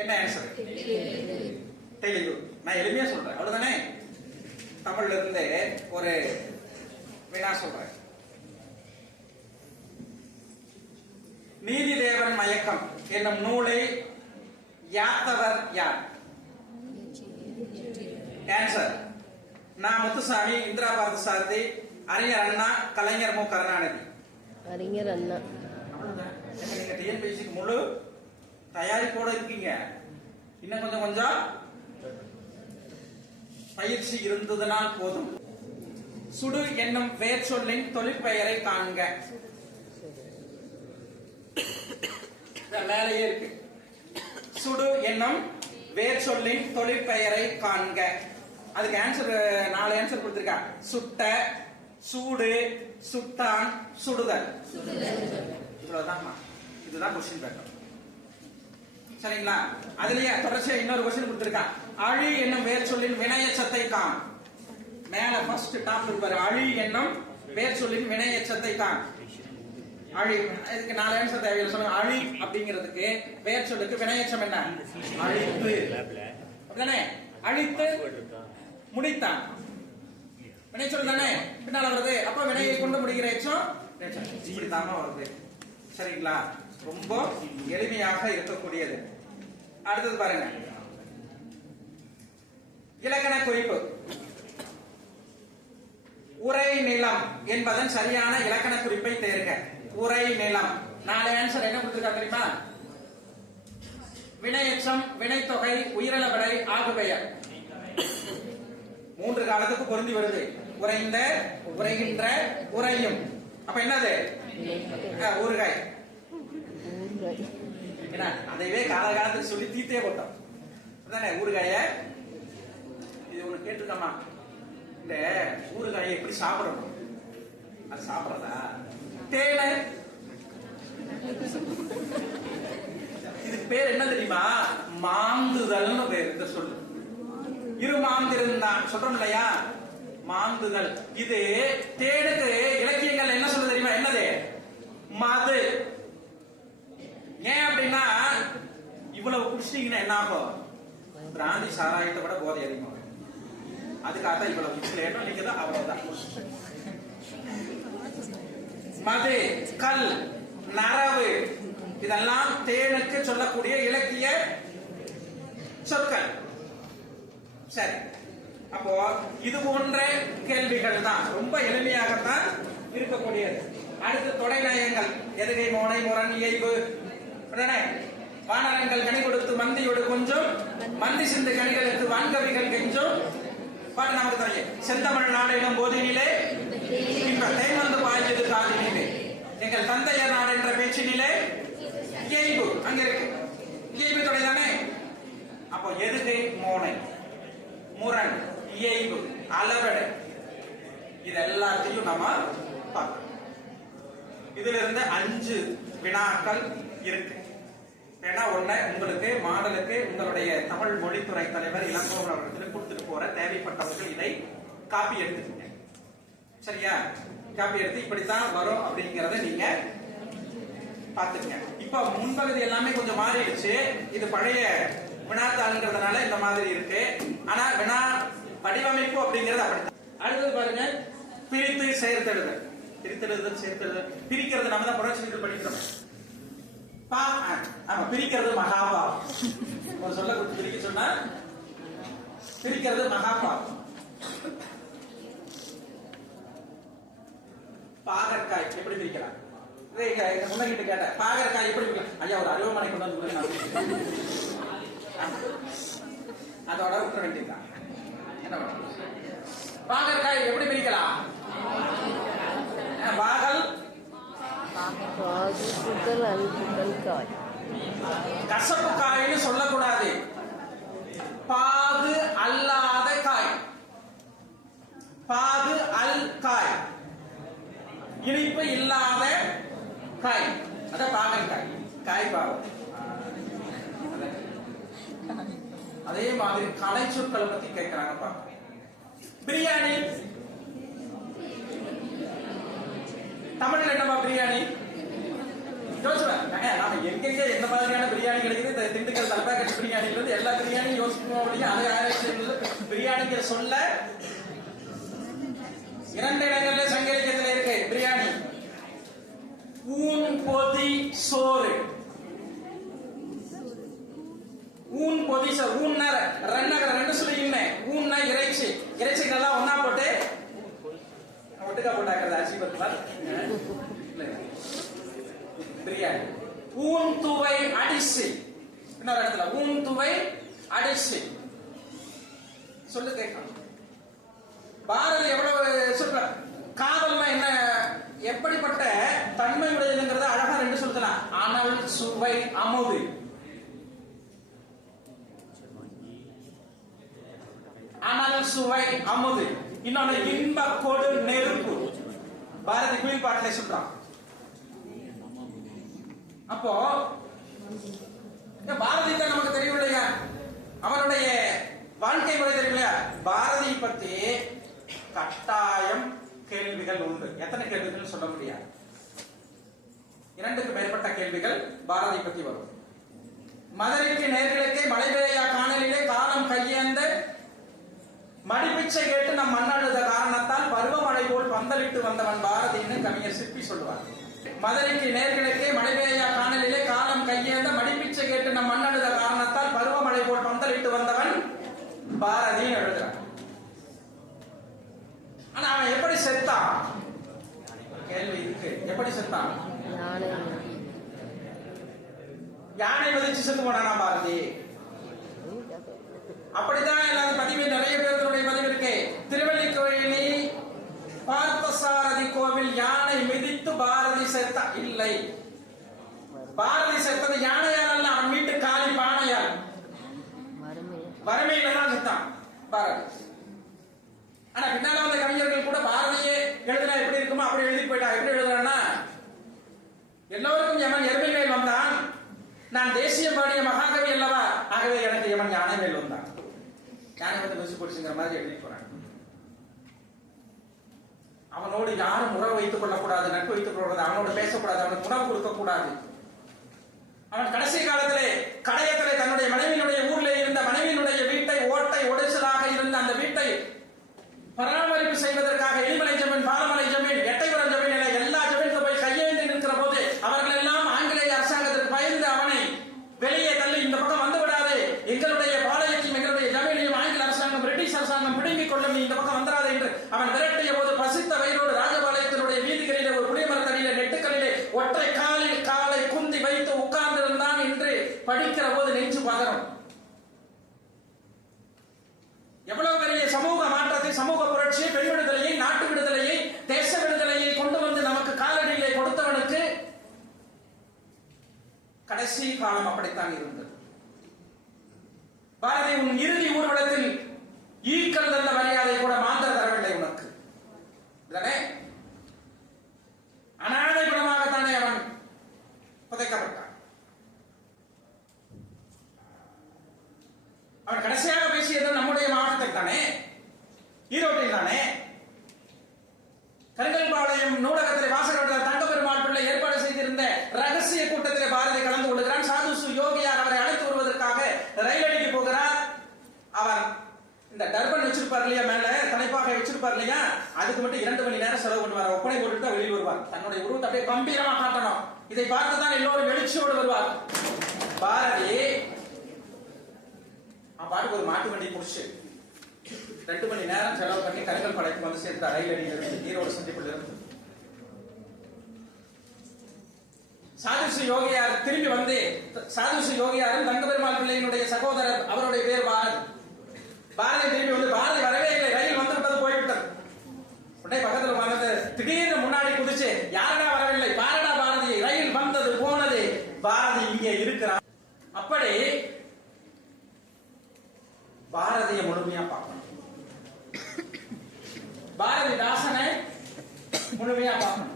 என்ன ஆன்சர்? தெளிவு. நான் எளிமையா சொல்றேன், அவ்வளவுதானே? தமிழ்ல இருந்து ஒரு வினா சொல்றேன். நீதிதேவன் மயக்கம் என்னும் நூலை யாத்தவர் யார்? ஆன்சர் நான் முத்துசாமி, இந்திரா பார்த்தசாரதி, அறிஞர் அண்ணா, கலைஞர் மு கருணாநிதி. அறிஞர் அண்ணா. நீங்க டிஎன்பிஎஸ்சிக்கு முழு தயாரிப்போட இருக்கீங்க. இன்னும் கொஞ்சம் கொஞ்சம் பயிற்சி இருந்ததுனால் போதும். சுடு என்னும் வேர் சொல்லின் தொழிற்பெயரை காண்க. மேலேயே இருக்கு. சுடு என்னும் வேர் சொல்லின் தொழிற்பெயரை காண்க. அதுக்கு ஆன்சர் 4 ஆன்சர் கொடுத்திருக்கா. சுட்ட, சூடு, சுட்டான், சுடுதல். இவ்வளவுதான். இதுதான் கொஸ்டின் பேட்டர். சரிங்களா? அதுலயே தொடர்ச்சியா இன்னொரு கொஸ்டின் கொடுத்திருக்கா. அழி என்னும் வேர் சொல்லின் வினையச்சத்தை காண். மேல ஃபர்ஸ்ட் டாப் இருப்பாரு. அழி என்னும் வேர் சொல்லின் வினையச்சத்தை காண். அழி. இதுக்கு 4 ஆன்சர் தேவையில்லை. சொல்லுங்க. அழி அப்படிங்கிறதுக்கு வேர் சொல்லுக்கு வினையச்சம் என்ன? அழித்து. அப்படிதானே? அழித்து முடித்தான். வினைச்சொல் தானே பின்னால வருது. அப்ப வினையை கொண்டு முடிகிற எச்சம் இப்படித்தாம வருது. சரிங்களா? ரொம்ப எளிமையாக இருக்கக்கூடியது. அடுத்தது பாருங்க. இலக்கண குறிப்பு. உரை நிலம் என்பதன் சரியான இலக்கண குறிப்பை தேர்க. உரை நிலம். 4 ஆன்சர் என்ன கொடுத்திருக்கா தெரியுமா? வினையச்சம், வினைத்தொகை, உயிரிழ விடை, ஆகுபெயர். 3 காலத்துக்கு பொருந்தி வருது. உறைந்த, உரைகின்ற, உறையும். அப்ப என்னது? ஊறுகாய். அதைவே காலகாலத்துக்கு சொல்லி தீத்தே போட்டோம். அதானே ஊறுகாய. இது ஒண்ணு கேட்டுக்கமா. இந்த ஊறுகாயை எப்படி சாப்பிடணும்? அது சாப்பிடறதா? தேனை. இதுக்கு பேர் என்ன தெரியுமா? மாந்துதல்னு பேர். இந்த சொல்லு இரு மாந்திருந்தான் சொல்றோம் இல்லையா? மாந்துதல். இது தேனுக்கு இலக்கியங்கள் என்ன சொல்ல தெரியுமா? என்னது? மது. ஏன் அப்படின்னா இவ்வளவு குடிச்சிட்டீங்கன்னா என்ன ஆகும்? பிராந்தி சாராயத்தை விட போதை அதிகமாகும். அதுக்காக இவ்வளவு குடிச்சலேன்னு நீங்க தான் அவ்வளவுதான். மது, கல், நரவு இதெல்லாம் தேனுக்கு சொல்லக்கூடிய இலக்கிய சொற்கள். சரி. அப்போ இது போன்ற கேள்விகள் தான் ரொம்ப எளிமையாகத்தான் இருக்கக்கூடியது. அடுத்து தொடை நயங்கள். எதுகை, மோனை, முரண், இயைபு. வானரங்கள் கனி கொடுத்து மந்தியோடு கொஞ்சம், மந்தி சிந்து கனிகளுக்கு வான்கவிகள் கெஞ்சும். பாட்டு நமக்கு தெரியும். செந்தமிழ் நாடெனும் போதினிலே இப்ப தேய்மந்து பாய்ந்தது காதினிலே, எங்கள் தந்தையர் நாடு என்ற பேச்சினிலே இயைபு. அங்க இருக்கு இயைபு தொடை தானே. அப்போ எதுகை, மோனை, முரண், இயைபு, அளவடை இது எல்லாத்தையும் நம்ம பார்க்கணும். இதுல இருந்து 5 வினாக்கள் இருக்கு. ஏன்னா ஒண்ணு உங்களுக்கு மாடலுக்கு உங்களுடைய தமிழ் மொழித்துறை தலைவர் இளங்கோவன் அவர்களுக்கு கொடுத்துட்டு போற தேவைப்பட்டவர்கள் இதை காப்பி எடுத்துக்கங்க. சரியா? காப்பி எடுத்து இப்படித்தான் வரும் அப்படிங்கறத நீங்க பாத்துக்கங்க. இப்ப முன்பகுதி எல்லாமே கொஞ்சம் மாறிடுச்சு. இது பழைய வினாத்தாள்ங்கிறதுனால இந்த மாதிரி இருக்கு. ஆனா வினா வடிவமைப்பு அப்படிங்கிறது அப்படித்தான். அடுத்தது பாருங்க. பிரித்து சேர்த்தெழுதல். பிரித்தெழுதல், சேர்த்தெழுதல். பிரிக்கிறது நம்ம தான் புரட்சி படிக்கிறோம். ஆமா, பிரிக்கிறது மகாபாவம். ஒரு சொல்ல கொடுத்து பிரிக்க சொன்னா பிரிக்கிறது மகாபாவம். பாகற்காய் எப்படி பிரிக்கலாம்? முன்னகிட்ட கேட்ட பாகற்காய் எப்படி பிரிக்கலாம்? ஐயா ஒரு அருவமனை கொண்டு வந்து அதோட விட்டுற வேண்டியதுதான். என்ன பாகற்காய் எப்படி பிரிக்கலாம்? பாகல் பாகு புகழ் அல் புகழ் காய். கசப்பு காய்னு சொல்லக்கூடாது. பாகு அல்லாத காய். பாகு அல் காய், இனிப்பு இல்லாத காய், அதான் பாகற்காய். காய் பாகம். அதே மாதிரி கலை சொற்களை பத்தி கேட்கிறாங்க. பிரியாணி தமிழ்ல என்னப்பா பிரியாணி? நாம எங்கெங்க எந்த மாதிரியான பிரியாணி கிடைக்குது, திண்டுக்கல் தலப்பாக்கட்டு பிரியாணில இருந்து எல்லா பிரியாணியும் யோசிப்போம். அப்படியே அதை ஆராய்ச்சி பிரியாணிங்கிற சொல்ல 2 இடங்கள்ல சங்க இலக்கியத்துல இருக்கு பிரியாணி. ஊன் பொதி சோறு. ஊன் பொதி சோறு. ஊன்னா ரெண்டு சொல்லி ஊன்னா இறைச்சி. இறைச்சிகளெல்லாம் ஒன்னா போட்டு ஒட்டுக்கா போட்டாக்குறது அரிசி பத்து பிரியாணி. ஊன் துவை அடிசி. இன்னொரு இடத்துல ஊன் துவை அடிசி சொல்லு கேட்கணும். பாரதி எவ்வளவு சொல்ற காதல்னா என்ன, எப்படிப்பட்ட தன்மை உடையதுங்கிறத அழகா 2 சொல்லலாம். அனல் சுவை அமுது. அனல் சுவை அமுது. இன்னொன்னு இன்ப கொடு நெருப்பு. பாரதி குயில் பாட்டிலே சொல்றான். அப்போ பாரதி தான் நமக்கு தெரியும் இல்லையா, அவனுடைய வாழ்க்கை முறை தெரியும் இல்லையா. பாரதி பத்தி கட்டாயம் கேள்விகள் உண்டு. எத்தனை கேள்விகள் சொல்ல முடியாது. 2க்கு மேற்பட்ட கேள்விகள் பாரதி பத்தி வரும். மதுரைக்கு நேர்களுக்கே மழை பெய்யா காணலிலே காலம் கையேந்த மடிப்பிச்சை கேட்டு நம் மண்ணழுத காரணத்தால் பருவமழை போல் பந்தலிட்டு வந்தவன் பாரதின்னு கவிஞர் சிற்பி சொல்லுவார். மதுரைக்கு நேர்களுக்கே மழை பெய்யா காணலிலே காலம் கையேந்த மடிப்பிச்சை கேட்டு நம் மண்ணழுத காரணத்தால் பருவமழை போல் பந்தலிட்டு வந்தவன் பாரதின்னு எழுதுறான். ஆனா அவன் எப்படி செத்தான் கேள்வி இருக்கு. எப்படி செத்தான்? யானை மதிச்சு செத்து போனானா பாரதி? அப்படித்தான் எல்லாரும் பதிவு, நிறைய பேருடைய பதிவு இருக்கு. திருவள்ளிக்கோயிலி பார்த்தசாரதி கோவில் யானை மிதித்து பாரதி செத்தா? இல்லை, பாரதி செத்தது யானையால் அல்ல, அவன் வீட்டு காலி பானையால். வறுமையில தான் செத்தான் பாரதி. ஆனா பின்னால வந்த கவிஞர்கள் கூட பாரதியே எழுதினா எப்படி இருக்குமோ அப்படி எழுதி போயிட்டா. எப்படி எழுதுறான்னா, எல்லோருக்கும் யமன் எருமை மேல் வந்தான், நான் தேசியம் பாடிய மகாகவி அல்லவா, ஆகவே எனக்கு யமன் யானை மேல் வந்தான். யானை வந்து மிசு போச்சுங்கிற மாதிரி எழுதி போறான். அவனோடு யாரும் உறவு வைத்துக் கொள்ளக்கூடாது, நட்பு வைத்துக் கொள்ளக்கூடாது, அவனோடு பேசக்கூடாது, அவனுக்கு உணவு கொடுக்க கூடாது. அவன் கடைசி காலத்திலே கடையத்திலே தன்னுடைய மனைவியினுடைய ஊர்ல இருந்த மனைவியினுடைய வீட்டை ஓட்டை ஒடிச்சலாக இருந்த அந்த வீட்டை பராமரிப்பு செய்வதற்காக எலிமலை ஜமீன், பாலமலை ஜமீன், எட்டைபுரம் ஜமீன் என எல்லா ஜமீனுக்கு போய் கையேந்தி நிற்கிற போது அவர்கள் எல்லாம் ஆங்கிலேய அரசாங்கத்திற்கு பயந்து அவனை வெளியே தள்ளி இந்த பக்கம் வந்து விடாது, எங்களுடைய பாளையத்தையும் எங்களுடைய ஜமீனையும் ஆங்கில அரசாங்கம் பிரிட்டிஷ் அரசாங்கம் பிடுங்கிக் கொள்ளும், இந்த பக்கம் வந்துடாது என்று அவன் விரட்டிய போது பசித்த வயிறோடு ராஜபாளையத்தினுடைய வீதிகளிலே ஒரு புளியமரத்தடியிலே நெட்டுக்களிலே ஒற்றை காலில் காலை குந்தி வைத்து உட்கார்ந்திருந்தான் என்று படிக்கிற போது நெஞ்சு பதறும். எவ்வளவு பெரிய சமூக மாற்றத்தை, சமூக புரட்சியை, பெண் விடுதலையை, நாட்டு விடுதலையை, தேச விடுதலையை கொண்டு வந்து நமக்கு காலடியிலே கொடுத்தவனுக்கு கடைசி காலம் அப்படித்தான் இருந்தது. பாரதி உன் இறுதி ஊர்வலத்தில் ஈக்கள் தந்த மரியாதை கூட மாந்தர் தரவில்லை உனக்கு. அனாதை குணமாகத்தானே அவன் புதைக்கப்பட்டான். அவன் கடைசியாக பேசியது நம்முடைய மாவட்டத்தில் தானே, ஈரோட்டில் தானே. கருங்கல்பாளையம் நூலகத்திலே வாசகர்கள் தங்கப்பெருமாள் பிள்ளை ஏற்பாடு செய்திருந்த ரகசிய கூட்டத்திலே பாரதி கலந்து கொள்கிறான். சாதுசு யோகியார் அவரை அழைத்து வருவதற்காக ரயிலடிக்கு போகிறார். அவர் இந்த டர்பன் வச்சிருப்பார் இல்லையா, மேல தலைப்பாக வச்சிருப்பார் இல்லையா, அதுக்கு மட்டும் 2 மணி நேரம் செலவு பண்ணுவார். ஒப்பனை போட்டுட்டு வெளியில் வருவார். தன்னுடைய உருவத்தை அப்படியே கம்பீரமா காட்டணும். இதை பார்த்துதான் எல்லோரும் எழுச்சியோடு வருவார். பாரதி பாட்டுக்கு ஒரு மாட்டு வண்டி முடிச்சு 2 மணி நேரம் செலவு பண்ணி கருங்கல் படைக்கு வந்து சேர்ந்த ரயில் அடியிலிருந்து ஈரோடு சந்திப்பில் இருந்து சாதுசு யோகியார் திரும்பி வந்து, சாதுசு யோகியாரும் தங்கபெருமாள் பிள்ளையினுடைய சகோதரர், அவருடைய பேர் பாரதி. பாரதி திரும்பி வந்து, பாரதி வரவே இல்லை, ரயில் வந்து விட்டது, போய்விட்டது. உடனே பக்கத்தில் வந்து திடீர்னு முன்னாடி குதிச்சு, யாரடா வரவில்லை, பாரடா பாரதி முழுமையா பார்க்கணும். பாரதிதாசனை முழுமையா பார்க்கணும்.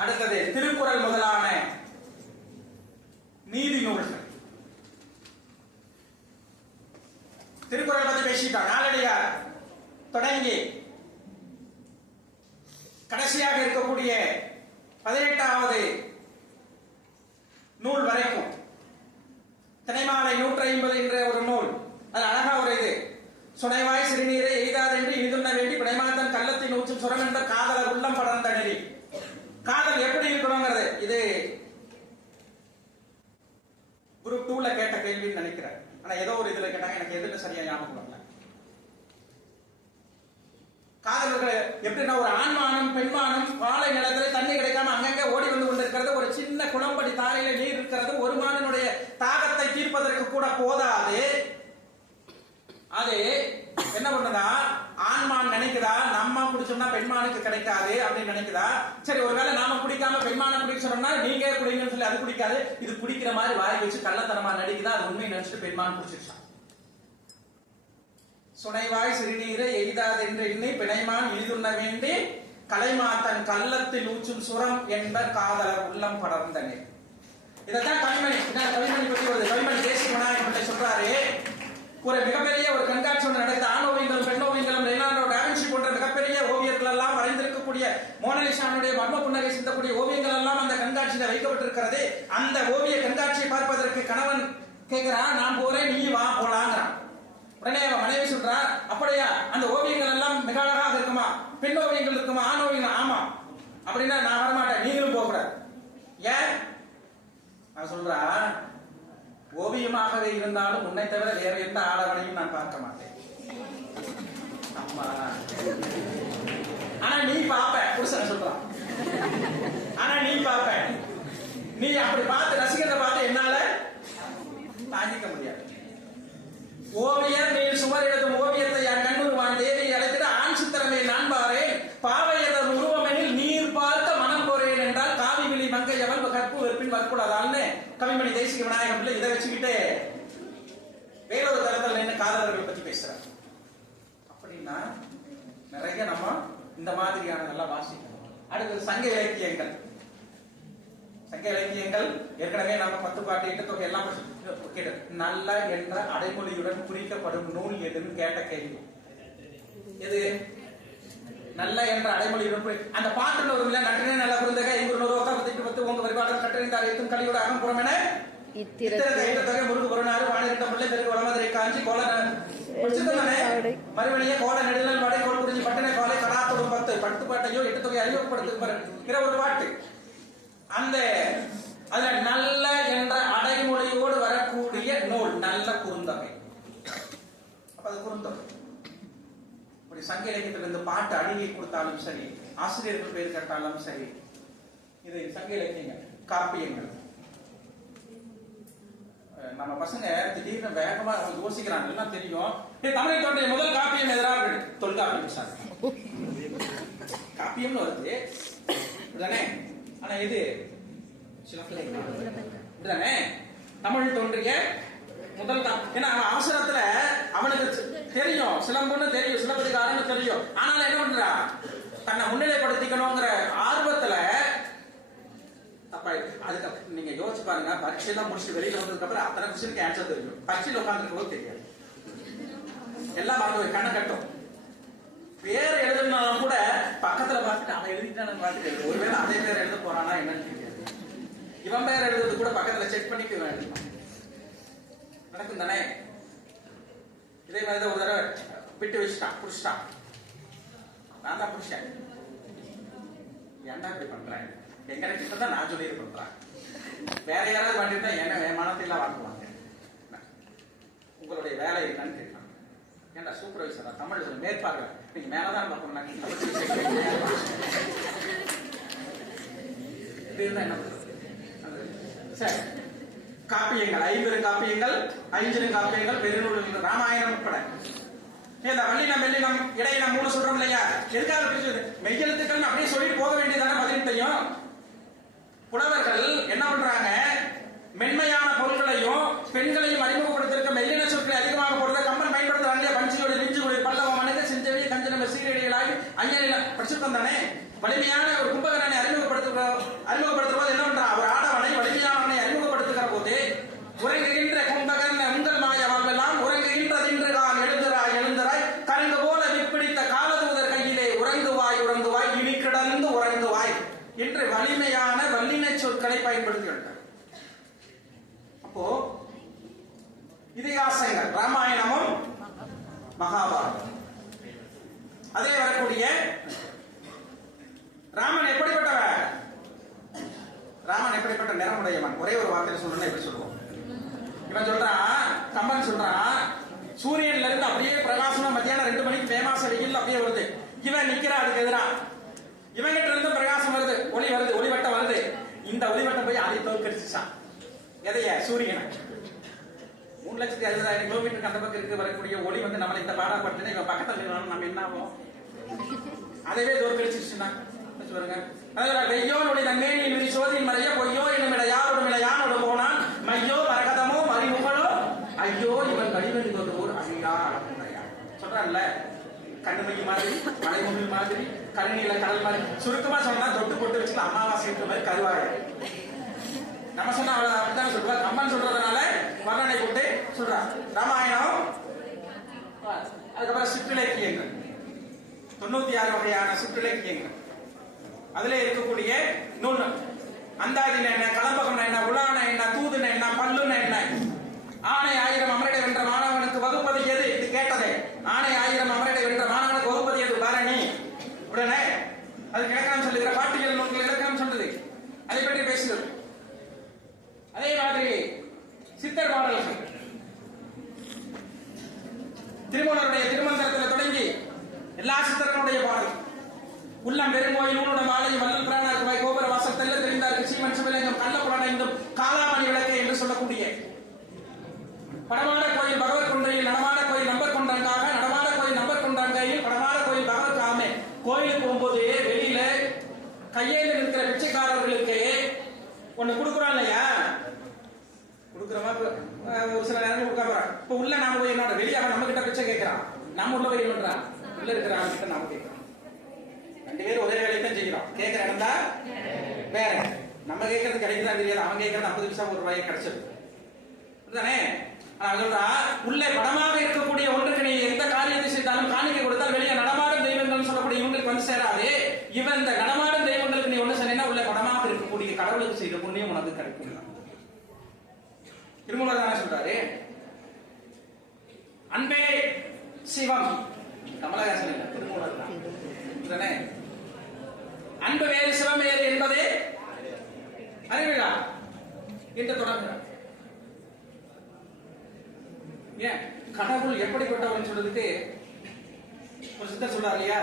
அடுத்தது திருக்குறள் முதலான நீதி நூல்கள். திருக்குறள் பத்தி பேசிட்டோம். நாளடியார் தொடங்கி கடைசியாக இருக்கக்கூடிய 18வது நூல் வரைக்கும் திணைமாலை 150 என்ற ஒரு நூல். அது அழகா ஒரு இது சுனைவாய் சிறுநீரை எய்தாதென்று இனிதுண்ண வேண்டி பிணைமாத்தன் கள்ளத்தின் ஊற்றும் சுரம் என்ற காதலர் உள்ளம் படர்ந்த நெறி. காதல் எப்படி இருக்கணுங்கிறது இது குரூப் 2ல கேட்ட கேள்வின்னு நினைக்கிறேன். ஆனா ஏதோ ஒரு இதுல கேட்டாங்க, எனக்கு எதுல சரியா ஞாபகம் வரல. காதலர்கள் எப்படின்னா ஒரு ஆண்மானம் பெண்மானம் வாழை நிலத்துல தண்ணி கிடைக்காம அங்கங்க ஓடி வந்து கொண்டிருக்கிறது, ஒரு சின்ன குளம்படி தாரையில நீர் இருக்கிறது, ஒரு மானினுடைய தாகத்தை தீர்ப்பதற்கு கூட போதாது. அது என்ன பண்ணுதா, ஆண்மான் நினைக்குதா நம்ம குடிச்சோம்னா பெண்மானுக்கு கிடைக்காது அப்படின்னு நினைக்குதா. சரி, ஒருவேளை நாம குடிக்காம பெண்மான குடிக்க சொன்னோம்னா நீங்க குடிங்கன்னு சொல்லி அது குடிக்காது, இது குடிக்கிற மாதிரி வாய் வச்சு கள்ளத்தனமா நடிக்குதா, அது உண்மை நினைச்சிட்டு பெண்மான் குடிச்சிருச்சான். சுனைவாய் சிறுநீரை எய்தாதென்று எண்ணி பிணைமான் இனிதுண்ண வேண்டி கலைமாத்தன் கள்ளத்தில் ஊற்றும் சுரம் என்பர் காதலர் உள்ளம் படர்ந்தனே. இதைத்தான் கவிமணி பற்றி வருது. கவிமணி தேசிய விநாயகர் சொல்றாரு, ஒரு மிகப்பெரிய ஒரு கண்காட்சி ஒன்று நடக்குது. ஆண் ஓவியங்களும் பெண் ஓவியங்களும் ரெய்னார்டோ டாவின்சி போன்ற மிகப்பெரிய ஓவியர்கள் எல்லாம் வரைந்திருக்கக்கூடிய மோனலிசாவுடைய மர்ம புன்னகை சிந்தக்கூடிய ஓவியங்கள் எல்லாம் அந்த கண்காட்சியில் வைக்கப்பட்டிருக்கிறது. அந்த ஓவிய கண்காட்சியை பார்ப்பதற்கு கணவன் கேட்கிறான், நான் போறேன் நீ வா போலாங்கிறான். உடனே அவன் மனைவி சொல்றா, அப்படியா அந்த ஓவியங்கள் எல்லாம் மிக அழகாக இருக்குமா, பெண் ஓவியங்கள் இருக்குமா, ஆண் ஓவியங்கள்? ஆமா. அப்படின்னா நான் வரமாட்டேன், நீங்களும் போகக்கூடாது. ஏன்? நான் சொல்றா, ஓவியமாகவே இருந்தாலும் உன்னை தவிர வேற எந்த ஆடவனையும் நான் பார்க்க மாட்டேன். அம்மா, ஆனா நீ பாப்ப, புருஷன் சொல்றான், ஆனா நீ பாப்ப, நீ அப்படி பார்த்து ரசிகரை பார்த்து என்னால தாங்கிக்க முடியாது. ஓவியர் நீ சுவர் எழுதும் ஓவியத்தை என் கண்ணுருவான் தேவியை அழைத்திட ஆண் சித்திரமே நான் பாரேன் பாவையதன் உருவமெனில் நீர் பார்க்க மனம் போறேன் என்றால் காவி விழி மங்கையவன் கற்பு வெற்பின் வற்புடாதான்னு கவிமணி தேசிய விநாயகம் பிள்ளை இதை வச்சுக்கிட்டு வேறொரு தளத்தில் நின்று காதலர்களை பத்தி பேசுறாங்க. அப்படின்னா நிறைய நம்ம இந்த மாதிரியானதெல்லாம் வாசிக்கணும். அடுத்தது சங்க இலக்கியங்கள். சங்க இலக்கியங்கள் ஏற்கனவே நம்ம 10 பாட்டு 8 தொகை எல்லாம் நல்ல என்ற அடைமொழியுடன் குறிக்கப்படும் நூல் எதுன்னு கேட்ட கேள்வி. எது நல்ல என்ற அடைமொழியுடன்? அந்த பாட்டுல ஒரு நற்றினை நல்ல குழந்தைக எங்கூர் நூறு பத்து உங்க வரிபாடல் கட்டறிந்த அழைத்தும் கலியோட அகம்புறம் என தொகை முருகு புறநாறு வாணிரண்ட முல்லை தெற்கு வளமதுரை காஞ்சி கோல மறுவழியே கோல நெடுநல் வடை கோல் குறிஞ்சி பட்டின காலை கடாத்தோடும் 10 பாட்டையோ 8 தொகை அறிமுகப்படுத்து ஒரு பாட்டு. அந்த அதுல நல்ல என்ற அடைமொழியோடு வரக்கூடிய நூல் நல்ல குறுந்தொகை. அப்ப அது குறுந்தொகை. அப்படி சங்க இலக்கியத்தில் இருந்து பாட்டு அடியை கொடுத்தாலும் சரி, ஆசிரியர்கள் பேர் கேட்டாலும் சரி, இது சங்க இலக்கியங்கள். காப்பியங்கள். நம்ம பசங்க திடீர்னு வேகமா யோசிக்கிறாங்க, எல்லாம் தெரியும். தமிழை தோன்றிய முதல் காப்பியம் எதிராக தொல்காப்பியம் சார் காப்பியம்னு வருது தானே. ஆனா இது தானே தமிழ் தோன்றிய முதல் ஏன்னா அவசரத்துல அவனுக்கு தெரியும், சிலம்புன்னு தெரியும், சிலப்பதிகாரம்னு தெரியும். ஆனாலும் என்ன பண்றா, தன்னை முன்னிலைப்படுத்திக்கணுங்கிற ஆர்வத்துல தப்பா. அதுக்கு நீங்க யோசிச்சு பாருங்க, பரீட்சையெல்லாம் முடிச்சு வெளியில வந்ததுக்கு அப்புறம் அத்தனை கொஸ்டினுக்கு ஆன்சர் தெரியும், பரீட்சையில் உட்காந்துருக்கோம் தெரியாது, எல்லாம் மறந்து கண்ணை கட்டும். பேர் எழுதுனாலும் கூட பக்கத்துல பார்த்துட்டு அவன் எழுதிட்டான்னு பார்த்துட்டு ஒருவேளை அதே பேர் எழுத போறானா என்னன்னு தெரியாது. இவன் பேர் எழுதுறது கூட பக்கத்துல செக் பண்ணிட்டு எழுதணும். நடக்கும் தானே. இதே மாதிரி ஒரு தடவை விட்டு வச்சுட்டான், புடிச்சிட்டான். நான் தான் புடிச்சேன். ஏன்டா இப்படி பண்றேன், எங்க கிட்டதான் நான் சொல்லி பண்றேன். வேற யாராவது பண்ணிட்டா என்ன மனத்திலாம் வாங்குவாங்க. உங்களுடைய வேலை என்னன்னு கேட்கலாம். ஏன்டா சூப்பர்வைசரா தமிழ் மேற்பார்வை நீங்க மேலதான் பார்க்கணும். என்ன பண்றது? சரி, காப்பியங்கள் 50 காப்பியங்கள், 5 காப்பியங்கள், பெருநூல், ராமாயணம் உட்பட இந்த வல்லினம் வெள்ளினம் இடையினம் 3 சொல்றோம் இல்லையா? எதுக்காக பிரிச்சது? மெய்யெழுத்துக்கள் அப்படியே சொல்லிட்டு போக வேண்டியதான பதினெட்டையும். புலவர்கள் என்ன பண்றாங்க, மென்மையான பொருட்களையும் பெண்களையும் அறிமுகப்படுத்திருக்க மெல்லின சொற்களை அதிகமாக போடுறத கம்பன் படிச்சிருக்கோம் தானே. வலிமையான ஒரு கும்பகர்ணனை அறிமுகப்படுத்துற போது என்ன பண்றான், ஒரு ஆடவனை வலிமையானவனை அறிமுகப்படுத்துகிற போது உறங்குகின்ற கும்பகர்ண உங்கள் மாய வாழ்வெல்லாம் உறங்குகின்றதின்று கான் எழுந்துராய் எழுந்துராய் கரங்கு போல விற்பிடித்த காலதூதர் கையிலே உறங்குவாய் உறங்குவாய் இனி கிடந்து உறங்குவாய் என்று வலிமையான வல்லின சொற்களை பயன்படுத்துகின்றனர். அப்போ இதிகாசங்கள் ராமாயணமும் மகாபாரதம் அதே வரக்கூடிய ராமன் எப்படிப்பட்டவன், ராமன் எப்படிப்பட்ட நிறமுடையவன், ஒரே ஒரு வார்த்தையில சொல்லணும் எப்படி சொல்லுவோம். இவன் சொல்றான், கம்பன் சொல்றான், சூரியன்ல இருந்து அப்படியே பிரகாசமா மத்தியானம் 2 மணிக்கு மே மாச வெயில் அப்படியே வருது. இவன் நிக்கிறான், அதுக்கு எதிரா இவங்கிட்ட இருந்து பிரகாசம் வருது, ஒளி வருது, ஒளிவட்டம் வருது. இந்த ஒளிவட்டம் போய் அதை தோற்கடிச்சான். எதைய? சூரியனை. 3,60,000 கிலோமீட்டருக்கு அந்த பக்கம் இருக்கு வரக்கூடிய ஒளி வந்து நம்மளை இந்த பாடாப்பட்டு இவன் பக்கத்தில் நம்ம என்ன ஆகும், அதவே தோற்கடிச்சிருச்சுன்னா சொல்லுங்க. வெய்யோனுடைய நன்மேனியின் விரி சோதியின் மறைய பொய்யோ என்னும் இட யாரோடும் இட யானோடு போனான் மையோ மரகதமோ மறிமுகனோ ஐயோ இவன் கடிவெளி தொடுவோர் அழியா சொல்றான்ல. கண்ணுமைக்கு மாதிரி, மலைமுகில் மாதிரி, கருநீல கடல் மாதிரி, சுருக்கமா சொன்னா தொட்டு போட்டு வச்சு அமாவாசை மாதிரி கருவாரு. நம்ம சொன்னா அப்படித்தான் சொல்லுவார். அம்மன் சொல்றதுனால வர்ணனை போட்டு சொல்றான். ராமாயணம், அதுக்கப்புறம் சிற்றிலக்கியங்கள் 96 வகையான சிற்றிலக்கியங்கள். அதுல இருக்கக்கூடிய நூல் அந்தாதின என்ன, கலம்பகம் என்ன, உலான என்ன, தூதுன என்ன, பல்லுன என்ன, ஆணை 1000 அமரடை வென்ற மாணவனுக்கு வகுப்பது எது, இது கேட்டதே. ஆணை 1000 அமரடை வென்ற மாணவனுக்கு வகுப்பது எது, பரணி. உடனே அதுக்கு இலக்கணம் சொல்லுகிற பாட்டியல் நூல்கள் இலக்கணம் சொல்லுது, அதை பற்றி பேசுகிறது. அதே மாதிரி சித்தர் பாடல்கள் திருமூலருடைய திருமந்திரத்தில் தொடங்கி எல்லா சித்தர்களுடைய பாடல். உள்ளம் பெருங்கோயில் ஊனுட மாலை வல்லல் பிராணாய் கோபுர வாசல் தெல்ல தெரிந்தாருக்கு சீமன் சிவலிங்கம் கள்ளப்புலனைந்தும் காலாமணி விளக்கை என்று சொல்லக்கூடிய படமான கோயில் பகவத் கொன்றையில் நடமான கோயில் நம்பர் கொண்டாங்க, நடமான கோயில் நம்பர் கொண்டாங்கையில் படமான கோயில் பகவத் காமே. கோயிலுக்கு போகும்போது வெளியில கையில் இருக்கிற பிச்சைக்காரர்களுக்கு ஒண்ணு கொடுக்குறோம் இல்லையா, கொடுக்குறோமா ஒரு சில நேரம் கொடுக்காம. இப்ப உள்ள நாம போய் என்ன வெளியே அவன் நம்ம கிட்ட பிச்சை கேட்கிறான், நம்ம உள்ள போய் என்னன்றான், உள்ள இருக்கிற அவன் கிட்ட நாம கேட்கிறோம். 2 பேரும் ஒரே வேலையை தான் செய்கிறோம். கேட்கிற இடம் தான் வேற. நம்ம கேட்கறது கிடைக்குதா தெரியாது, அவன் கேட்கறது 50 பைசா ₹1 கிடைச்சது தானே. உள்ளே படமாக இருக்கக்கூடிய ஒன்றுக்கு நீ எந்த காரியத்தை செய்தாலும் காணிக்கை கொடுத்தால் வெளியே நடமாடும் தெய்வங்கள் சொல்லக்கூடிய இவங்களுக்கு வந்து சேராது. இவன் இந்த நடமாடும் தெய்வங்களுக்கு நீ ஒண்ணு சொன்னா உள்ள படமாக இருக்கக்கூடிய கடவுளுக்கு செய்த புண்ணியம் உனக்கு கிடைக்கும். திருமூலர் தானே சொல்றாரு, அன்பே சிவம். கமலஹாசன் இல்ல, திருமூலர் தான். அன்பு வேறு சிவம் வேறு என்பதே அறிவிழா என்று தொடங்குகிறார். ஏன் கடவுள் எப்படிப்பட்டவன் சொல்றதுக்கு ஒரு சித்தர் சொல்றார் இல்லையா,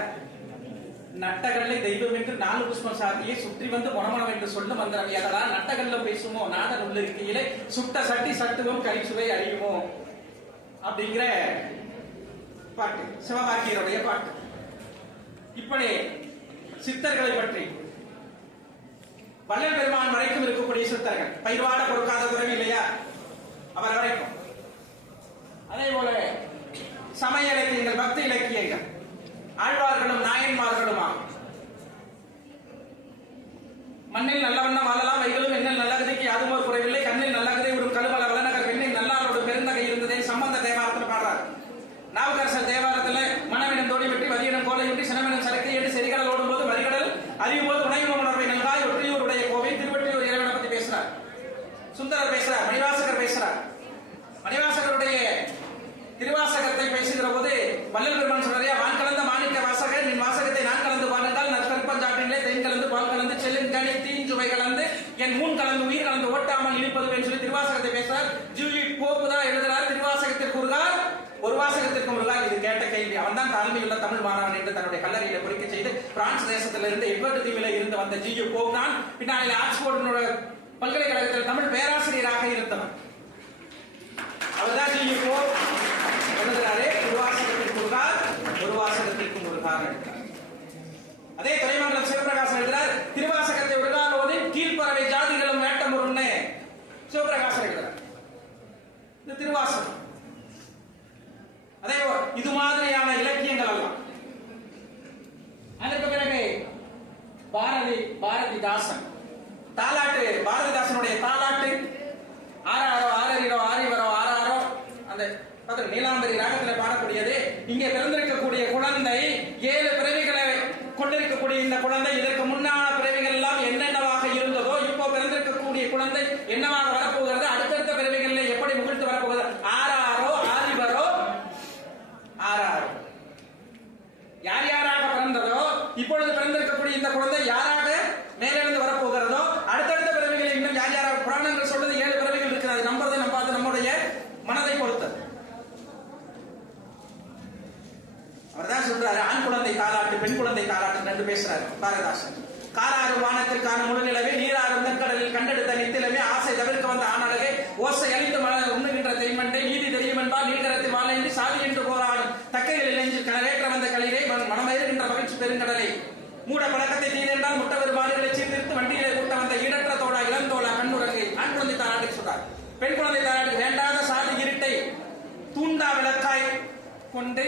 நட்டகல்லை தெய்வம் என்று 4 புஷ்பம் சாத்தியே சுற்றி வந்து குணமனம் என்று சொல்ல மந்திரம் எதா நட்டகல்ல பேசுமோ நாதன் உள்ள இருக்கையிலே சுட்ட சட்டி சட்டுவோம் கரிசுவை அறியுமோ அப்படிங்கிற பாட்டு சிவபாக்கியருடைய பாட்டு. இப்படி சித்தர்களை பற்றி வள்ளல் பெருமான் வரைக்கும் இருக்கக்கூடிய சித்தர்கள், பயிர்வாட பொறுக்காத துறவி இல்லையா, அவர் வரைக்கும். அதே போல சமய இலக்கியங்கள், பக்தி இலக்கியங்கள், ஆழ்வார்களும் நாயன்மார்களுமா. மண்ணில் நல்லவண்ணம் வாழலாம் வைகளும் எண்ணில் நல்லகதைக்கு யாதுமோ குறைவில்லை, கண்ணில் நல்லகதை ஒரு கழுமல வளநகர் பெண்ணில் நல்லாரோடு பெருந்தகை இருந்ததே சம்பந்த தேவாரத்தில் பாடுறார். நாவுக்கரசர் தேவாரத்தில் மனவினம் தோடி வெட்டி வதியினம் கோலையுண்டி சினவினம் சரக்கை என்று செறிகடல் ஓடும் போது வரிகடல் அறியும் போது உணவு உணர்வை நல்காய் ஒற்றியூருடைய கோவை திருவற்றியூர் இறைவனை பத்தி பேசுறார். சுந்தரர் பேசுறார், மணிவாசகர் பேசுறார். மணிவாசகருடைய திருவாசகத்தை பேசுகிற போது வள்ளல் பெருமான் சொல்றாரு, வான் கலந்த மாணிக்க வாசகர் நின் வாசகத்தை நான் கலந்து பாருங்கள் நற்கற்பஞ்சாற்றிலே தென் கலந்து பால் கலந்து செல்லின் கனி தீன் சுவை கலந்து என் மூன் கலந்து உயிர் கலந்து ஓட்டாமல் இனிப்பது சொல்லி திருவாசகத்தை பேசுறார். ஜூலி போப்புதான் எழுதுறார், திருவாசகத்திற்கு முருகார் ஒரு வாசகத்திற்கு முருகார். இது கேட்ட கேள்வி. அவன் தான் தாழ்மையுள்ள தமிழ் மாணவன் என்று தன்னுடைய கல்லறையில பொறிக்க செய்து பிரான்ஸ் தேசத்திலிருந்து எட்வர்டு தீவில இருந்து வந்த ஜி.யு. போப் தான் பின்னாலே ஆக்ஸ்போர்ட் பல்கலைக்கழகத்தில் தமிழ் பேராசிரியராக இருந்தவன். அவர்தான் ஜி.யு. போப் எழுதுகிறாரே, திருவாசகத்திற்கு முருகார் ஒரு வாசகத்திற்கு முருகார் எழுதுகிறார். அதே துறைமங்கலம் சிவபிரகாசம் எழுதுகிறார், திருவாசகத்தை ஒரு நாள் ஓதி கீழ்ப்பறவை ஜாதிகளும் வேட்டம் ஒருன்னு சிவபிரகாசம் எழுதுகிறார். இந்த திருவாசகம் அதே இது மாதிரியான இலக்கியங்கள் எல்லாம். அதற்கு பிறகு நீலாம்பரி ராகத்தில் பாடக்கூடியது. இங்கே பிறந்திருக்கக்கூடிய குழந்தை 7 பிறவிகளை கொண்டிருக்கக்கூடிய இந்த குழந்தை இதற்கு முன்னான பிறவிகள் எல்லாம் என்னென்னவாக இருந்ததோ இப்போ பிறந்திருக்கக்கூடிய குழந்தை என்னவாக வரப்போகிறது, அடுத்தடுத்த பிறவிகளில் எப்படி முகிழ்த்து வரப்போகிறது, ஆறாரோ ஆரிவரோ ஆறாரோ யார் யாராக பிறந்ததோ இப்பொழுது பிறந்திருக்கக்கூடிய இந்த குழந்தை யாராக மேலிருந்து வரப்போகிறதோ அடுத்தடுத்த பிறவிகளில் இன்னும் யார் யாராக புராணங்கள் சொல்றது 7 பிறவிகள் இருக்கிறது. நம்புறதை நம்பாது நம்முடைய மனதை பொறுத்தது. அவர்தான் சொல்றாரு ஆண் குழந்தை தாலாட்டு பெண் குழந்தை தாலாட்டு ரெண்டு பேசுறாரு பாரதாசன். காராறு வானத்திற்கான முழுநிலவே நீராறும் தென்கடலில் கண்டெடுத்த நித்திலமே ஆசை தவிர்க்க வந்த ஆணழகே ஓசை அளித்து உண்ணுகின்ற தெய்மண்டை நீதி தெரியும் என்பால் நீர்கரத்தில் வாழேந்தி சாதி என்று போராடும் தக்கைகளில் நெஞ்சில் கனவேற்ற வந்த களிரே மனமயிருகின்ற மகிழ்ச்சி பெருங்கடலை மூட பழக்கத்தை தீரென்றால் முட்ட வருபாடுகளை சீர்திருத்து வண்டியிலே கூட்ட வந்த ஈடற்ற தோடா இளந்தோளா கண்ணுறங்கை ஆண் குழந்தை தாலாட்டு சொல்றார். பெண் குழந்தை தாலாட்டு வேண்டாத சாதி இருட்டை தூண்டா விளக்காய் கொண்டு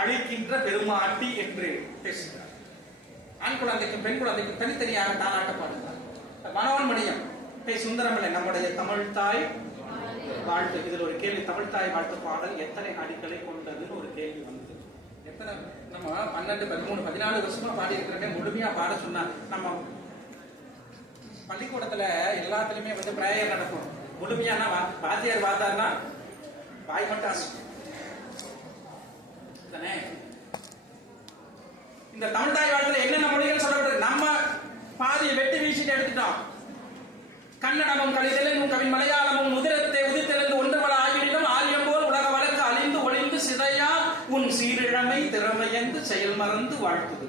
அழிக்கின்ற பெருமாட்டி என்று பேசுகிறார். ஆண் குழந்தைக்கும் பெண் குழந்தைக்கும் தனித்தனியாக தாலாட்ட பாடுகிறார். மனோன்மணியம் சுந்தரமில்லை நம்முடைய தமிழ் தாய் வாழ்த்து. இதில் ஒரு கேள்வி, தமிழ் தாய் வாழ்த்து பாடல் எத்தனை அடிகளை கொண்டதுன்னு ஒரு கேள்வி வந்தது. எத்தனை நம்ம 12, 13, 14 வருஷமா பாடி இருக்கிறோமே, முழுமையா பாட சொன்னா நம்ம பள்ளிக்கூடத்துல எல்லாத்துலயுமே பிரேயர் நடக்கும். முழுமையான வாத்தியார் வாத்தாருன்னா வாய் மட்டும் இந்த தமிழ் தாய் வாழ்த்துல என்னென்ன மொழிகள் சொல்லப்பட்டிருக்கு நம்ம பாதியை வெட்டி வீசிட்டு எடுத்துட்டோம். கன்னடமும் கலிதலும் கவின் மலையாளமும் உதிரத்தை உதித்தெழுந்து ஒன்றுபல ஆகிவிடும் ஆலியம் போல் உலக வழக்கு அழிந்து ஒளிந்து சிதையா உன் சீரிழமை திறமையென்று செயல் மறந்து வாழ்த்துது.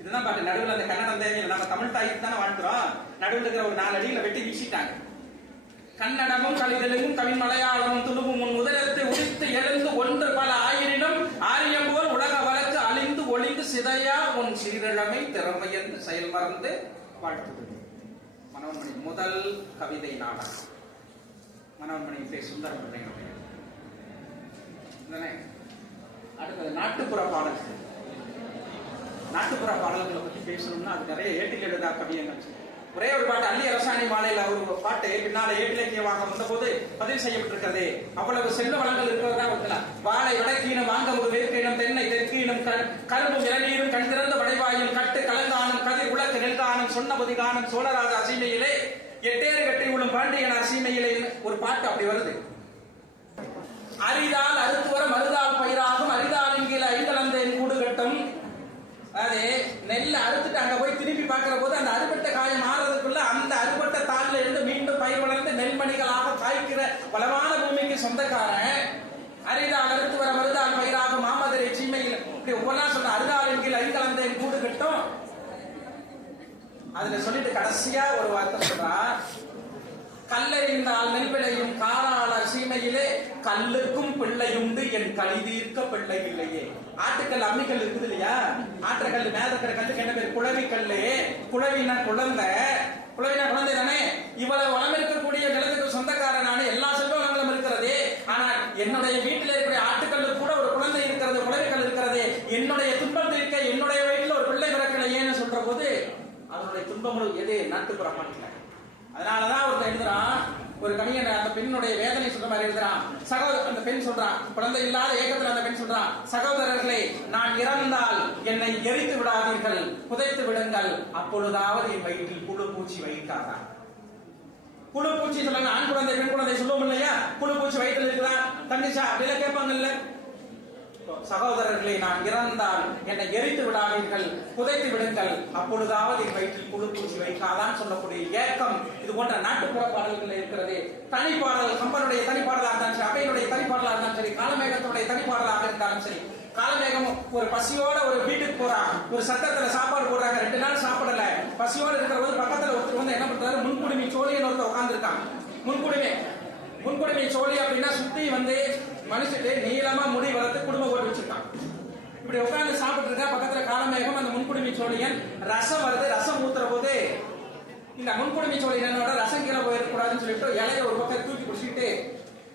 இதுதான் பாட்டு. நடுவில் அந்த கன்னடம் தேவையில்லை, நம்ம தமிழ் தாய்க்கு தானே வாழ்த்துறோம். நடுவில் இருக்கிற ஒரு 4 அடியில வெட்டி வீசிட்டாங்க. கன்னடமும் கலிதலும் கவின் மலையாளமும் துணுவும் உன் உதிரத்தை உதித்து எழுந்து ஒன்று பல ஆயிரிடம் ஆரியம் போல் உலக வழக்கு அழிந்து ஒளிந்து சிதையா உன் சீரிழமை திறமையென்று செயல் மறந்து வாழ்த்துது. மனோன்மணி முதல் கவிதை நாடகம். மனோன்மணி சுந்தரமில்லை. அடுத்தது நாட்டுப்புற பாடல்கள். நாட்டுப்புற பாடல்களை பத்தி பேசணும்னா அது நிறைய ஏட்டில் எழுதா கவியங்கள். ஒரே ஒரு பாட்டு அள்ளி அரசாணி மாலையில ஒரு பாட்டு பின்னால ஏட்டிலக்கியமாக வந்த போது பதிவு செய்யப்பட்டிருக்கிறது. அவ்வளவு செல்வ வளங்கள் இருக்கிறதா ஒருத்தலாம். வாழை வடக்கீனம் வாங்க ஒரு வேர்க்கீனம் தென்னை தெற்கீனம் கரும்பும் இளநீரும் கண் திறந்த வடைவாயும் கட்டு கலங்கானம் கதிர் உலக்கு நெல்கானம் சொன்ன புதிகானம் சோழராஜ சீமையிலே எட்டேறு கட்டி உளும் பாண்டியனார் சீமையிலே ஒரு பாட்டு அப்படி வருது. அரிதால் அறுத்துவர மருதால் பயிராகும் அரிதால் என்கிற ஐந்தளந்தேன் கூடு கட்டும். அது நெல்லை அறுத்துட்டு அங்க போய் திருப்பி பார்க்கிற போது அந்த அறுபட்ட காயம் ஆறதுக்குள்ள அந்த அறுபட்ட தாள்ல இருந்து மீண்டும் பயிர் வளர்ந்து நெல்மணிகளாக காய்க்கிற வளமான பூமிக்கு சொந்தக்காரன். அரிதால் அறுத்து வர மருதால் பயிராகும் மாமதுரை சீமையில் இப்படி ஒவ்வொன்றா சொன்ன அரிதால் என்கிற ஐந்தளந்தேன் கூடு கட்டும். அதுல சொல்லிட்டு கடைசியா ஒரு வார்த்தை சொல்றா, கல்லறிந்தால் நெல் விளையும் காலாளர் சீமையிலே கல்லுக்கும் பிள்ளையுண்டு என் களி தீர்க்க பிள்ளை இல்லையே. ஆட்டுக்கல் அம்மிக்கல் இருக்குது இல்லையா, ஆற்றுக்கல் மேல இருக்கிற கல்லுக்கு என்ன பேர்? குளவி கல்லு. குளவினா குழந்தை, குளவினா குழந்தை தானே. இவ்வளவு வளம் இருக்கக்கூடிய நிலத்துக்கு சொந்தக்காரனான எல்லா செல்வ வளங்களும் இருக்கிறது. ஆனால் என்னுடைய வீட்டில் இருக்கிற ஆட்டுக்கல்லு கூட ஒரு குழந்தை இருக்கிறது, குளவிக்கல் இருக்கிறது. என்னுடைய துன்பம் தீர்க்க என்னுடைய வயிற்றுல ஒரு பிள்ளை பிறக்கலையேன்னு சொல்ற போது அதனுடைய துன்பமும் எது? நாட்டுப்புற பாட்டுல. அதனாலதான் ஒரு எழுதுறான், ஒரு கவிஞன் அந்த பெண்ணுடைய வேதனை சொல்ற மாதிரி எழுதுறான். அந்த பெண் சொல்றான், குழந்தை இல்லாத ஏக்கத்தில் அந்த பெண் சொல்றான், சகோதரர்களே நான் இறந்தால் என்னை எரித்து விடாதீர்கள், புதைத்து விடுங்கள், அப்பொழுதாவது என் வயிற்றில் புழு பூச்சி வைக்காதா. புழு பூச்சி சொல்லுங்க, ஆண் குழந்தை பெண் குழந்தை சொல்லுவோம் இல்லையா, புழு பூச்சி வயிற்றில் இருக்குதா தண்ணிச்சா அப்படிலாம் கேட்பாங்க இல்ல. சகோதரர்களை நான் இறந்தால் என்னை எரித்து விடாதீர்கள், புதைத்து விடுங்கள், அப்பொழுதாவது என் வயிற்றில் புழு பூச்சி வைக்காதான் சொல்லக்கூடிய ஏக்கம் இது போன்ற நாட்டுப்புற பாடல்கள் இருக்கிறது. தனிப்பாடல், கம்பனுடைய தனிப்பாடலாக இருந்தாலும் சரி, அவையினுடைய தனிப்பாடலாக இருந்தாலும் சரி, காலமேகத்துடைய தனிப்பாடலாக இருந்தாலும் சரி. காலமேகம் ஒரு பசியோட ஒரு வீட்டுக்கு போறா, ஒரு சத்தத்துல சாப்பாடு போடுறாங்க, 2 நாள் சாப்பிடல, பசியோட இருக்கிற போது பக்கத்துல ஒருத்தர் வந்து என்ன பண்றாரு, முன்குடுமி சோழின்னு ஒருத்தர் உட்கார்ந்து இருக்கான். முன்குடுமி சோழி அப்படின்னா சுத்தி வந்து மனுஷட்டு நீளமா முடி வளர்த்து குடும்பம் போட்டு வச்சிருக்கான். இப்படி உட்கார்ந்து சாப்பிட்டு இருக்கா. பக்கத்துல காலமேகம் அந்த முன்குடுமி சோழியன் ரசம் வருது. ரசம் ஊத்துற போது இந்த முன்குடுமி சோழியனோட ரசம் கீழே போயிடக்கூடாதுன்னு சொல்லிட்டு இலைய ஒரு பக்கம் தூக்கி குடிச்சிட்டு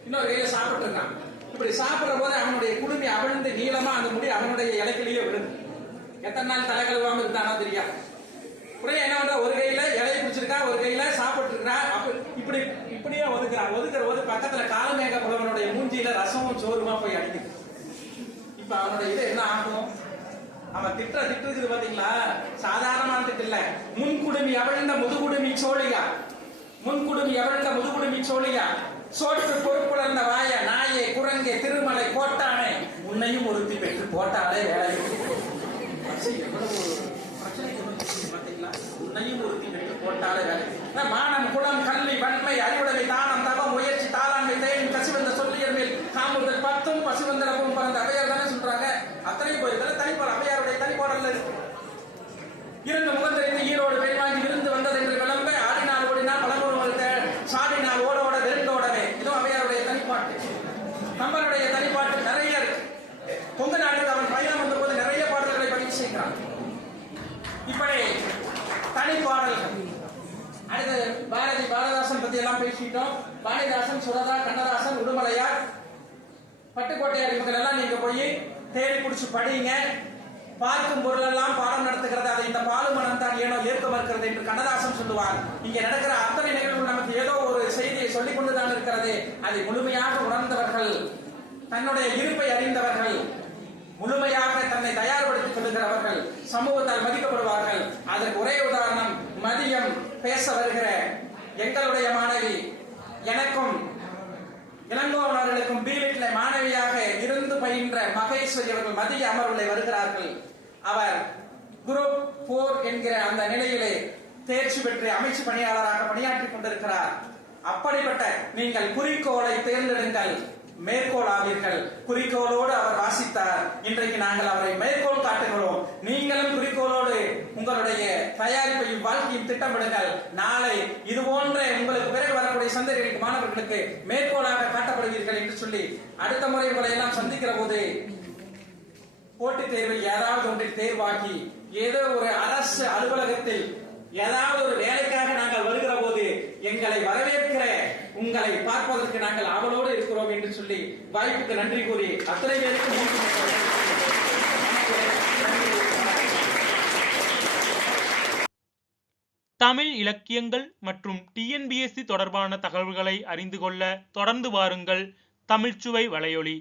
இன்னொரு கையில சாப்பிட்டு இருக்கான். இப்படி சாப்பிடுற போது அவனுடைய குடுமி அவிழ்ந்து நீளமா அந்த முடி அவனுடைய இலைக்கிலேயே விழுது. எத்தனை நாள் தலை கழுவாம இருந்தானோ தெரியாது. உடனே என்ன பண்ற, ஒரு கையில இலையை குடிச்சிருக்கா, ஒரு கையில சாப்பிட்டு இருக்கா. இப்படியே ஒதுக்குறான். ஒதுக்குற போது பக்கத்துல காலமேக புலவனுடைய மூஞ்சி ஊட்டியில ரசமும் சோறுமா போய் அடிக்குது. இப்ப அவனோட இது என்ன ஆகும்? அவன் திட்டுறது பாத்தீங்களா, சாதாரணமான திட்டு இல்ல. முன்குடுமி அவிழ்ந்த முதுகுடுமி சோழியா, முன்குடுமி அவிழ்ந்த முதுகுடுமி சோழியா, சோற்று பொறுப்புலர்ந்த வாய நாயே குரங்கே திருமலை கோட்டானே, உன்னையும் ஒருத்தி பெற்று போட்டாலே வேலை. உன்னையும் ஒருத்தி பெற்று போட்டாலே வேலை. மானம் குளம் கல்வி வன்மை அறிவுடலை தானம் தவம் முயற்சி தாளாண்மை தேயும் கசிவந்த சொல்லியர் மேல் காமுதல் 10 பசுவந்தரமும் பிறந்த அவையார் தானே சொல்றாங்க. அத்தனை கோயில்கள் தனிப்பார் அவையாருடைய தனிப்பாடல்ல இருந்த முகந்தறிந்து ஈரோடு பெண்வாங்கி விருந்து வந்தது என்று விளம்ப ஆடினால் ஓடினால் பலமுறை சாடினால் ஓட ஓட வெறுந்தோடவே. இதுவும் அவையாருடைய தனிப்பாட்டு. கம்பனுடைய தனிப்பாட்டு நிறைய இருக்கு. கொங்கு நாட்டுக்கு அவன் பயணம் வந்த போது நிறைய பாடல்களை பதிவு செய்கிறான். இப்படி தனிப்பாடல்கள். அடுத்து பாரதிதாசன் பத்தி எல்லாம் பேசிட்டோம். பாரதிதாசன், சுரதா, கண்ணதாசன், உடுமலையார், பட்டுக்கோட்டையார் இவங்க எல்லாம் நீங்க போய் தேடி குடிச்சு படிங்க. பார்க்கும் பொருள் எல்லாம் பாடம் நடத்துகிறது. அதை இந்த பாலுமனம் தான் ஏனோ ஏற்க மறுக்கிறது என்று கண்ணதாசன் சொல்லுவார். இங்க நடக்கிற அத்தனை நிகழ்வு நமக்கு ஏதோ ஒரு செய்தியை சொல்லிக் கொண்டுதான் இருக்கிறது. அதை முழுமையாக உணர்ந்தவர்கள், தன்னுடைய இருப்பை அறிந்தவர்கள், முழுமையாக தன்னை தயார்படுத்திக் கொள்ளுகிறவர்கள் சமூகத்தால் மதிக்கப்படுவார்கள். அதற்கு ஒரே உதாரணம், மதியம் பேச வருகிற எங்களுடைய மாணவி, எனக்கும் இளங்கோவனர்களுக்கும் பீலிட்ல மாணவியாக இருந்து பயின்ற மகேஸ்வரி அவர்கள் மதிய அமர்வுகளை வருகிறார்கள். அவர் குரூப் 4 என்கிற அந்த நிலையிலே தேர்ச்சி பெற்று அமைச்சு பணியாளராக பணியாற்றிக் கொண்டிருக்கிறார். அப்படிப்பட்ட நீங்கள் குறிக்கோளை தேர்ந்தெடுங்கள், மேற்கோள் ஆவீர்கள். குறிக்கோளோடு அவர் வாசித்தார். இன்றைக்கு நாங்கள் அவரை மேற்கோள் காட்டுகிறோம். நீங்களும் குறிக்கோளோடு உங்களுடைய தயாரிப்பையும் வாழ்க்கையும் திட்டமிடுங்கள். நாளை இது போன்ற உங்களுக்கு பிறகு வரக்கூடிய சந்ததிகளுக்கு மாணவர்களுக்கு மேற்கோளாக காட்டப்படுவீர்கள் என்று சொல்லி அடுத்த முறை உங்களை எல்லாம் சந்திக்கிற போது போட்டித் தேர்வில் ஏதாவது ஒன்றில் தேர்வாகி ஏதோ ஒரு அரசு அலுவலகத்தில் ஏதாவது ஒரு வேலைக்காக நாங்கள் வருகிற போது எங்களை வரவேற்கிற உங்களை பார்ப்பதற்கு நாங்கள் ஆவலோடு இருக்கிறோம் என்று சொல்லி வாய்ப்புக்கு நன்றி கூறி அத்தனை பேருக்கு தமிழ் இலக்கியங்கள் மற்றும் TNPSC தொடர்பான தகவல்களை அறிந்து கொள்ள தொடர்ந்து வாருங்கள் தமிழ்ச்சுவை வலையொலி.